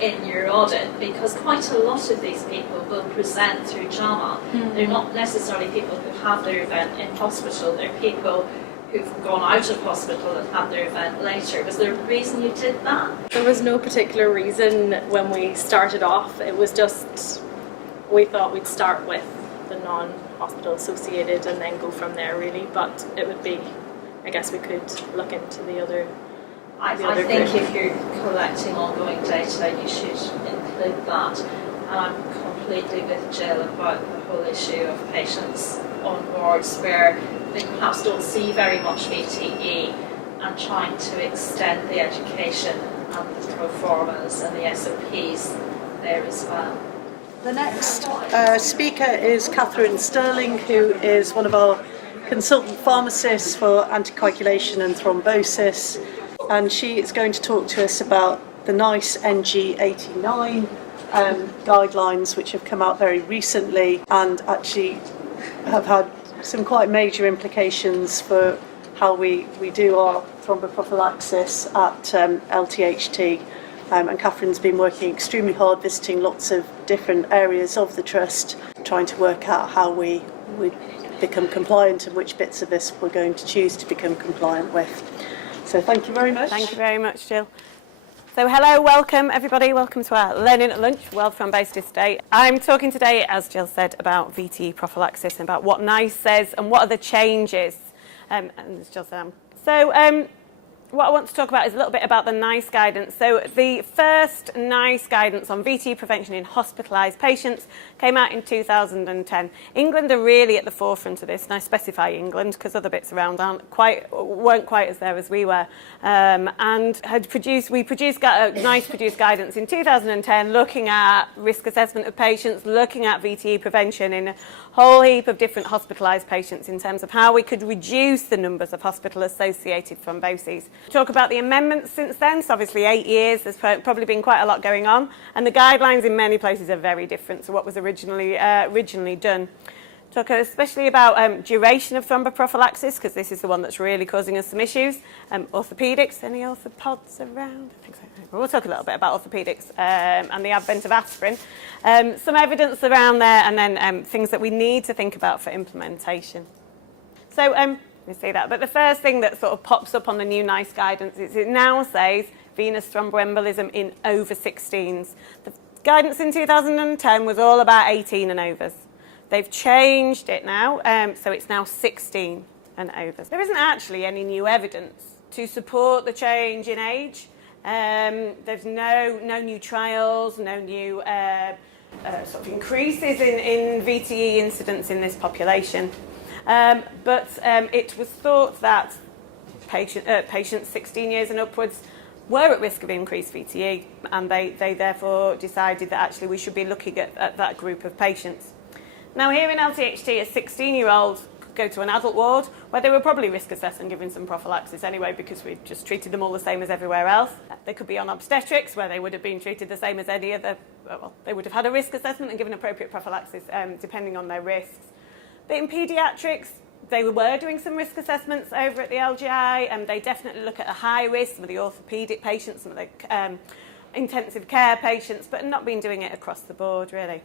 in your audit, because quite a lot of these people will present through JAMA. They're not necessarily people who have their event in hospital, they're people who've gone out of hospital and had their event later. Was there a reason you did that? There was no particular reason when we started off. It was just, we thought we'd start with the non-hospital associated and then go from there really, but it would be, I guess we could look into the other. I think if you're collecting ongoing data, you should include that. And I'm completely with Jill about the whole issue of patients on wards where they perhaps don't see very much VTE, and trying to extend the education and the pro formas and the SOPs there as well. The next speaker is Catherine Sterling, who is one of our consultant pharmacists for anticoagulation and thrombosis, and she is going to talk to us about the NICE NG89 guidelines, which have come out very recently and actually have had some quite major implications for how we do our thromboprophylaxis at LTHT. And Catherine's been working extremely hard, visiting lots of different areas of the Trust, trying to work out how we become compliant and which bits of this we're going to choose to become compliant with. So thank you very much. Thank you very much, Jill. So hello, welcome everybody, welcome to our Learning at Lunch, World Thrombosis Day. I'm talking today, as Jill said, about VTE prophylaxis and about what NICE says and what are the changes. And as Jill said, what I want to talk about is a little bit about the NICE guidance. So the first NICE guidance on VTE prevention in hospitalised patients came out in 2010. England are really at the forefront of this, and I specify England because other bits around weren't quite as there as we were. And NICE produced guidance in 2010 looking at risk assessment of patients, looking at VTE prevention in a whole heap of different hospitalised patients in terms of how we could reduce the numbers of hospital-associated thromboses. Talk about the amendments since then, so obviously 8 years, there's probably been quite a lot going on, and the guidelines in many places are very different to what was originally done. Talk especially about duration of thromboprophylaxis, because this is the one that's really causing us some issues. Orthopaedics, any orthopods around? I think so. We'll talk a little bit about orthopaedics and the advent of aspirin. Some evidence around there, and then things that we need to think about for implementation. So, we see that. But the first thing that sort of pops up on the new NICE guidance is it now says venous thromboembolism in over 16s. The guidance in 2010 was all about 18 and overs. They've changed it now, so it's now 16 and overs. There isn't actually any new evidence to support the change in age. There's no new trials, no new sort of increases in VTE incidence in this population. But it was thought that patients 16 years and upwards were at risk of increased VTE, and they therefore decided that actually we should be looking at that group of patients. Now here in LTHT, a 16-year-old could go to an adult ward where they were probably risk assessed and given some prophylaxis anyway because we just treated them all the same as everywhere else. They could be on obstetrics where they would have been treated the same as any other, well, they would have had a risk assessment and given appropriate prophylaxis depending on their risks. But in paediatrics, they were doing some risk assessments over at the LGI, and they definitely look at a high risk, some of the orthopaedic patients, some of the intensive care patients, but not been doing it across the board, really.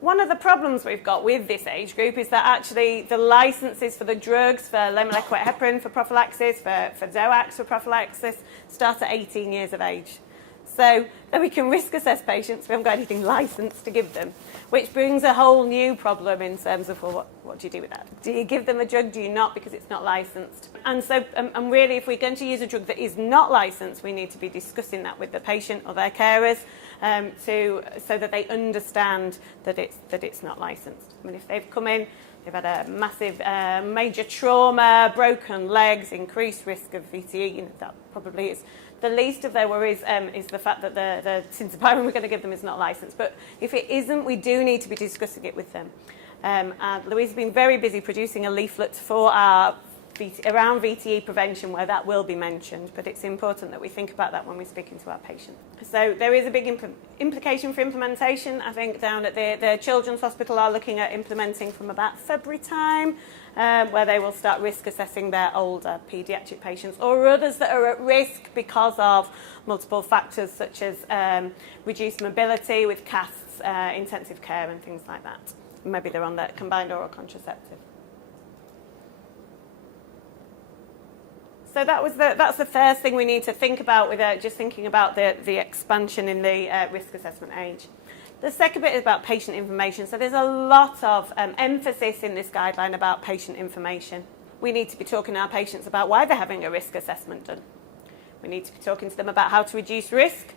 One of the problems we've got with this age group is that actually the licenses for the drugs, for low molecular weight heparin for prophylaxis, for DOACs for prophylaxis, start at 18 years of age. So that we can risk assess patients, we haven't got anything licensed to give them, which brings a whole new problem in terms of, well, what do you do with that? Do you give them a drug, do you not, because it's not licensed? And so, and really, if we're going to use a drug that is not licensed, we need to be discussing that with the patient or their carers so that they understand that it's not licensed. I mean, if they've come in, they've had a massive major trauma, broken legs, increased risk of VTE, you know, that probably is the least of their worries is the fact that the syncypirin we're going to give them is not licensed. But if it isn't, we do need to be discussing it with them. And Louise has been very busy producing a leaflet for our around VTE prevention where that will be mentioned, but it's important that we think about that when we're speaking to our patients. So there is a big implication for implementation. I think down at the Children's Hospital are looking at implementing from about February time, where they will start risk assessing their older paediatric patients or others that are at risk because of multiple factors such as reduced mobility with casts, intensive care and things like that. Maybe they're on that combined oral contraceptive. So that's the first thing we need to think about with just thinking about the expansion in the risk assessment age. The second bit is about patient information. So there's a lot of emphasis in this guideline about patient information. We need to be talking to our patients about why they're having a risk assessment done. We need to be talking to them about how to reduce risk.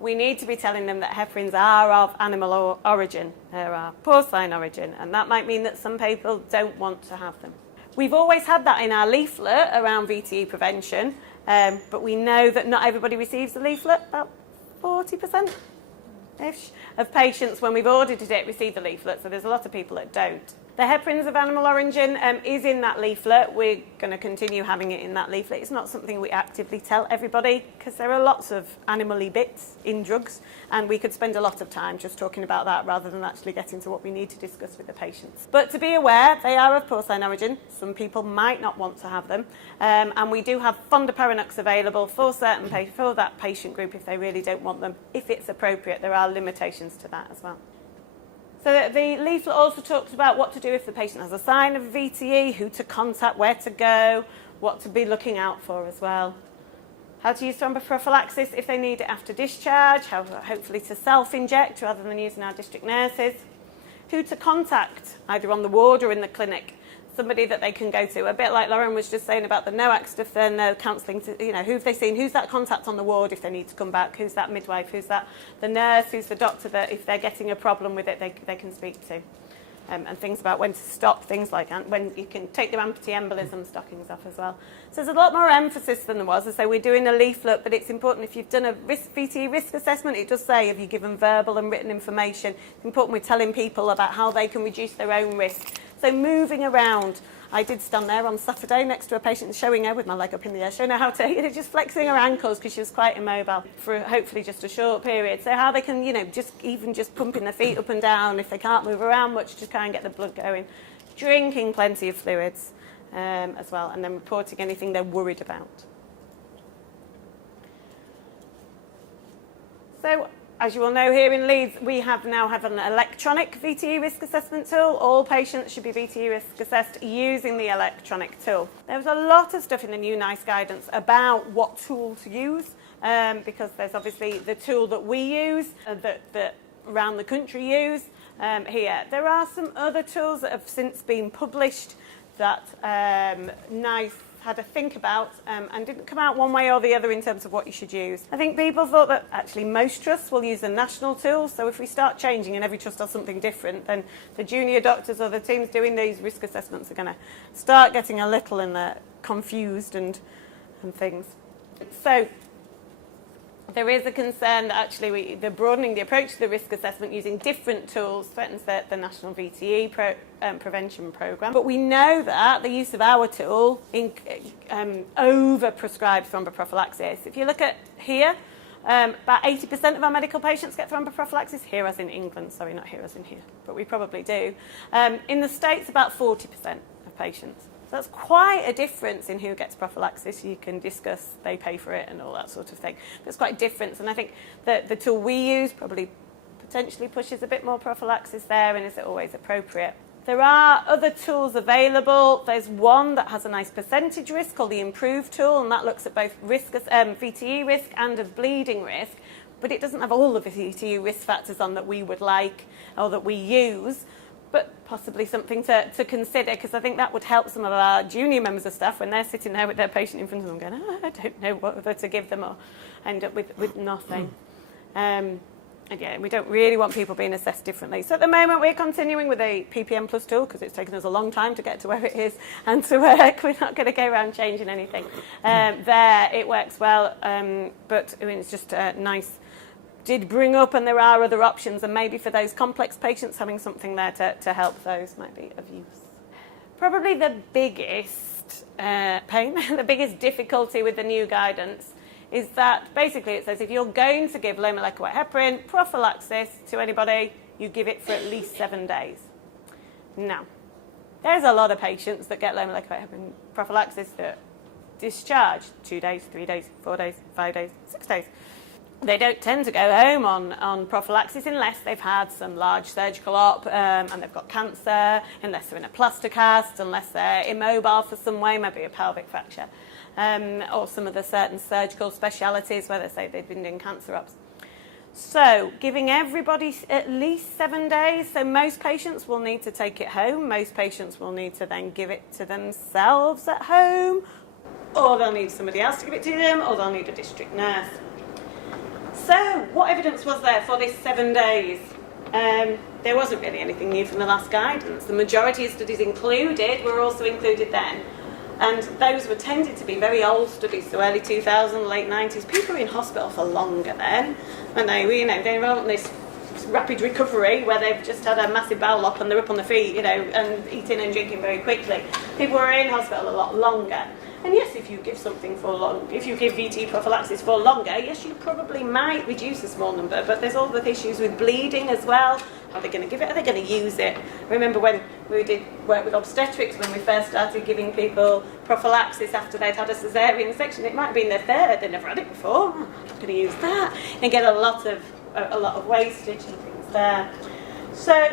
We need to be telling them that heparins are of animal origin. They are porcine origin, and that might mean that some people don't want to have them. We've always had that in our leaflet around VTE prevention, but we know that not everybody receives the leaflet. About 40%-ish of patients, when we've audited it, receive the leaflet, so there's a lot of people that don't. The heparins of animal origin is in that leaflet. We're going to continue having it in that leaflet. It's not something we actively tell everybody because there are lots of animal-y bits in drugs, and we could spend a lot of time just talking about that rather than actually getting to what we need to discuss with the patients. But to be aware, they are of porcine origin. Some people might not want to have them, and we do have fondaparinux available for for that patient group if they really don't want them. If it's appropriate, there are limitations to that as well. So the leaflet also talks about what to do if the patient has a sign of VTE, who to contact, where to go, what to be looking out for as well. How to use thromboprophylaxis if they need it after discharge, how hopefully to self-inject rather than using our district nurses. Who to contact, either on the ward or in the clinic. Somebody that they can go to. A bit like Lauren was just saying about the NOAC stuff, then the counselling, who have they seen, who's that contact on the ward if they need to come back, who's that midwife, who's that the nurse, who's the doctor that if they're getting a problem with it, they can speak to. And things about when to stop, things like when you can take their anti-embolism stockings off as well. So there's a lot more emphasis than there was. As I say, we're doing a leaflet, but it's important if you've done a VTE risk assessment, it does say have you given verbal and written information. It's important we're telling people about how they can reduce their own risk. So moving around. I did stand there on Saturday next to a patient showing her with my leg up in the air, showing her how to, just flexing her ankles because she was quite immobile for hopefully just a short period. So how they can, just pumping their feet up and down if they can't move around much, just try and get the blood going. Drinking plenty of fluids as well, and then reporting anything they're worried about. So, as you all know, here in Leeds, we now have an electronic VTE risk assessment tool. All patients should be VTE risk assessed using the electronic tool. There's a lot of stuff in the new NICE guidance about what tool to use, because there's obviously the tool that we use, that around the country use here. There are some other tools that have since been published that NICE had to think about and didn't come out one way or the other in terms of what you should use. I think people thought that actually most trusts will use the national tools, so if we start changing and every trust does something different, then the junior doctors or the teams doing these risk assessments are going to start getting a little in there confused and things. So there is a concern that actually they're broadening the approach to the risk assessment using different tools threatens the national VTE prevention programme. But we know that the use of our tool over-prescribes thromboprophylaxis. If you look at here, about 80% of our medical patients get thromboprophylaxis, here as in England, sorry, not here as in here, but we probably do. In the States, about 40% of patients. So that's quite a difference in who gets prophylaxis. You can discuss, they pay for it and all that sort of thing. But it's quite a difference, and I think that the tool we use probably potentially pushes a bit more prophylaxis there, and is it always appropriate? There are other tools available. There's one that has a nice percentage risk called the Improve tool, and that looks at both risk, VTE risk and of bleeding risk, but it doesn't have all of the VTE risk factors on that we would like or that we use. But possibly something to consider, because I think that would help some of our junior members of staff when they're sitting there with their patient in front of them going, I don't know whether to give them, or end up with nothing. And yeah, we don't really want people being assessed differently. So at the moment, we're continuing with a PPM Plus tool because it's taken us a long time to get to where it is and to work. We're not going to go around changing anything. There, it works well, but I mean, it's just nice. Did bring up, and there are other options, and maybe for those complex patients, having something there to help those might be of use. Probably the biggest pain, the biggest difficulty with the new guidance is that basically it says if you're going to give low molecular weight heparin prophylaxis to anybody, you give it for at least 7 days. Now, there's a lot of patients that get low molecular weight heparin prophylaxis that discharge 2 days, 3 days, 4 days, 5 days, 6 days. They don't tend to go home on prophylaxis unless they've had some large surgical op and they've got cancer, unless they're in a plaster cast, unless they're immobile for some way, maybe a pelvic fracture, or some of the certain surgical specialities where they say they've been doing cancer ops. So giving everybody at least 7 days, so most patients will need to take it home, most patients will need to then give it to themselves at home, or they'll need somebody else to give it to them, or they'll need a district nurse. So, what evidence was there for this 7 days? There wasn't really anything new from the last guidance. The majority of studies included were also included then. And those were tended to be very old studies, so early 2000s, late 90s. People were in hospital for longer then. And they were on this rapid recovery where they've just had a massive bowel op and they're up on their feet, and eating and drinking very quickly. People were in hospital a lot longer. And yes, if you give something for long, if you give VT prophylaxis for longer, yes, you probably might reduce a small number, but there's all the issues with bleeding as well. Are they going to give it? Are they going to use it? Remember when we did work with obstetrics, when we first started giving people prophylaxis after they'd had a caesarean section, it might have been their third, they'd never had it before, I'm not going to use that, and get a lot of wastage and things there. So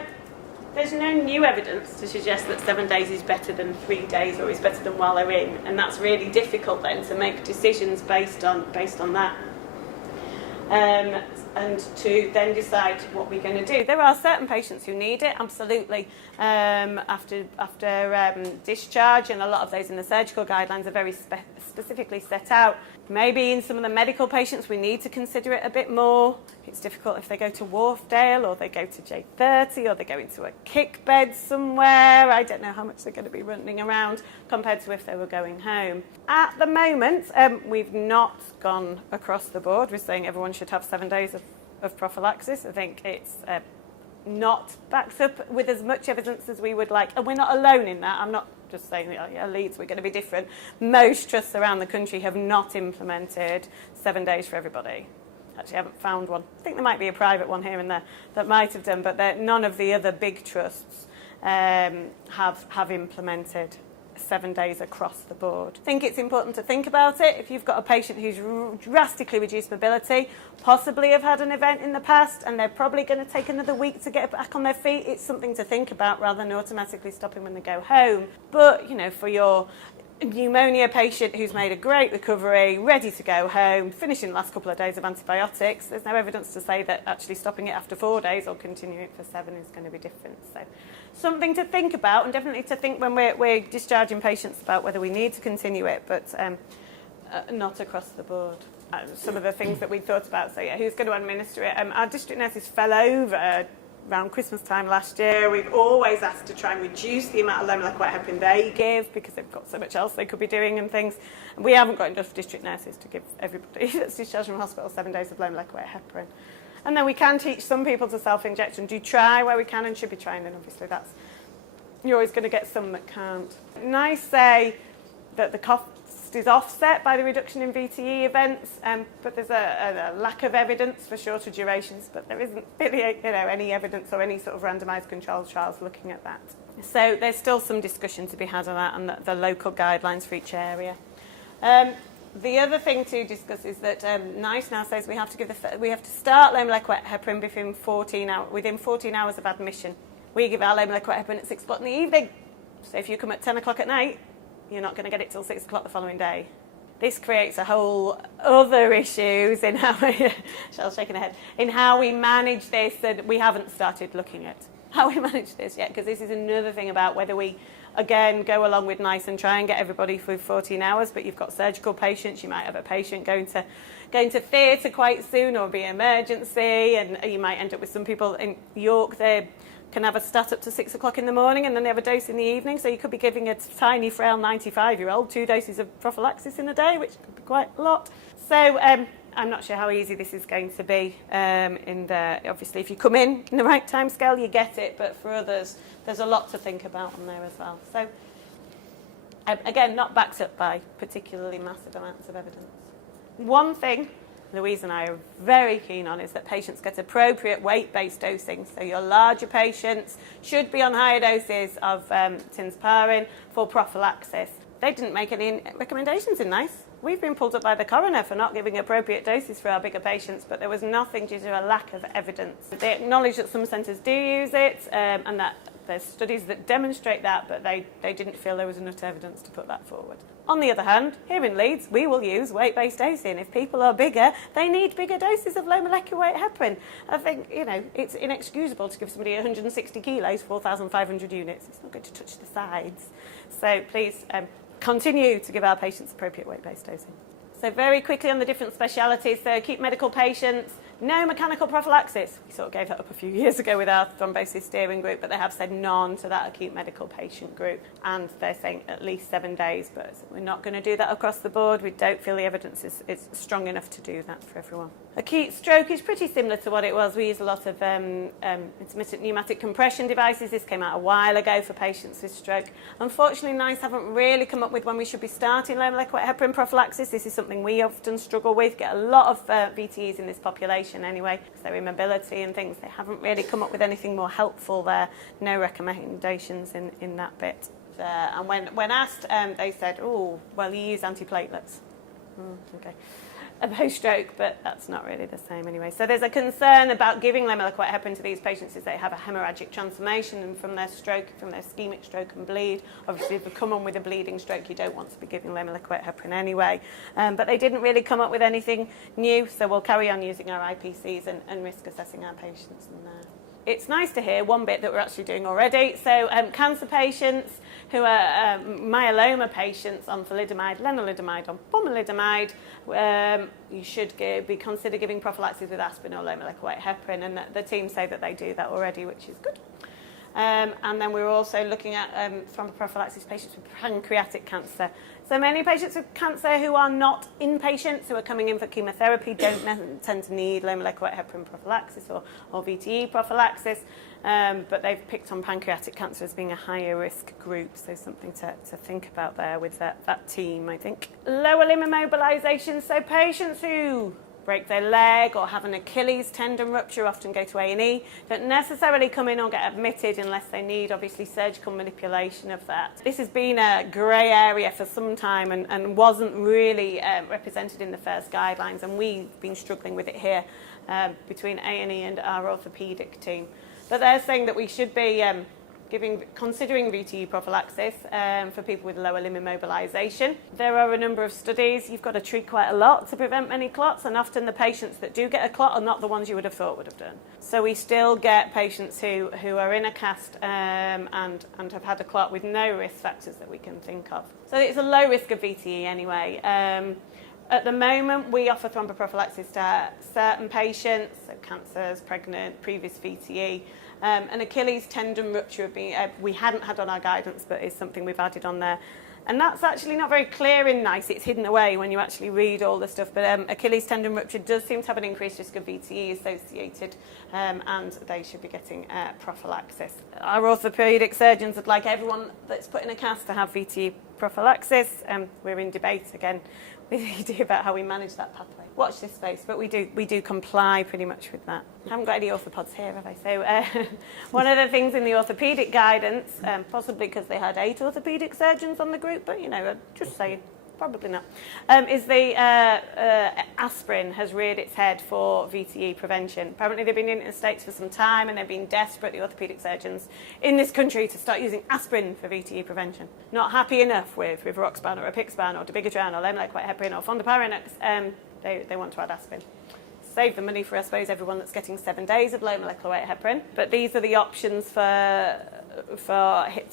there's no new evidence to suggest that 7 days is better than 3 days or is better than while they're in, and that's really difficult then to make decisions based on that, and to then decide what we're going to do. There are certain patients who need it, absolutely, after discharge, and a lot of those in the surgical guidelines are very specifically set out. Maybe in some of the medical patients we need to consider it a bit more. It's difficult if they go to Wharfdale or they go to J30 or they go into a kick bed somewhere. I don't know how much they're going to be running around compared to if they were going home. At the moment, we've not gone across the board. We're saying everyone should have 7 days of prophylaxis. I think it's not backed up with as much evidence as we would like. And we're not alone in that. I'm not just saying that Leeds, we're going to be different. Most trusts around the country have not implemented 7 days for everybody. Actually, I haven't found one. I think there might be a private one here and there that might have done, but none of the other big trusts have implemented 7 days across the board. I think it's important to think about it. If you've got a patient who's drastically reduced mobility, possibly have had an event in the past, and they're probably going to take another week to get back on their feet, it's something to think about rather than automatically stopping when they go home. But, for your pneumonia patient who's made a great recovery, ready to go home, finishing the last couple of days of antibiotics, there's no evidence to say that actually stopping it after 4 days or continuing it for 7 is going to be different. So something to think about, and definitely to think when we're discharging patients about whether we need to continue it, but not across the board. Some of the things that we thought about, so who's going to administer it? Our district nurses fell over around Christmas time last year. We've always asked to try and reduce the amount of low molecular weight heparin they give because they've got so much else they could be doing and things. And we haven't got enough district nurses to give everybody that's discharged from hospital 7 days of low molecular weight heparin. And then we can teach some people to self-injection. Do try where we can and should be trying, and obviously you're always going to get some that can't. NICE say that the cost is offset by the reduction in VTE events, but there's a lack of evidence for shorter durations, but there isn't really any evidence or any sort of randomised controlled trials looking at that. So there's still some discussion to be had on that and the local guidelines for each area. The other thing to discuss is that NICE now says we have to start low molecular weight heparin within 14 hours of admission. We give our low molecular weight heparin at 6 o'clock in the evening. So if you come at 10 o'clock at night, you're not going to get it till 6 o'clock the following day. This creates a whole other issues in how Shell's shaking her head, in how we manage this, and we haven't started looking at how we manage this yet, because this is another thing about whether we again go along with NICE and try and get everybody for 14 hours, but you've got surgical patients, you might have a patient going to theatre quite soon or be emergency, and you might end up with some people in York, they can have a stat up to 6 o'clock in the morning and then they have a dose in the evening, so you could be giving a tiny frail 95-year-old 2 doses of prophylaxis in a day, which could be quite a lot. So I'm not sure how easy this is going to be. Obviously, if you come in the right time scale, you get it, but for others, there's a lot to think about on there as well. So Again, not backed up by particularly massive amounts of evidence. One thing Louise and I are very keen on is that patients get appropriate weight-based dosing. So your larger patients should be on higher doses of Tinzaparin for prophylaxis. They didn't make any recommendations in NICE. We've been pulled up by the coroner for not giving appropriate doses for our bigger patients, but there was nothing due to a lack of evidence. They acknowledge that some centres do use it and that there's studies that demonstrate that, but they didn't feel there was enough evidence to put that forward. On the other hand, here in Leeds, we will use weight-based dosing. If people are bigger, they need bigger doses of low molecular weight heparin. I think, it's inexcusable to give somebody 160 kilos, 4,500 units. It's not going to touch the sides. So please continue to give our patients appropriate weight-based dosing. So very quickly on the different specialities. So acute medical patients, no mechanical prophylaxis. We sort of gave that up a few years ago with our thrombosis steering group, but they have said none to that acute medical patient group. And they're saying at least 7 days, but we're not going to do that across the board. We don't feel the evidence is strong enough to do that for everyone. Acute stroke is pretty similar to what it was. We use a lot of intermittent pneumatic compression devices. This came out a while ago for patients with stroke. Unfortunately, NICE haven't really come up with when we should be starting low molecular weight heparin prophylaxis. This is something we often struggle with. Get a lot of VTEs in this population anyway, because their immobility and things. They haven't really come up with anything more helpful there. No recommendations in that bit. And when asked, they said, oh, well, you use antiplatelets. Okay. Post-stroke, but that's not really the same anyway. So there's a concern about giving low molecular weight heparin to these patients as they have a hemorrhagic transformation and from their stroke, from their ischemic stroke and bleed. Obviously, if you come on with a bleeding stroke, you don't want to be giving low molecular weight heparin anyway. But they didn't really come up with anything new, so we'll carry on using our IPCs and risk assessing our patients in there. It's nice to hear one bit that we're actually doing already. So cancer patients who are myeloma patients on thalidomide, lenalidomide, on pomalidomide, you should consider giving prophylaxis with aspirin or low molecular weight heparin, and the team say that they do that already, which is good. And then we're also looking at thromboprophylaxis patients with pancreatic cancer. So many patients with cancer who are not inpatients, who are coming in for chemotherapy, don't tend to need low molecular weight heparin prophylaxis or VTE prophylaxis, but they've picked on pancreatic cancer as being a higher risk group, so something to think about there with that team, I think. Lower limb immobilization, so patients who break their leg or have an Achilles tendon rupture often go to A&E, don't necessarily come in or get admitted unless they need obviously surgical manipulation of that. This has been a grey area for some time and wasn't really represented in the first guidelines, and we've been struggling with it here between A&E and our orthopaedic team. But they're saying that we should be considering VTE prophylaxis for people with lower limb immobilization. There are a number of studies. You've got to treat quite a lot to prevent many clots, and often the patients that do get a clot are not the ones you would have thought would have done. So we still get patients who are in a cast and have had a clot with no risk factors that we can think of. So it's a low risk of VTE anyway. At the moment, we offer thromboprophylaxis to certain patients, so cancers, pregnant, previous VTE. An Achilles tendon rupture we hadn't had on our guidance, but is something we've added on there. And that's actually not very clear in NICE. It's hidden away when you actually read all the stuff. But Achilles tendon rupture does seem to have an increased risk of VTE associated, and they should be getting prophylaxis. Our orthopaedic surgeons would like everyone that's put in a cast to have VTE prophylaxis. We're in debate again with ED about how we manage that pathway. Watch this space, but we do comply pretty much with that. I haven't got any orthopods here, have I? So one of the things in the orthopaedic guidance, possibly because they had 8 orthopaedic surgeons on the group, but just saying, probably not, is the aspirin has reared its head for VTE prevention. Apparently they've been in the States for some time and they've been desperate, the orthopaedic surgeons in this country, to start using aspirin for VTE prevention. Not happy enough with Roxban or Apixaban or dabigatran or low molecular weight heparin or fondaparinux. They want to add aspirin. Save the money for, I suppose, everyone that's getting 7 days of low molecular weight heparin. But these are the options for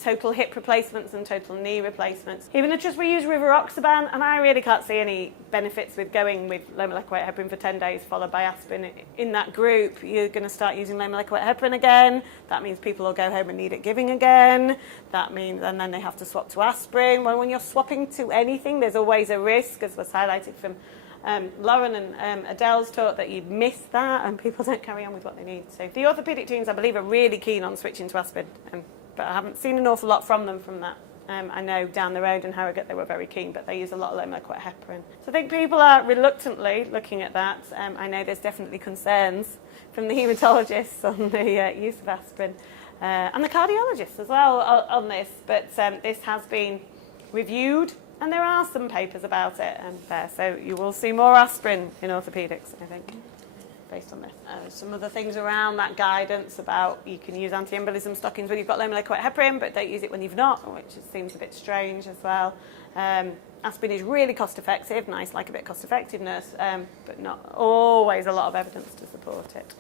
total hip replacements and total knee replacements. Even just we use rivaroxaban, and I really can't see any benefits with going with low molecular weight heparin for 10 days followed by aspirin. In that group, you're going to start using low molecular weight heparin again. That means people will go home and need it giving again. That means, and then they have to swap to aspirin. Well, when you're swapping to anything, there's always a risk, as was highlighted from Lauren and Adele's talk, that you'd miss that and people don't carry on with what they need. So the orthopaedic teams, I believe, are really keen on switching to aspirin, but I haven't seen an awful lot from them from that. I know down the road in Harrogate they were very keen, but they use a lot of low molecular heparin. So I think people are reluctantly looking at that. I know there's definitely concerns from the haematologists on the use of aspirin and the cardiologists as well on this, but this has been reviewed and there are some papers about it there, so you will see more aspirin in orthopaedics, I think, based on this. Some other things around that guidance about you can use anti-embolism stockings when you've got low molecular heparin, but don't use it when you've not, which seems a bit strange as well. Aspirin is really cost effective, nice like a bit of cost effectiveness, but not always a lot of evidence to support it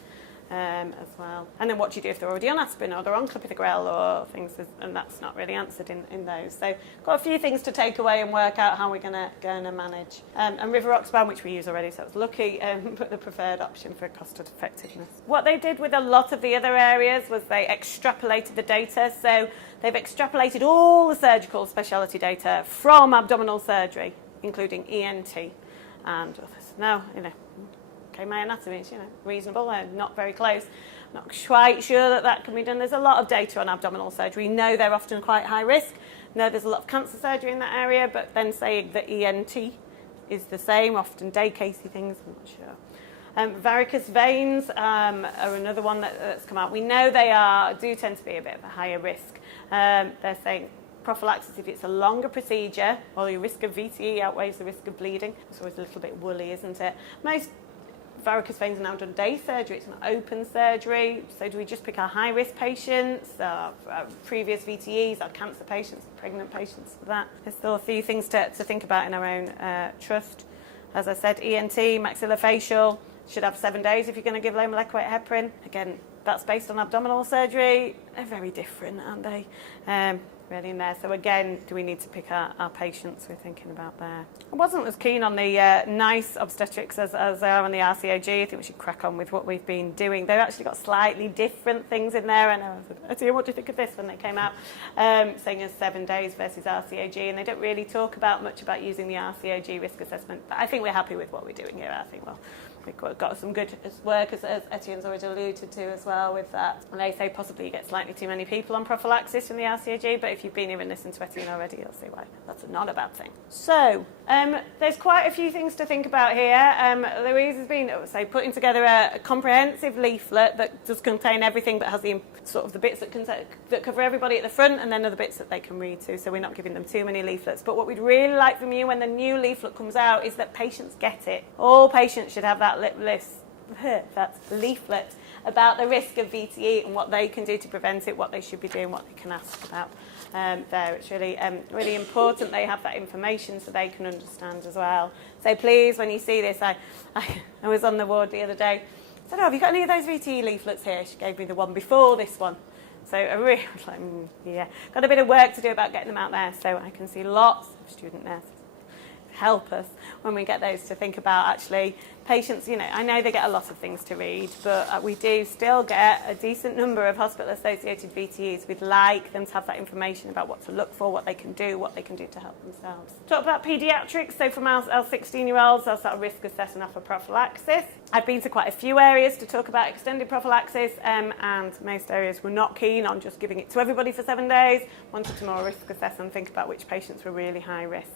as well. And then what do you do if they're already on aspirin or they're on clopidogrel or things, and that's not really answered in those. So got a few things to take away and work out how we're going to manage. And rivaroxaban, which we use already, so I was lucky, but the preferred option for cost effectiveness. What they did with a lot of the other areas was they extrapolated the data. So they've extrapolated all the surgical specialty data from abdominal surgery, including ENT and others. Now, okay, my anatomy is, reasonable and not very close. Not quite sure that can be done. There's a lot of data on abdominal surgery. We know they're often quite high risk. No, there's a lot of cancer surgery in that area, but then saying that ENT is the same, often day casey things, I'm not sure. Varicose veins are another one that's come out. We know they do tend to be a bit of a higher risk. They're saying prophylaxis, if it's a longer procedure, or your risk of VTE outweighs the risk of bleeding. It's always a little bit woolly, isn't it? Most varicose veins are now done day surgery, it's an open surgery, so do we just pick our high-risk patients, our previous VTEs, our cancer patients, pregnant patients for that? There's still a few things to think about in our own trust. As I said, ENT, maxillofacial, should have 7 days if you're going to give low molecular weight heparin. Again, that's based on abdominal surgery. They're very different, aren't they? Really in there. So again, do we need to pick our patients we're thinking about there? I wasn't as keen on the NICE obstetrics as I are on the RCOG. I think we should crack on with what we've been doing. They've actually got slightly different things in there. And I said, what do you think of this when they came out? Saying as 7 days versus RCOG. And they don't really talk much about using the RCOG risk assessment. But I think we're happy with what we're doing here. I think, we've got some good work, as Etienne's already alluded to as well with that. And they say possibly you get slightly too many people on prophylaxis from the RCOG, but if you've been here and listened to Etienne already, you'll see why that's not a bad thing. So, there's quite a few things to think about here. Louise has been, putting together a comprehensive leaflet that does contain everything, but has the bits that cover everybody at the front, and then other bits that they can read to, so we're not giving them too many leaflets. But what we'd really like from you when the new leaflet comes out is that patients get it. All patients should have that leaflet about the risk of VTE and what they can do to prevent it, what they should be doing, what they can ask about there. It's really really important they have that information so they can understand as well. So please, when you see this, I was on the ward the other day, I said, have you got any of those VTE leaflets here? She gave me the one before this one. So I really was like, yeah, got a bit of work to do about getting them out there, so I can see lots of student nurses help us when we get those to think about actually patients. I know they get a lot of things to read, but we do still get a decent number of hospital-associated VTEs. We'd like them to have that information about what to look for, what they can do to help themselves. Talk about paediatrics. So from our 16-year-olds, our sort of risk assessment for prophylaxis. I've been to quite a few areas to talk about extended prophylaxis, and most areas were not keen on just giving it to everybody for 7 days. Wanted to more risk assess and think about which patients were really high risk.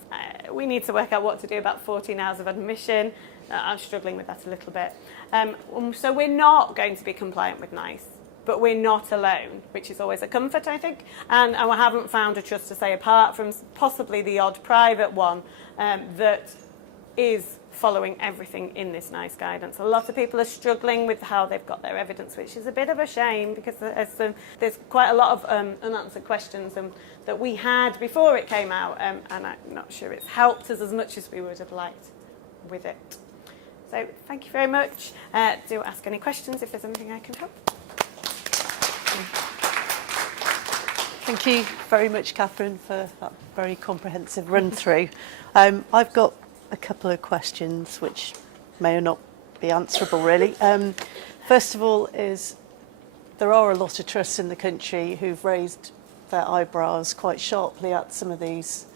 We need to work out what to do about 14 hours of admission. I'm struggling with that a little bit. So we're not going to be compliant with NICE, but we're not alone, which is always a comfort, I think. And I haven't found a trust to say, apart from possibly the odd private one, that is following everything in this NICE guidance. A lot of people are struggling with how they've got their evidence, which is a bit of a shame because there's quite a lot of unanswered questions that we had before it came out, and I'm not sure it's helped us as much as we would have liked with it. So thank you very much. Do ask any questions if there's anything I can help. Thank you very much, Catherine, for that very comprehensive run-through. I've got a couple of questions which may or not be answerable, really. First of all there are a lot of trusts in the country who've raised their eyebrows quite sharply at some of these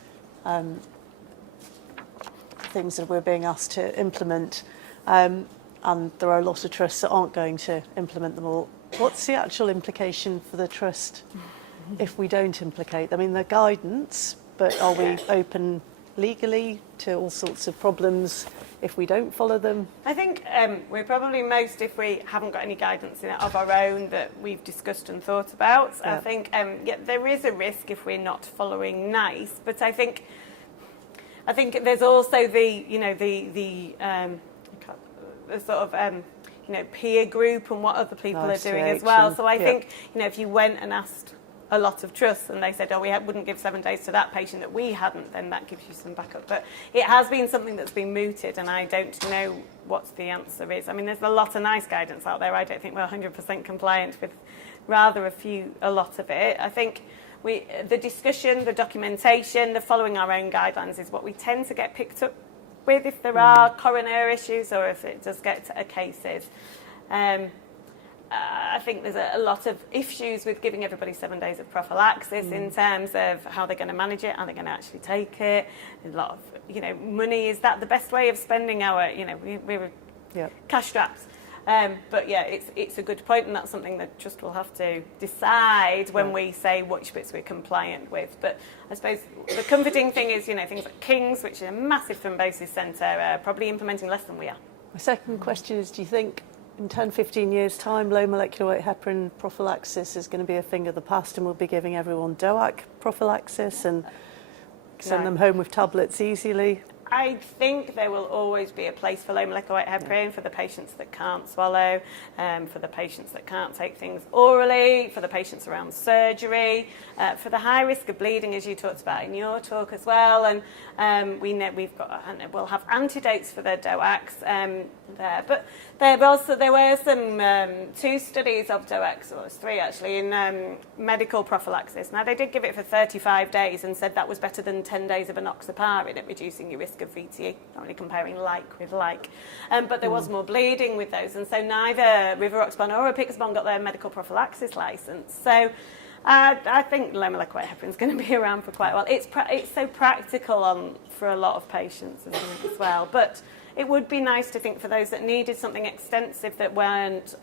things that we're being asked to implement, and there are a lot of trusts that aren't going to implement them all. What's the actual implication for the trust if we don't implicate them in the guidance, but are we open legally to all sorts of problems if we don't follow them? I think we're probably most if we haven't got any guidance in it of our own that we've discussed and thought about. Yeah. I think there is a risk if we're not following NICE, but I think there's also the sort of peer group and what other people are doing as well. So I think if you went and asked a lot of trusts and they said, oh, we wouldn't give 7 days to that patient that we hadn't, then that gives you some backup. But it has been something that's been mooted, and I don't know what the answer is. I mean, there's a lot of nice guidance out there. I don't think we're 100% compliant with a lot of it. I think the discussion, the documentation, the following our own guidelines is what we tend to get picked up with if there are coroner issues or if it does get to cases. I think there's a lot of issues with giving everybody 7 days of prophylaxis in terms of how they're going to manage it, how they're going to actually take it. A lot of, money. Is that the best way of spending our, we're cash strapped? But yeah, it's a good point, and that's something that just we'll have to decide when we say which bits we're compliant with. But I suppose the comforting thing is, things like King's, which is a massive thrombosis centre, are probably implementing less than we are. My second question is, do you think in 10, 15 years' time, low molecular weight heparin prophylaxis is going to be a thing of the past and we'll be giving everyone DOAC prophylaxis and send them home with tablets easily? I think there will always be a place for low molecular weight heparin for the patients that can't swallow, for the patients that can't take things orally, for the patients around surgery, for the high risk of bleeding, as you talked about in your talk as well. And we'll have antidotes for the DOACs there. But there were some 2 studies of DOACs, or 3 actually, in medical prophylaxis. Now, they did give it for 35 days and said that was better than 10 days of enoxaparin at reducing your risk of Vte, not really comparing like with like. But there was more bleeding with those, and so neither Rivaroxaban or Apixaban got their medical prophylaxis license. So I think low molecular weight heparin is going to be around for quite a while. It's so practical for a lot of patients as well. But it would be nice to think for those that needed something extensive that weren't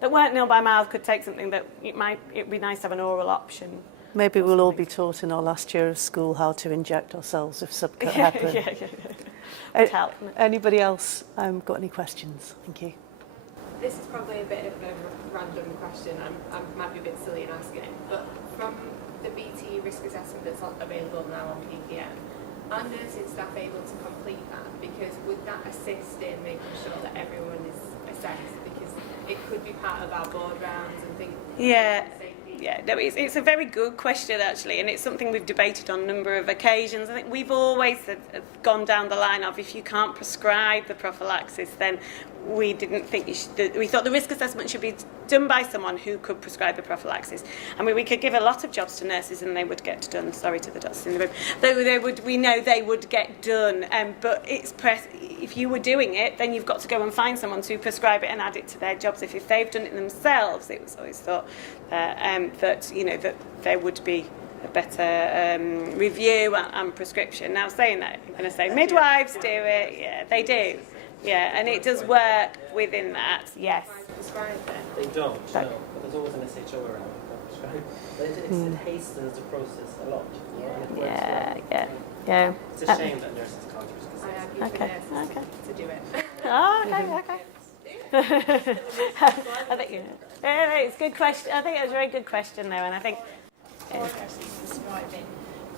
nil by mouth, could take something that it'd be nice to have an oral option. Maybe we'll all be taught in our last year of school how to inject ourselves with subcut heparin. Anybody else got any questions? Thank you. This is probably a bit of a random question. I might be a bit silly in asking it, but from the Vte risk assessment that's available now on PPM, are nursing staff able to complete that? Because would that assist in making sure that everyone is assessed? Because it could be part of our board rounds and things. It's a very good question actually, and it's something we've debated on a number of occasions. I think we've always gone down the line of if you can't prescribe the prophylaxis, then we didn't think we thought the risk assessment should be done by someone who could prescribe the prophylaxis. I mean, we could give a lot of jobs to nurses and they would get done. Sorry to the doctors in the room. We know they would get done, but if you were doing it, then you've got to go and find someone to prescribe it and add it to their jobs. If they've done it themselves, it was always thought that there would be a better review and prescription. Now, saying that, I'm going to say midwives do it. Yeah, they do. Yeah, and it does work within that, yes. They don't, no, but there's always an SHO around that prescribe. But it hastens the process a lot. Yeah. It's a shame that nurses can't risk assess. Okay. To do it. Okay. I think it's a good question. I think it was a very good question there, and I think Prescribing,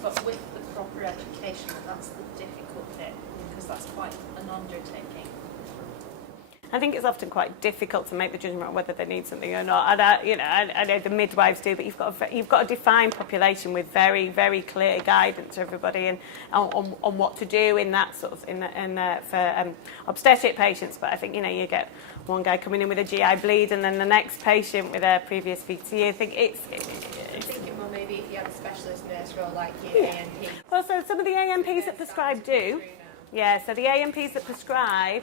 but with the proper education, that's the difficult bit, because that's quite an undertaking. I think it's often quite difficult to make the judgment on whether they need something or not. I know the midwives do, but you've got a defined population with very, very clear guidance to everybody and on what to do in that sort of for obstetric patients. But I think you get one guy coming in with a GI bleed and then the next patient with a previous Vte. I think it's thinking, well, maybe if you have a specialist nurse role like your AMP. Well, so some of the AMPs that prescribe do. Yeah, so the AMPs that prescribe.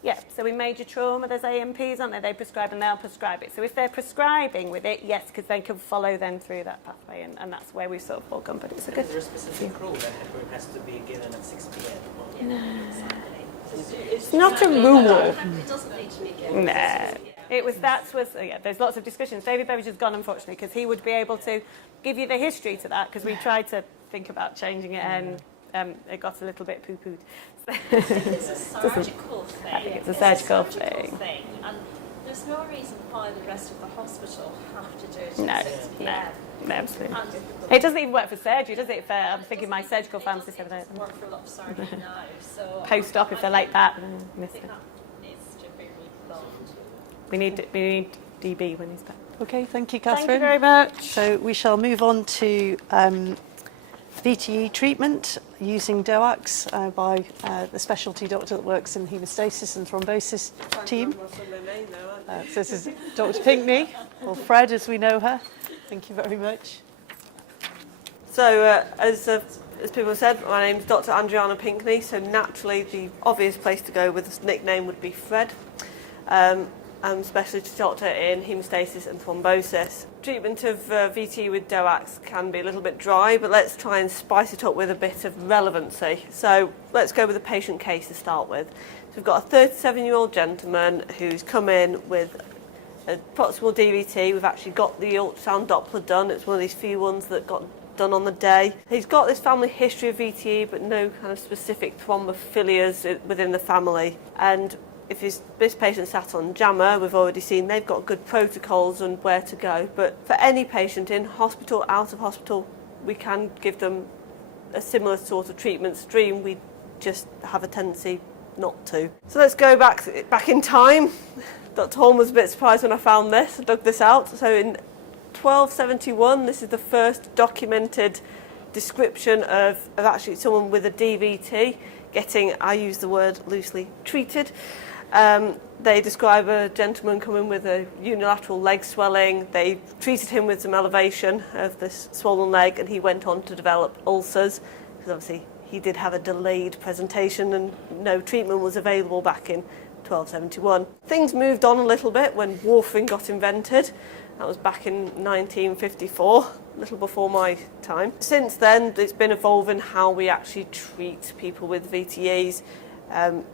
Yeah, so in major trauma, there's AMPs, aren't there? They prescribe and they'll prescribe it. So if they're prescribing with it, yes, because they can follow them through that pathway, and that's where we sort of all come. But it's a good. Is there a specific rule that heparin has to be given at 6 p.m? No. It's not a rule. It doesn't need to be given. No. There's lots of discussions. David Burridge has gone, unfortunately, because he would be able to give you the history to that, because we tried to think about changing it and it got a little bit poo-pooed. It's a surgical thing. I think it's a surgical thing. And there's no reason why the rest of the hospital have to do it No, at 6 p.m. no, absolutely. And It doesn't even work for surgery, does it? I'm thinking my surgical pharmacist over there. it doesn't work for a lot of surgery now. So Post-op if they're late back. I think that needs to be rethought. We need DB when he's back. Okay, thank you, Catherine. Thank you very much. So we shall move on to VTE treatment using DOACs by the specialty doctor that works in hemostasis and thrombosis team. So this is Dr. Pinkney, or Fred as we know her. Thank you very much. So as people said, my name's Dr. Andriana Pinkney, so naturally the obvious place to go with this nickname would be Fred. I'm specialty doctor in hemostasis and thrombosis. Treatment of VTE with DOACs can be a little bit dry, but let's try and spice it up with a bit of relevancy. So let's go with a patient case to start with. So we've got a 37-year-old gentleman who's come in with a proximal DVT. We've actually got the ultrasound Doppler done. It's one of these few ones that got done on the day. He's got this family history of VTE, but no kind of specific thrombophilias within the family. And if this patient sat on JAMA, we've already seen they've got good protocols on where to go. But for any patient in hospital, out of hospital, we can give them a similar sort of treatment stream. We just have a tendency not to. So let's go back in time. Dr. Horn was a bit surprised when I found this. I dug this out. So in 1271, this is the first documented description of actually someone with a DVT getting, I use the word loosely, treated. They describe a gentleman coming with a unilateral leg swelling. They treated him with some elevation of this swollen leg, and he went on to develop ulcers, because obviously he did have a delayed presentation and no treatment was available back in 1271. Things moved on a little bit when warfarin got invented. That was back in 1954, a little before my time. Since then, it's been evolving how we actually treat people with VTEs.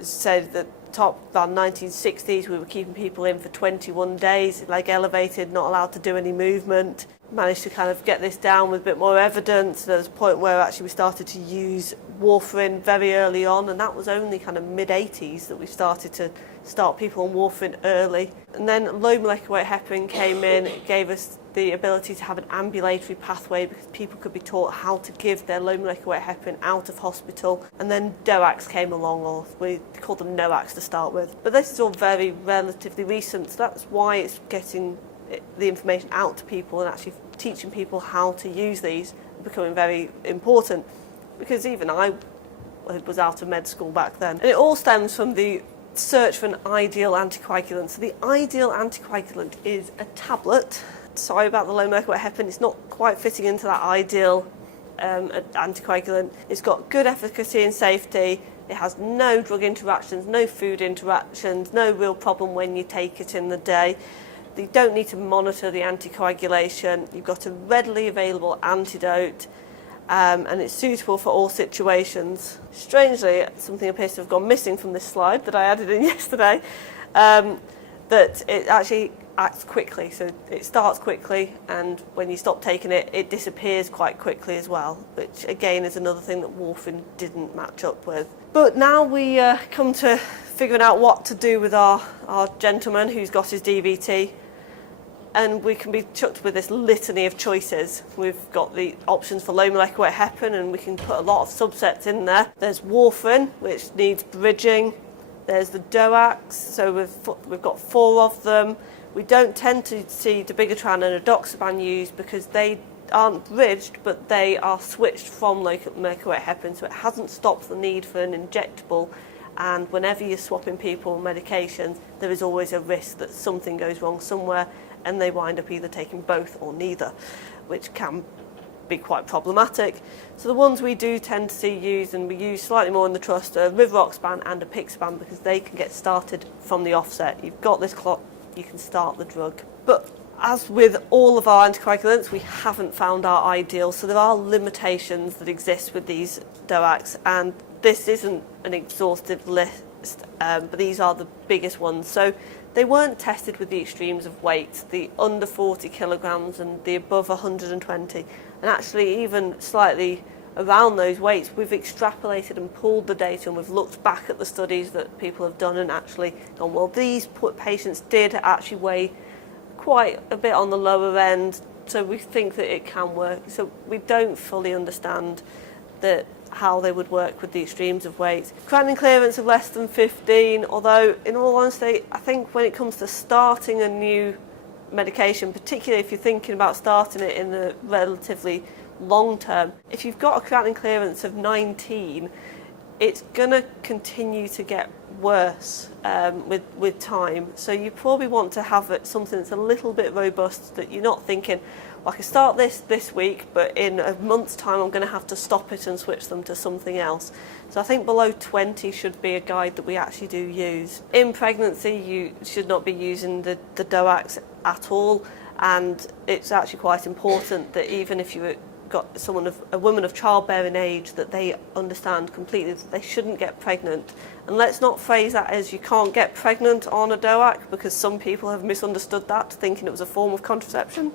Said that around 1960s, we were keeping people in for 21 days, leg elevated, not allowed to do any movement. Managed to kind of get this down with a bit more evidence. There was a point where actually we started to use warfarin very early on, and that was only kind of mid-80s that we started to start people on warfarin early. And then low molecular weight heparin came in. It gave us the ability to have an ambulatory pathway because people could be taught how to give their low molecular weight heparin out of hospital. And then DOACs came along, or we called them NOACs to start with. But this is all very relatively recent, so that's why it's getting the information out to people and actually teaching people how to use these becoming very important, because even I was out of med school back then. And it all stems from the search for an ideal anticoagulant. So the ideal anticoagulant is a tablet. Sorry about the low molecular weight heparin, it's not quite fitting into that ideal anticoagulant. It's got good efficacy and safety. It has no drug interactions, no food interactions, no real problem when you take it in the day. You don't need to monitor the anticoagulation. You've got a readily available antidote, and it's suitable for all situations. Strangely, something appears to have gone missing from this slide that I added in yesterday, that it actually acts quickly. So it starts quickly, and when you stop taking it, it disappears quite quickly as well, which again is another thing that warfarin didn't match up with. But now we come to figuring out what to do with our gentleman who's got his DVT. And we can be chucked with this litany of choices. We've got the options for low molecular weight heparin, and we can put a lot of subsets in there. There's warfarin, which needs bridging. There's the DOACs, so we've got 4 of them. We don't tend to see dabigatran and edoxaban used because they aren't bridged, but they are switched from low molecular weight heparin, so it hasn't stopped the need for an injectable. And whenever you're swapping people medications, there is always a risk that something goes wrong somewhere, and they wind up either taking both or neither, which can be quite problematic. So the ones we do tend to see used, and we use slightly more in the trust, are rivaroxaban and apixaban, because they can get started from the offset. You've got this clot, you can start the drug. But as with all of our anticoagulants, we haven't found our ideal, so there are limitations that exist with these DOACs, and this isn't an exhaustive list, but these are the biggest ones. So They weren't tested with the extremes of weight, the under 40 kilograms and the above 120. And actually even slightly around those weights, we've extrapolated and pulled the data, and we've looked back at the studies that people have done and actually gone, well, these patients did actually weigh quite a bit on the lower end, so we think that it can work. So we don't fully understand how they would work with the extremes of weight. Creatinine clearance of less than 15, although in all honesty, I think when it comes to starting a new medication, particularly if you're thinking about starting it in the relatively long term, if you've got a creatinine clearance of 19, it's going to continue to get worse with time. So you probably want to have something that's a little bit robust, that you're not thinking, well, I can start this week, but in a month's time I'm going to have to stop it and switch them to something else. So I think below 20 should be a guide that we actually do use. In pregnancy, you should not be using the DOACs at all, and it's actually quite important that even if you've got a woman of childbearing age, that they understand completely that they shouldn't get pregnant. And let's not phrase that as you can't get pregnant on a DOAC, because some people have misunderstood that, thinking it was a form of contraception.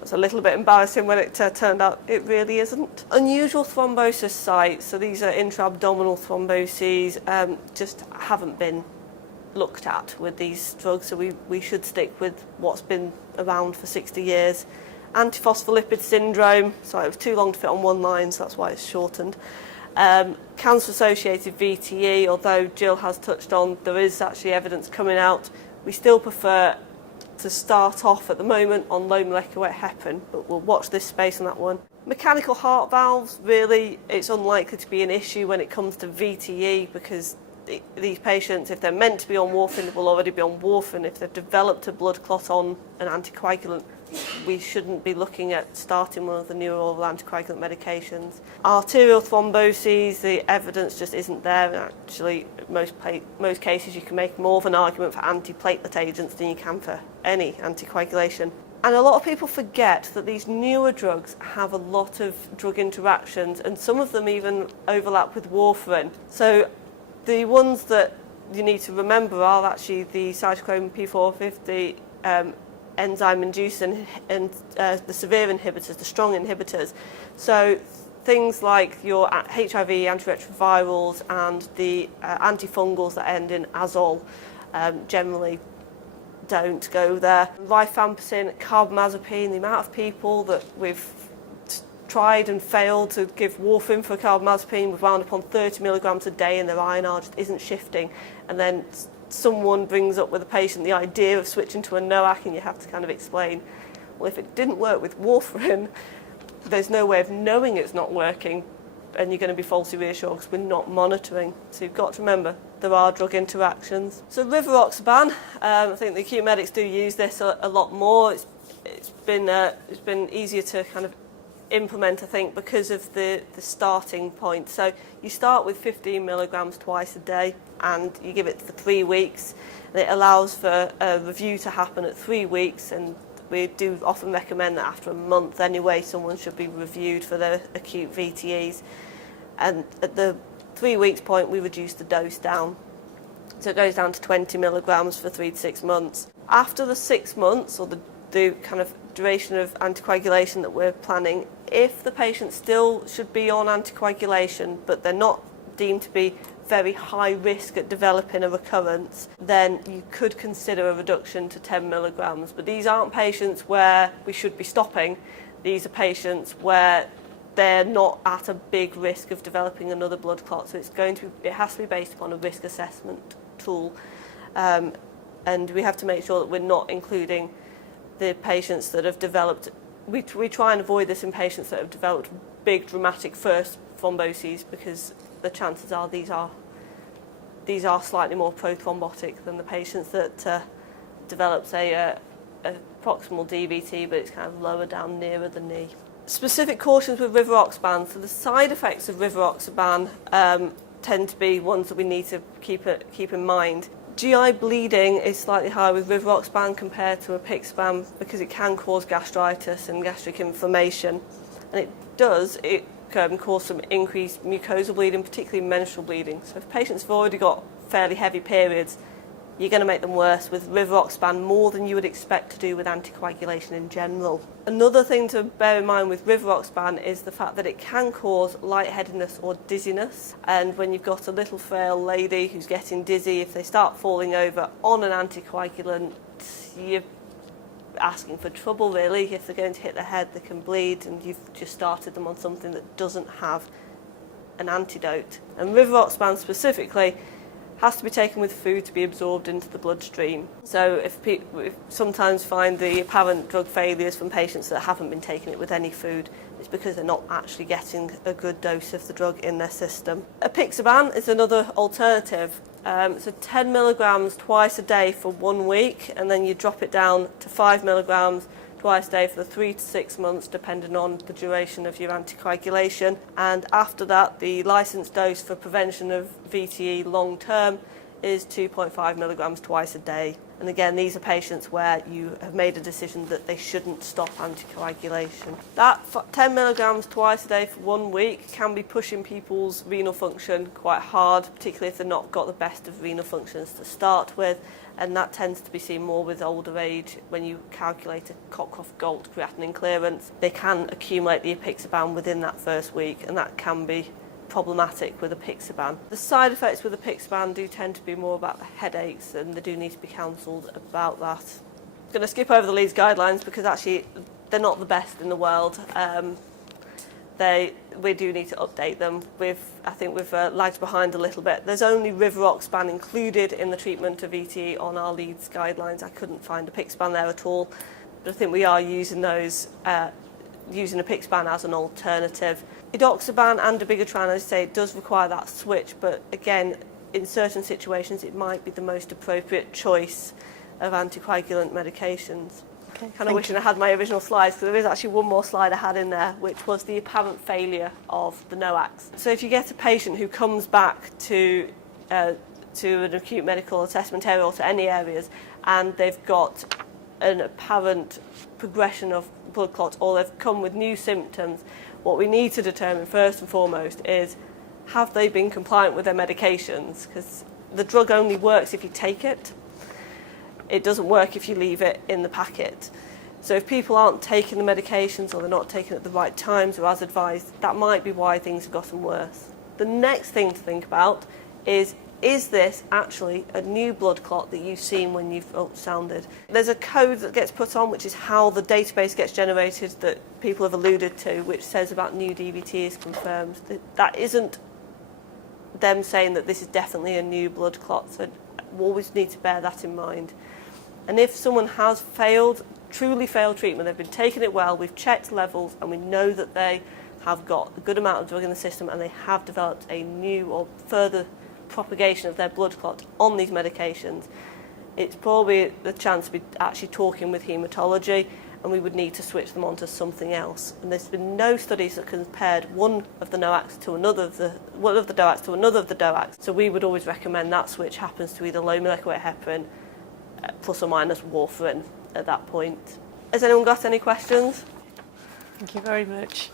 It's a little bit embarrassing when it turned out it really isn't. Unusual thrombosis sites, so these are intra-abdominal thromboses, just haven't been looked at with these drugs, so we should stick with what's been around for 60 years. Antiphospholipid syndrome, sorry, it was too long to fit on one line, so that's why it's shortened. Cancer-associated VTE, although Jill has touched on, there is actually evidence coming out. We still prefer to start off at the moment on low molecular weight heparin, but we'll watch this space on that one. Mechanical heart valves, really, it's unlikely to be an issue when it comes to VTE, because these patients, if they're meant to be on warfarin, will already be on warfarin. If they've developed a blood clot on an anticoagulant, we shouldn't be looking at starting one of the newer oral anticoagulant medications. Arterial thromboses, the evidence just isn't there. And actually, most cases you can make more of an argument for antiplatelet agents than you can for any anticoagulation. And a lot of people forget that these newer drugs have a lot of drug interactions, and some of them even overlap with warfarin. So the ones that you need to remember are actually the cytochrome P450 enzyme-induced and the severe inhibitors, the strong inhibitors. So things like your HIV antiretrovirals and the antifungals that end in azole generally don't go there. Rifampicin, carbamazepine, the amount of people that we've tried and failed to give warfarin for carbamazepine, we've wound up on 30 milligrams a day and their INR just isn't shifting. And then someone brings up with a patient the idea of switching to a NOAC, and you have to kind of explain, well, if it didn't work with warfarin, there's no way of knowing it's not working, and you're going to be falsely reassured because we're not monitoring. So you've got to remember there are drug interactions. So rivaroxaban, I think the acute medics do use this a lot more. It's been easier to kind of implement, I think, because of the starting point. So you start with 15 milligrams twice a day, and you give it for 3 weeks. And it allows for a review to happen at 3 weeks, and we do often recommend that after a month anyway, someone should be reviewed for their acute VTEs. And at the 3 weeks point, we reduce the dose down. So it goes down to 20 milligrams for 3 to 6 months. After the 6 months, or the kind of duration of anticoagulation that we're planning, if the patient still should be on anticoagulation, but they're not deemed to be very high risk at developing a recurrence, then you could consider a reduction to 10 milligrams. But these aren't patients where we should be stopping. These are patients where they're not at a big risk of developing another blood clot. So it has to be based upon a risk assessment tool. And we have to make sure that we're not including the patients that have developed. We try and avoid this in patients that have developed big dramatic first thromboses, because the chances are these are slightly more prothrombotic than the patients that develop, say, a proximal DVT, but it's kind of lower down nearer the knee. Specific cautions with rivaroxaban. So the side effects of rivaroxaban tend to be ones that we need to keep in mind. GI bleeding is slightly higher with rivaroxaban compared to apixaban, because it can cause gastritis and gastric inflammation, and it can cause some increased mucosal bleeding, particularly menstrual bleeding. So if patients have already got fairly heavy periods, you're going to make them worse with rivaroxaban more than you would expect to do with anticoagulation in general. Another thing to bear in mind with rivaroxaban is the fact that it can cause lightheadedness or dizziness, and when you've got a little frail lady who's getting dizzy, if they start falling over on an anticoagulant, you're asking for trouble really. If they're going to hit their head, they can bleed, and you've just started them on something that doesn't have an antidote. And rivaroxaban specifically has to be taken with food to be absorbed into the bloodstream. So if we sometimes find the apparent drug failures from patients that haven't been taking it with any food, it's because they're not actually getting a good dose of the drug in their system. Apixaban is another alternative. So 10 milligrams twice a day for 1 week, and then you drop it down to 5 milligrams twice a day for 3 to 6 months, depending on the duration of your anticoagulation. And after that, the licensed dose for prevention of VTE long term is 2.5 milligrams twice a day. And again, these are patients where you have made a decision that they shouldn't stop anticoagulation. That 10 milligrams twice a day for 1 week can be pushing people's renal function quite hard, particularly if they've not got the best of renal functions to start with. And that tends to be seen more with older age. When you calculate a Cockcroft-Gault creatinine clearance, they can accumulate the apixaban within that first week, and that can be problematic with apixaban. The side effects with apixaban do tend to be more about the headaches, and they do need to be counselled about that. I'm going to skip over the Leeds guidelines because actually they're not the best in the world. We do need to update them. I think we've lagged behind a little bit. There's only rivaroxaban included in the treatment of VTE on our Leeds guidelines. I couldn't find apixaban there at all, but I think we are using those, using apixaban as an alternative. Edoxaban and dabigatran, as I say, it does require that switch, but again, in certain situations, it might be the most appropriate choice of anticoagulant medications. Okay, Kind of wishing I had my original slides, because there is actually one more slide I had in there, which was the apparent failure of the NOACs. So if you get a patient who comes back to an acute medical assessment area or to any areas, and they've got an apparent progression of blood clots, or they've come with new symptoms, what we need to determine first and foremost is, have they been compliant with their medications? Because the drug only works if you take it. It doesn't work if you leave it in the packet. So if people aren't taking the medications, or they're not taking it at the right times or as advised, that might be why things have gotten worse. The next thing to think about is this actually a new blood clot that you've seen when you've ultrasounded? There's a code that gets put on, which is how the database gets generated that people have alluded to, which says about new DVT is confirmed. That isn't them saying that this is definitely a new blood clot, so we always need to bear that in mind. And if someone has truly failed treatment, they've been taking it well, we've checked levels, and we know that they have got a good amount of drug in the system, and they have developed a new or further propagation of their blood clot on these medications, it's probably the chance to be actually talking with haematology, and we would need to switch them onto something else. And there's been no studies that compared one of the NOACs to another of the DOACs. So we would always recommend that switch happens to either low molecular weight heparin plus or minus warfarin at that point. Has anyone got any questions? Thank you very much.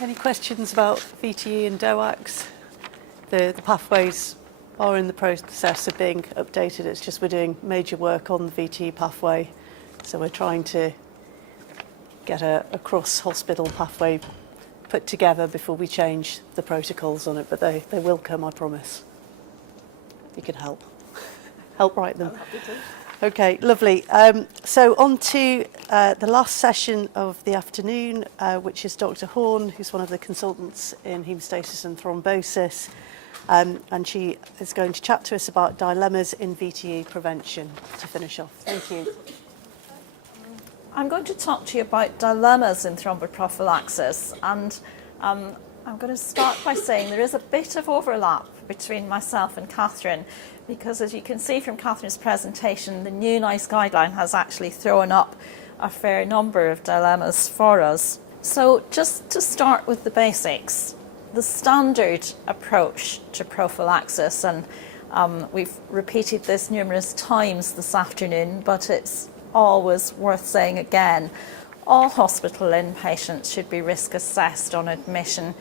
Any questions about VTE and DOACs? The pathways are in the process of being updated. It's just we're doing major work on the VTE pathway. So we're trying to get a cross-hospital pathway put together before we change the protocols on it. But they will come, I promise. You can help write them. Okay, lovely. So on to the last session of the afternoon, which is Dr. Horn, who's one of the consultants in haemostasis and thrombosis. And she is going to chat to us about dilemmas in VTE prevention to finish off. Thank you. I'm going to talk to you about dilemmas in thromboprophylaxis, and I'm going to start by saying there is a bit of overlap between myself and Catherine, because as you can see from Catherine's presentation, the new NICE guideline has actually thrown up a fair number of dilemmas for us. So just to start with the basics, the standard approach to prophylaxis, and we've repeated this numerous times this afternoon, but it's always worth saying again, all hospital inpatients should be risk assessed on admission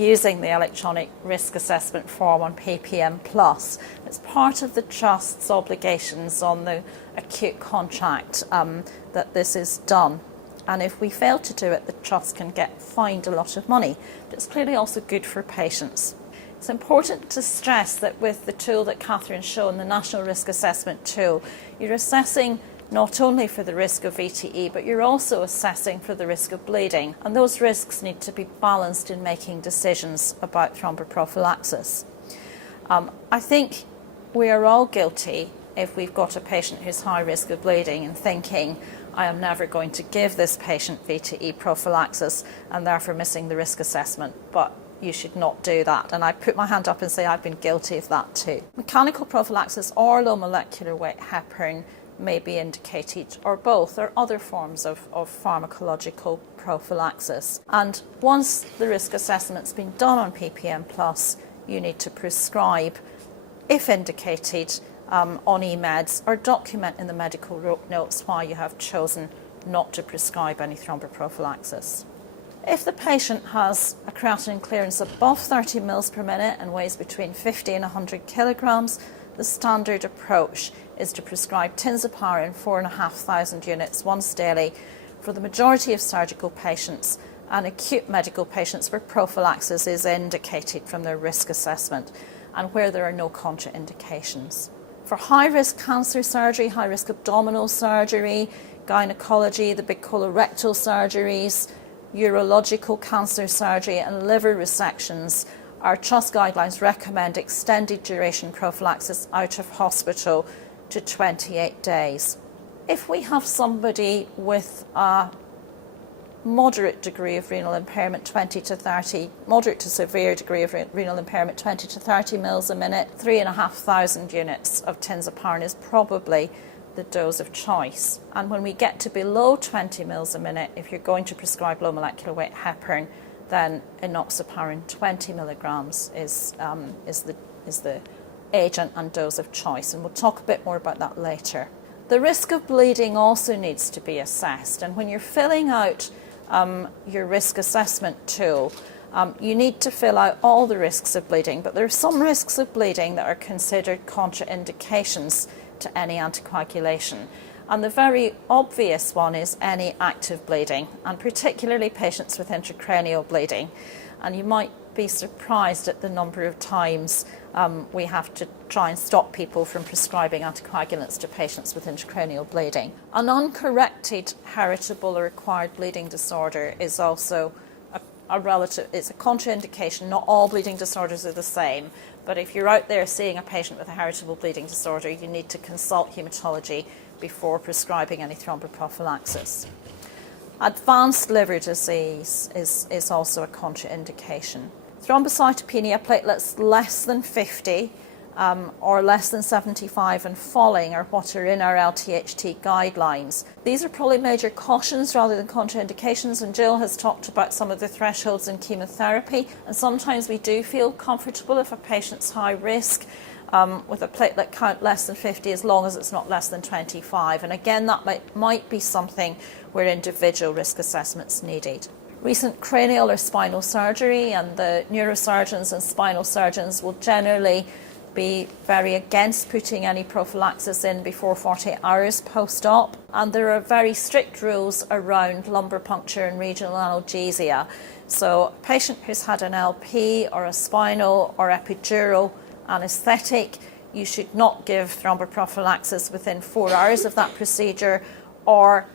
using the electronic risk assessment form on PPM+. It's part of the Trust's obligations on the acute contract that this is done. And if we fail to do it, the Trust can get fined a lot of money. But it's clearly also good for patients. It's important to stress that with the tool that Catherine's shown, the National Risk Assessment tool, you're assessing not only for the risk of VTE, but you're also assessing for the risk of bleeding. And those risks need to be balanced in making decisions about thromboprophylaxis. I think we are all guilty if we've got a patient who's high risk of bleeding and thinking, I am never going to give this patient VTE prophylaxis and therefore missing the risk assessment. But you should not do that. And I put my hand up and say I've been guilty of that too. Mechanical prophylaxis or low molecular weight heparin may be indicated, or both, or other forms of pharmacological prophylaxis. And once the risk assessment's been done on PPM+, you need to prescribe, if indicated, on e-meds, or document in the medical notes why you have chosen not to prescribe any thromboprophylaxis. If the patient has a creatinine clearance above 30 mils per minute and weighs between 50 and 100 kilograms, the standard approach is to prescribe tinzaparin 4,500 units once daily for the majority of surgical patients and acute medical patients where prophylaxis is indicated from their risk assessment and where there are no contraindications. For high-risk cancer surgery, high-risk abdominal surgery, gynecology, the big colorectal surgeries, urological cancer surgery and liver resections, our Trust guidelines recommend extended duration prophylaxis out of hospital to 28 days. If we have somebody with a moderate degree of renal impairment, 20 to 30, moderate to severe degree of renal impairment, 20 to 30 mils a minute, 3,500 units of tinzaparin is probably the dose of choice. And when we get to below 20 mils a minute, if you're going to prescribe low molecular weight heparin, then enoxaparin 20 milligrams is the agent and dose of choice. And we'll talk a bit more about that later. The risk of bleeding also needs to be assessed. And when you're filling out your risk assessment tool, you need to fill out all the risks of bleeding, but there are some risks of bleeding that are considered contraindications to any anticoagulation. And the very obvious one is any active bleeding, and particularly patients with intracranial bleeding. And you might be surprised at the number of times we have to try and stop people from prescribing anticoagulants to patients with intracranial bleeding. An uncorrected heritable or acquired bleeding disorder is also it's a contraindication. Not all bleeding disorders are the same, but if you're out there seeing a patient with a heritable bleeding disorder, you need to consult haematology before prescribing any thromboprophylaxis. Advanced liver disease is also a contraindication. Thrombocytopenia, platelets less than 50 or less than 75 and falling are what are in our LTHT guidelines. These are probably major cautions rather than contraindications, and Jill has talked about some of the thresholds in chemotherapy, and sometimes we do feel comfortable if a patient's high risk with a platelet count less than 50 as long as it's not less than 25. And again, that might be something where individual risk assessments needed. Recent cranial or spinal surgery, and the neurosurgeons and spinal surgeons will generally be very against putting any prophylaxis in before 48 hours post-op. And there are very strict rules around lumbar puncture and regional analgesia. So a patient who's had an LP or a spinal or epidural anaesthetic, you should not give thromboprophylaxis within 4 hours of that procedure, or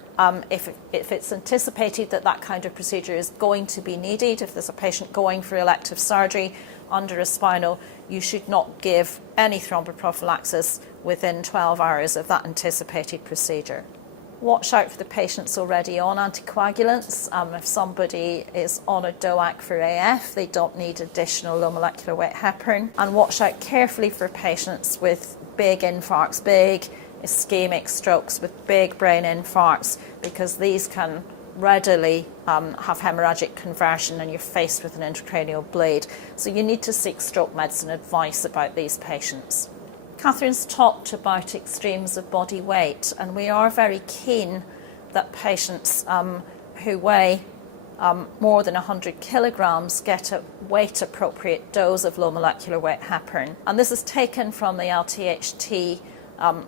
if it's anticipated that that kind of procedure is going to be needed, if there's a patient going for elective surgery under a spinal, you should not give any thromboprophylaxis within 12 hours of that anticipated procedure. Watch out for the patients already on anticoagulants. If somebody is on a DOAC for AF, they don't need additional low molecular weight heparin. And watch out carefully for patients with big infarcts, big ischemic strokes with big brain infarcts, because these can readily have hemorrhagic conversion and you're faced with an intracranial bleed. So you need to seek stroke medicine advice about these patients. Catherine's talked about extremes of body weight, and we are very keen that patients who weigh more than 100 kilograms get a weight-appropriate dose of low molecular weight heparin. And this is taken from the LTHT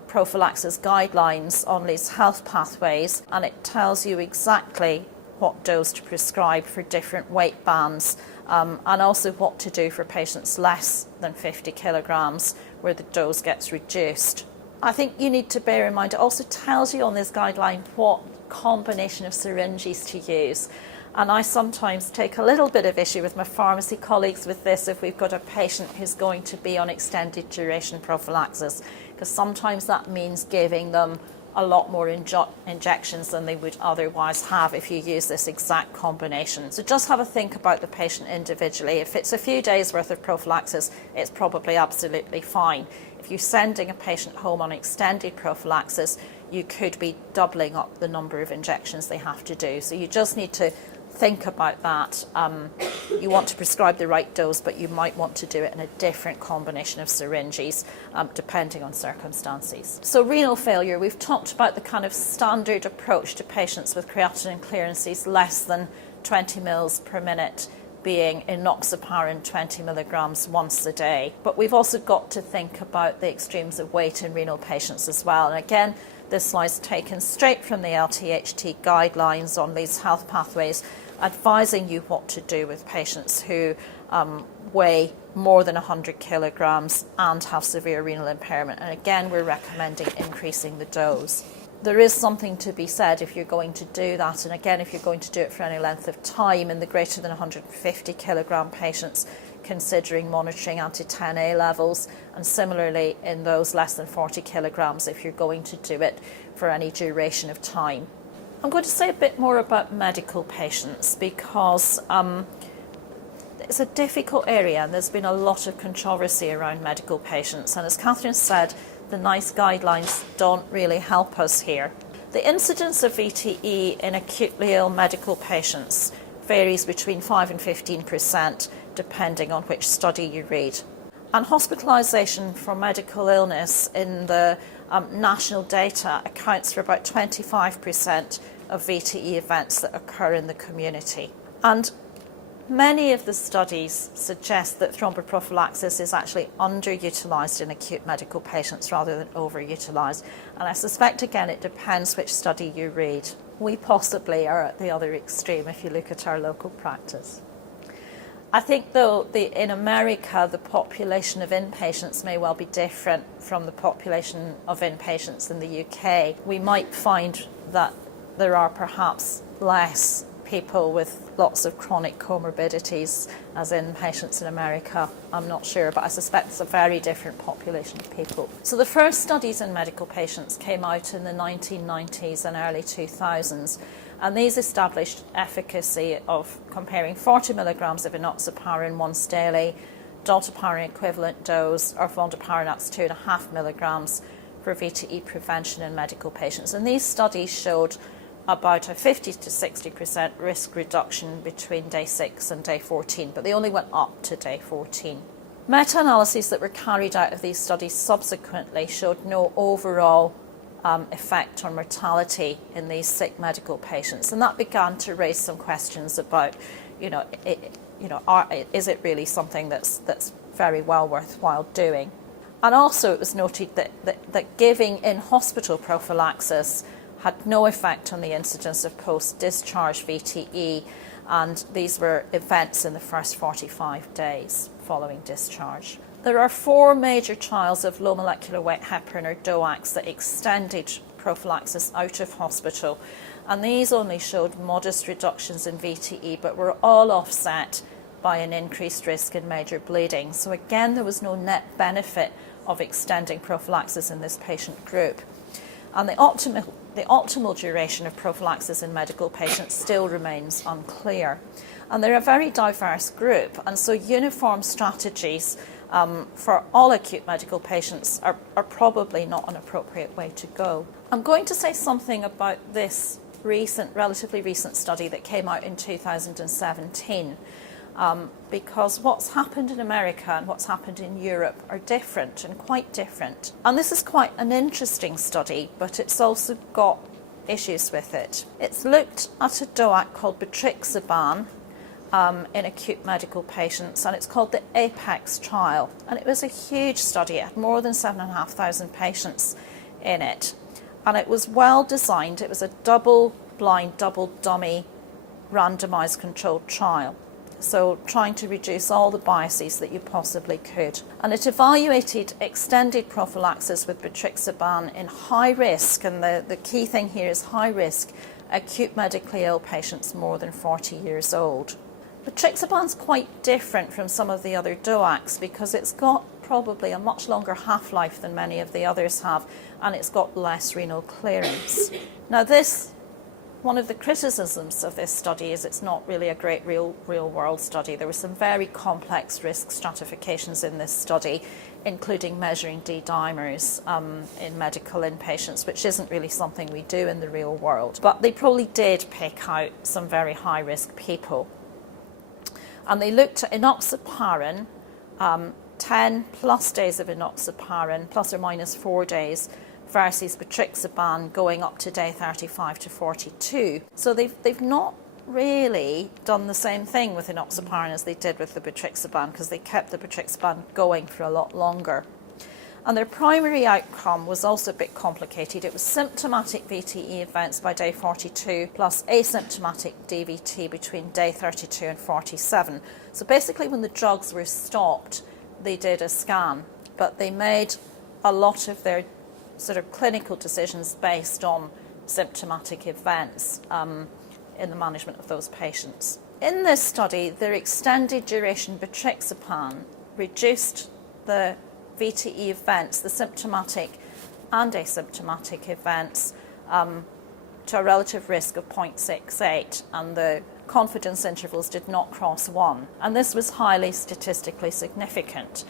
prophylaxis guidelines on these health pathways, and it tells you exactly what dose to prescribe for different weight bands, and also what to do for patients less than 50 kilograms where the dose gets reduced. I think you need to bear in mind it also tells you on this guideline what combination of syringes to use. And I sometimes take a little bit of issue with my pharmacy colleagues with this if we've got a patient who's going to be on extended duration prophylaxis, because sometimes that means giving them a lot more injections than they would otherwise have if you use this exact combination. So just have a think about the patient individually. If it's a few days worth of prophylaxis, it's probably absolutely fine. If you're sending a patient home on extended prophylaxis, you could be doubling up the number of injections they have to do. So you just need to think about that. You want to prescribe the right dose, but you might want to do it in a different combination of syringes, depending on circumstances. So renal failure, we've talked about the kind of standard approach to patients with creatinine clearances less than 20 mils per minute being enoxaparin 20 milligrams once a day. But we've also got to think about the extremes of weight in renal patients as well. And again, this slide's taken straight from the LTHT guidelines on these health pathways, advising you what to do with patients who weigh more than 100 kilograms and have severe renal impairment. And again, we're recommending increasing the dose. There is something to be said if you're going to do that, and again, if you're going to do it for any length of time in the greater than 150 kilogram patients, considering monitoring anti-10A levels, and similarly in those less than 40 kilograms if you're going to do it for any duration of time. I'm going to say a bit more about medical patients because it's a difficult area and there's been a lot of controversy around medical patients, and as Catherine said, the NICE guidelines don't really help us here. The incidence of VTE in acutely ill medical patients varies between 5 and 15% depending on which study you read. And hospitalisation for medical illness in the national data accounts for about 25% of VTE events that occur in the community. And many of the studies suggest that thromboprophylaxis is actually underutilised in acute medical patients rather than overutilised. And I suspect, again, it depends which study you read. We possibly are at the other extreme if you look at our local practice. I think, though, in America, the population of inpatients may well be different from the population of inpatients in the UK. We might find that there are perhaps less people with lots of chronic comorbidities as inpatients in America. I'm not sure, but I suspect it's a very different population of people. So the first studies in medical patients came out in the 1990s and early 2000s. And these established efficacy of comparing 40 milligrams of enoxaparin once daily, dalteparin equivalent dose, or fondaparin at 2.5 milligrams for VTE prevention in medical patients. And these studies showed about a 50 to 60% risk reduction between day 6 and day 14, but they only went up to day 14. Meta-analyses that were carried out of these studies subsequently showed no overall effect on mortality in these sick medical patients, and that began to raise some questions about, is it really something that's very well worthwhile doing? And also, it was noted that giving in-hospital prophylaxis had no effect on the incidence of post-discharge VTE, and these were events in the first 45 days following discharge. There are 4 major trials of low molecular weight heparin or DOACs that extended prophylaxis out of hospital, and these only showed modest reductions in VTE but were all offset by an increased risk in major bleeding. So again, there was no net benefit of extending prophylaxis in this patient group. And the optimal duration of prophylaxis in medical patients still remains unclear. And they're a very diverse group, and so uniform strategies for all acute medical patients are probably not an appropriate way to go. I'm going to say something about this relatively recent study that came out in 2017, because what's happened in America and what's happened in Europe are different and quite different. And this is quite an interesting study, but it's also got issues with it. It's looked at a DOAC called Betrixaban in acute medical patients, and it's called the APEX trial. And it was a huge study. It had more than 7,500 patients in it. And it was well designed. It was a double-blind, double-dummy, randomized controlled trial. So trying to reduce all the biases that you possibly could. And it evaluated extended prophylaxis with Betrixaban in high risk, and the key thing here is high risk, acute medically ill patients more than 40 years old. Betrixaban's quite different from some of the other DOACs because it's got probably a much longer half-life than many of the others have, and it's got less renal clearance. Now one of the criticisms of this study is it's not really a great real-world study. There were some very complex risk stratifications in this study, including measuring D-dimers in medical inpatients, which isn't really something we do in the real world. But they probably did pick out some very high-risk people. And they looked at enoxaparin, 10 plus days of enoxaparin, plus or minus 4 days, versus Betrixaban going up to day 35 to 42. So they've not really done the same thing with enoxaparin as they did with the Betrixaban, because they kept the Betrixaban going for a lot longer. And their primary outcome was also a bit complicated. It was symptomatic VTE events by day 42 plus asymptomatic DVT between day 32 and 47. So basically when the drugs were stopped, they did a scan, but they made a lot of their sort of clinical decisions based on symptomatic events in the management of those patients. In this study, their extended duration Betrixaban reduced the VTE events, the symptomatic and asymptomatic events, to a relative risk of 0.68, and the confidence intervals did not cross 1. And this was highly statistically significant.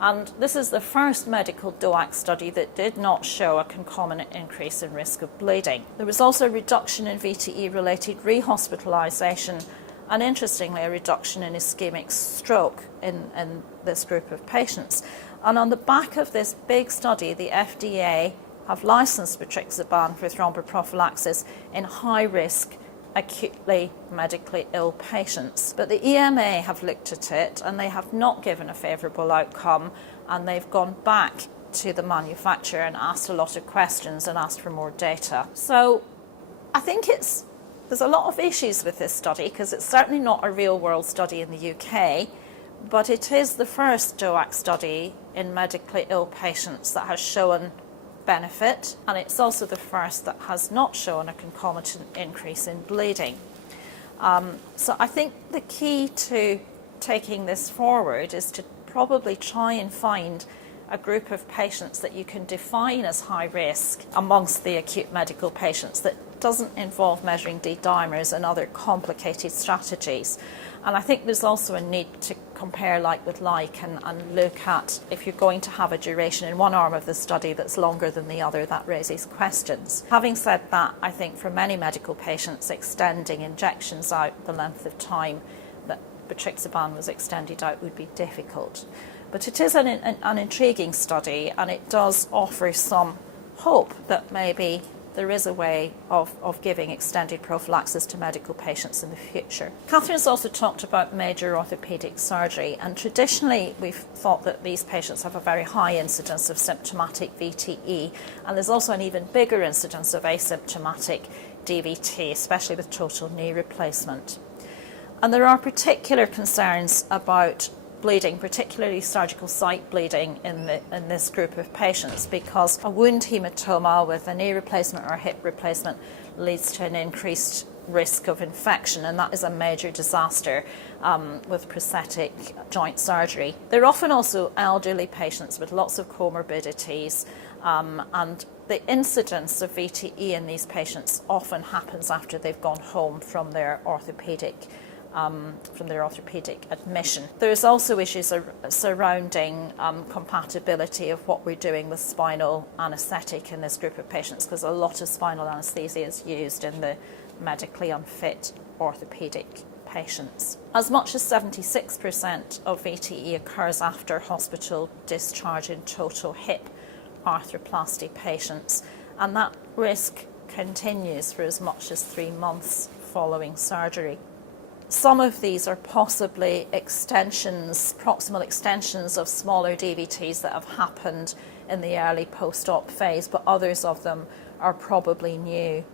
And this is the first medical DOAC study that did not show a concomitant increase in risk of bleeding. There was also a reduction in VTE-related rehospitalisation, and interestingly, a reduction in ischemic stroke in this group of patients. And on the back of this big study, the FDA have licensed Betrixaban for thromboprophylaxis in high-risk, acutely medically ill patients. But the EMA have looked at it and they have not given a favourable outcome, and they've gone back to the manufacturer and asked a lot of questions and asked for more data. So I think there's a lot of issues with this study because it's certainly not a real-world study in the UK, but it is the first DOAC study in medically ill patients that has shown benefit, and it's also the first that has not shown a concomitant increase in bleeding. So I think the key to taking this forward is to probably try and find a group of patients that you can define as high risk amongst the acute medical patients that doesn't involve measuring D-dimers and other complicated strategies. And I think there's also a need to compare like with like and look at, if you're going to have a duration in one arm of the study that's longer than the other, that raises questions. Having said that, I think for many medical patients, extending injections out the length of time that Betrixaban was extended out would be difficult. But it is an intriguing study, and it does offer some hope that maybe there is a way of giving extended prophylaxis to medical patients in the future. Catherine's also talked about major orthopaedic surgery, and traditionally we've thought that these patients have a very high incidence of symptomatic VTE, and there's also an even bigger incidence of asymptomatic DVT, especially with total knee replacement. And there are particular concerns about bleeding, particularly surgical site bleeding in this group of patients, because a wound hematoma with a knee replacement or a hip replacement leads to an increased risk of infection, and that is a major disaster with prosthetic joint surgery. They're often also elderly patients with lots of comorbidities, and the incidence of VTE in these patients often happens after they've gone home from their orthopaedic admission. There's also issues surrounding compatibility of what we're doing with spinal anaesthetic in this group of patients, because a lot of spinal anaesthesia is used in the medically unfit orthopaedic patients. As much as 76% of VTE occurs after hospital discharge in total hip arthroplasty patients, and that risk continues for as much as 3 months following surgery. Some of these are possibly extensions, proximal extensions of smaller DVTs that have happened in the early post-op phase, but others of them are probably new.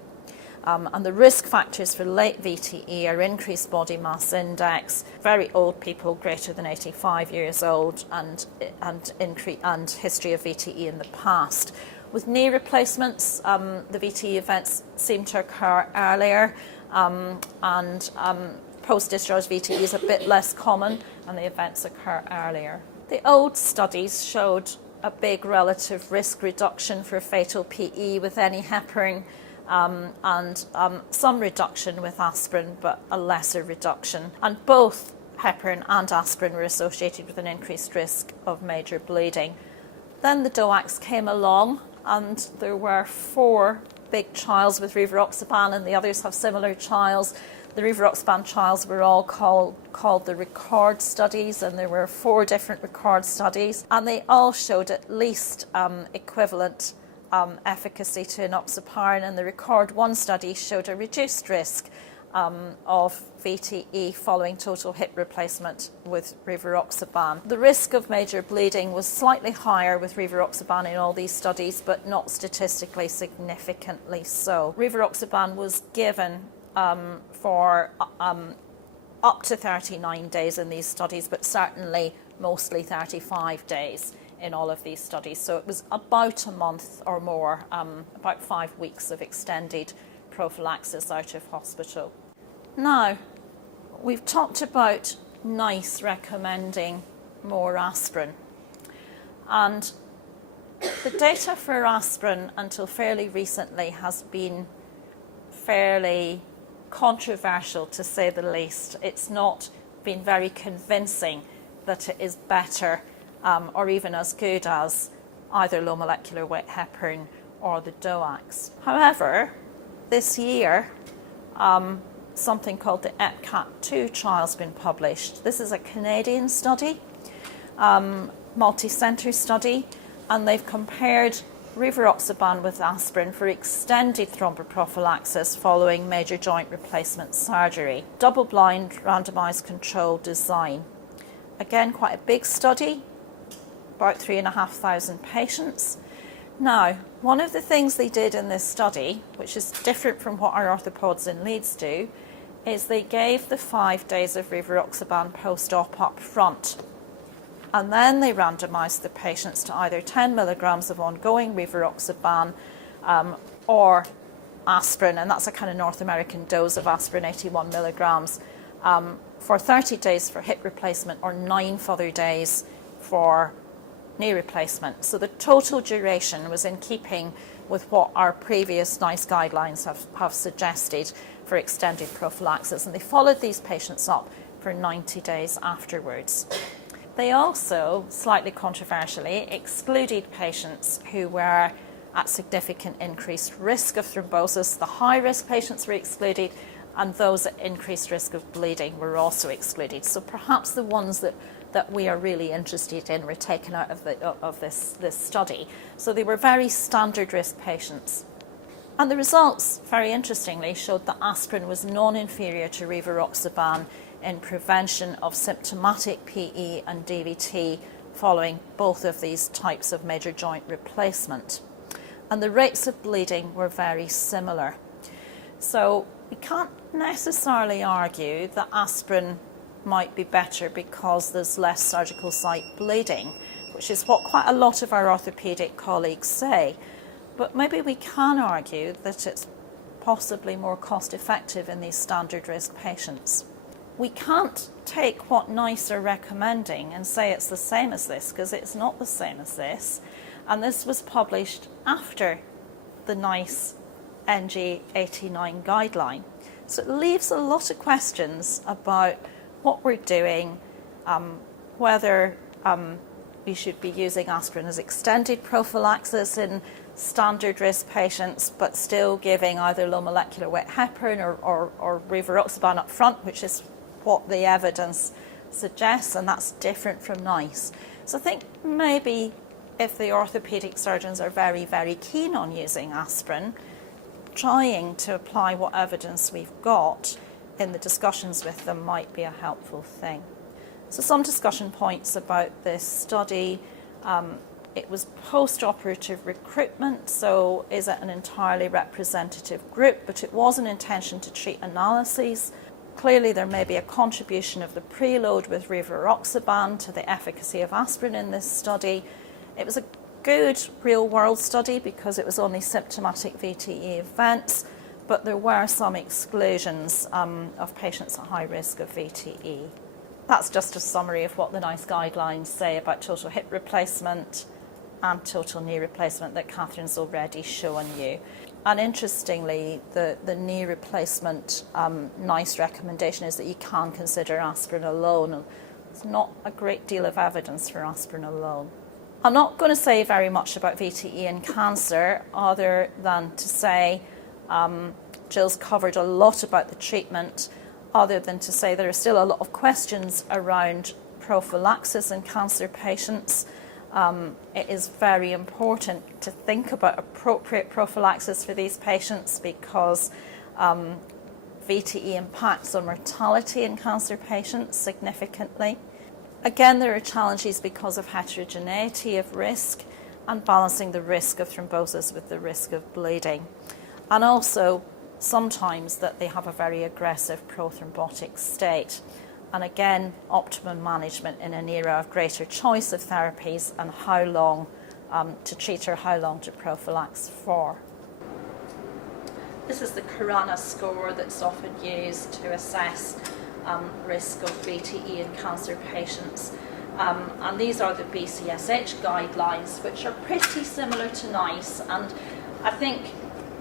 And the risk factors for late VTE are increased body mass index, very old people greater than 85 years old, and history of VTE in the past. With knee replacements, the VTE events seem to occur earlier, and post-discharge VTE is a bit less common, and the events occur earlier. The old studies showed a big relative risk reduction for fatal PE with any heparin, and some reduction with aspirin, but a lesser reduction. And both heparin and aspirin were associated with an increased risk of major bleeding. Then the DOACs came along, and there were 4 big trials with rivaroxaban, and the others have similar trials. The rivaroxaban trials were all called the RECORD studies, and there were 4 different RECORD studies, and they all showed at least equivalent efficacy to enoxaparin, and the RECORD 1 study showed a reduced risk of VTE following total hip replacement with rivaroxaban. The risk of major bleeding was slightly higher with rivaroxaban in all these studies, but not statistically significantly so. Rivaroxaban was given for up to 39 days in these studies, but certainly mostly 35 days in all of these studies. So it was about a month or more, about 5 weeks of extended prophylaxis out of hospital. Now, we've talked about NICE recommending more aspirin. And the data for aspirin until fairly recently has been fairly controversial, to say the least. It's not been very convincing that it is better or even as good as either low molecular weight heparin or the DOACs. However, this year, something called the EPCAT-2 trial has been published. This is a Canadian study, multi-centre study, and they've compared rivaroxaban with aspirin for extended thromboprophylaxis following major joint replacement surgery. Double-blind, randomised controlled design. Again, quite a big study, about 3,500 patients. Now, one of the things they did in this study, which is different from what our orthopods in Leeds do, is they gave the 5 days of rivaroxaban post-op up front. And then they randomised the patients to either 10 milligrams of ongoing rivaroxaban or aspirin, and that's a kind of North American dose of aspirin, 81 milligrams, for 30 days for hip replacement or 9 further days for knee replacement. So the total duration was in keeping with what our previous NICE guidelines have suggested for extended prophylaxis, and they followed these patients up for 90 days afterwards. They also, slightly controversially, excluded patients who were at significant increased risk of thrombosis. The high-risk patients were excluded, and those at increased risk of bleeding were also excluded. So perhaps the ones that we are really interested in were taken out of this study. So they were very standard risk patients. And the results, very interestingly, showed that aspirin was non-inferior to rivaroxaban in prevention of symptomatic PE and DVT following both of these types of major joint replacement. And the rates of bleeding were very similar. So we can't necessarily argue that aspirin might be better because there's less surgical site bleeding, which is what quite a lot of our orthopaedic colleagues say. But maybe we can argue that it's possibly more cost effective in these standard risk patients. We can't take what NICE are recommending and say it's the same as this, because it's not the same as this. And this was published after the NICE NG89 guideline. So it leaves a lot of questions about what we're doing, whether we should be using aspirin as extended prophylaxis in standard risk patients, but still giving either low molecular weight heparin or rivaroxaban up front, which is what the evidence suggests, and that's different from NICE. So I think maybe if the orthopaedic surgeons are very, very keen on using aspirin, trying to apply what evidence we've got in the discussions with them might be a helpful thing. So some discussion points about this study. It was post-operative recruitment, so is it an entirely representative group? But it was an intention to treat analyses. Clearly there may be a contribution of the preload with rivaroxaban to the efficacy of aspirin in this study. It was a good real-world study because it was only symptomatic VTE events, but there were some exclusions of patients at high risk of VTE. That's just a summary of what the NICE guidelines say about total hip replacement and total knee replacement that Catherine's already shown you. And interestingly, the knee replacement NICE recommendation is that you can consider aspirin alone. There's not a great deal of evidence for aspirin alone. I'm not going to say very much about VTE and cancer other than to say Jill's covered a lot about the treatment, other than to say there are still a lot of questions around prophylaxis in cancer patients. It is very important to think about appropriate prophylaxis for these patients because VTE impacts on mortality in cancer patients significantly. Again, there are challenges because of heterogeneity of risk and balancing the risk of thrombosis with the risk of bleeding. And also, sometimes that they have a very aggressive prothrombotic state. And again, optimum management in an era of greater choice of therapies and how long to treat or how long to prophylax for. This is the Khorana score that's often used to assess risk of VTE in cancer patients. And these are the BCSH guidelines, which are pretty similar to NICE. And I think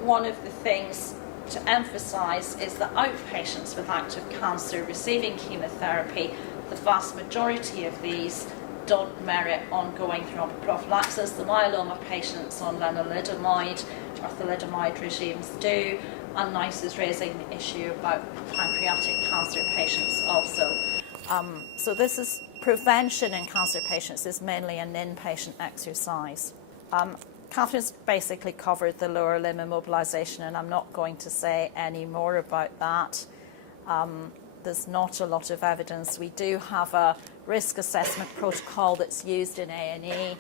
one of the things to emphasise is that outpatients with active cancer receiving chemotherapy, the vast majority of these don't merit ongoing thromboprophylaxis. The myeloma patients on lenalidomide or thalidomide regimes do, and NICE is raising the issue about pancreatic cancer patients also. So this is prevention in cancer patients is mainly an inpatient exercise. Catherine's basically covered the lower limb immobilization, and I'm not going to say any more about that. There's not a lot of evidence. We do have a risk assessment protocol that's used in A&E.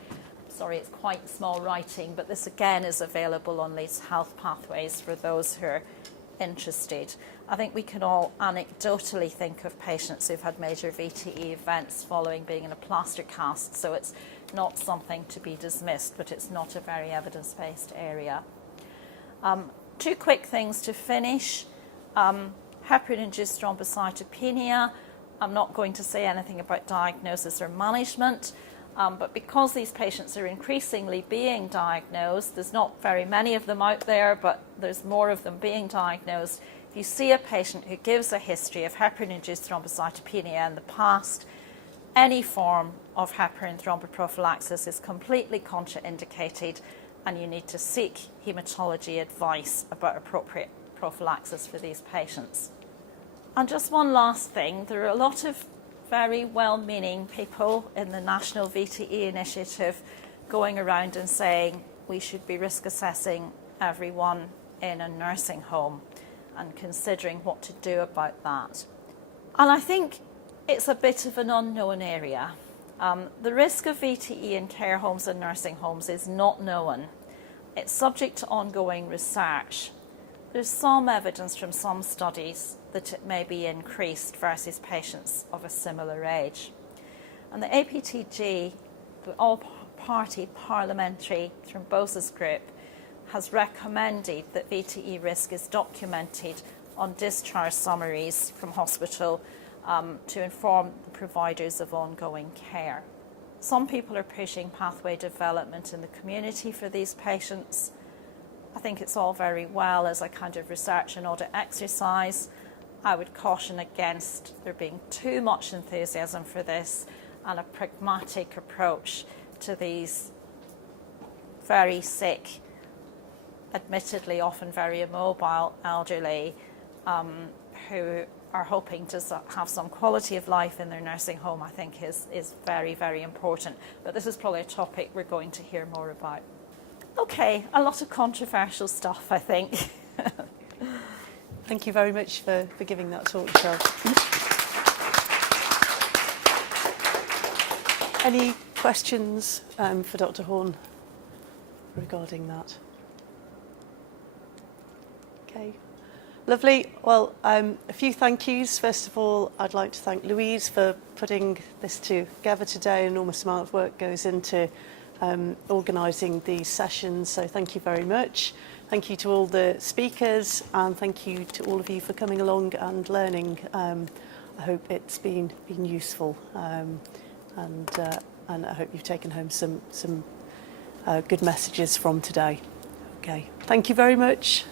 Sorry, it's quite small writing, but this again is available on these health pathways for those who are interested. I think we can all anecdotally think of patients who've had major VTE events following being in a plaster cast, so it's not something to be dismissed, but it's not a very evidence-based area. Two quick things to finish. Heparin-induced thrombocytopenia. I'm not going to say anything about diagnosis or management, but because these patients are increasingly being diagnosed, there's not very many of them out there, but there's more of them being diagnosed. If you see a patient who gives a history of heparin-induced thrombocytopenia in the past, any form of heparin thromboprophylaxis is completely contraindicated, and you need to seek hematology advice about appropriate prophylaxis for these patients. And just one last thing, there are a lot of very well-meaning people in the National VTE Initiative going around and saying we should be risk assessing everyone in a nursing home and considering what to do about that. And I think it's a bit of an unknown area. The risk of VTE in care homes and nursing homes is not known. It's subject to ongoing research. There's some evidence from some studies that it may be increased versus patients of a similar age. And the APTG, the All-Party Parliamentary Thrombosis Group, has recommended that VTE risk is documented on discharge summaries from hospital to inform the providers of ongoing care. Some people are pushing pathway development in the community for these patients. I think it's all very well as a kind of research and audit exercise. I would caution against there being too much enthusiasm for this and a pragmatic approach to these very sick, admittedly often very immobile elderly who are hoping to have some quality of life in their nursing home, I think is very, very important. But this is probably a topic we're going to hear more about. Okay, a lot of controversial stuff, I think. Thank you very much for giving that talk, Cheryl. Any questions for Dr. Horn regarding that? Okay, lovely. Well, a few thank yous. First of all, I'd like to thank Louise for putting this together today. An enormous amount of work goes into organising these sessions, so thank you very much. Thank you to all the speakers, and thank you to all of you for coming along and learning. I hope it's been useful, and I hope you've taken home some good messages from today. Okay, thank you very much.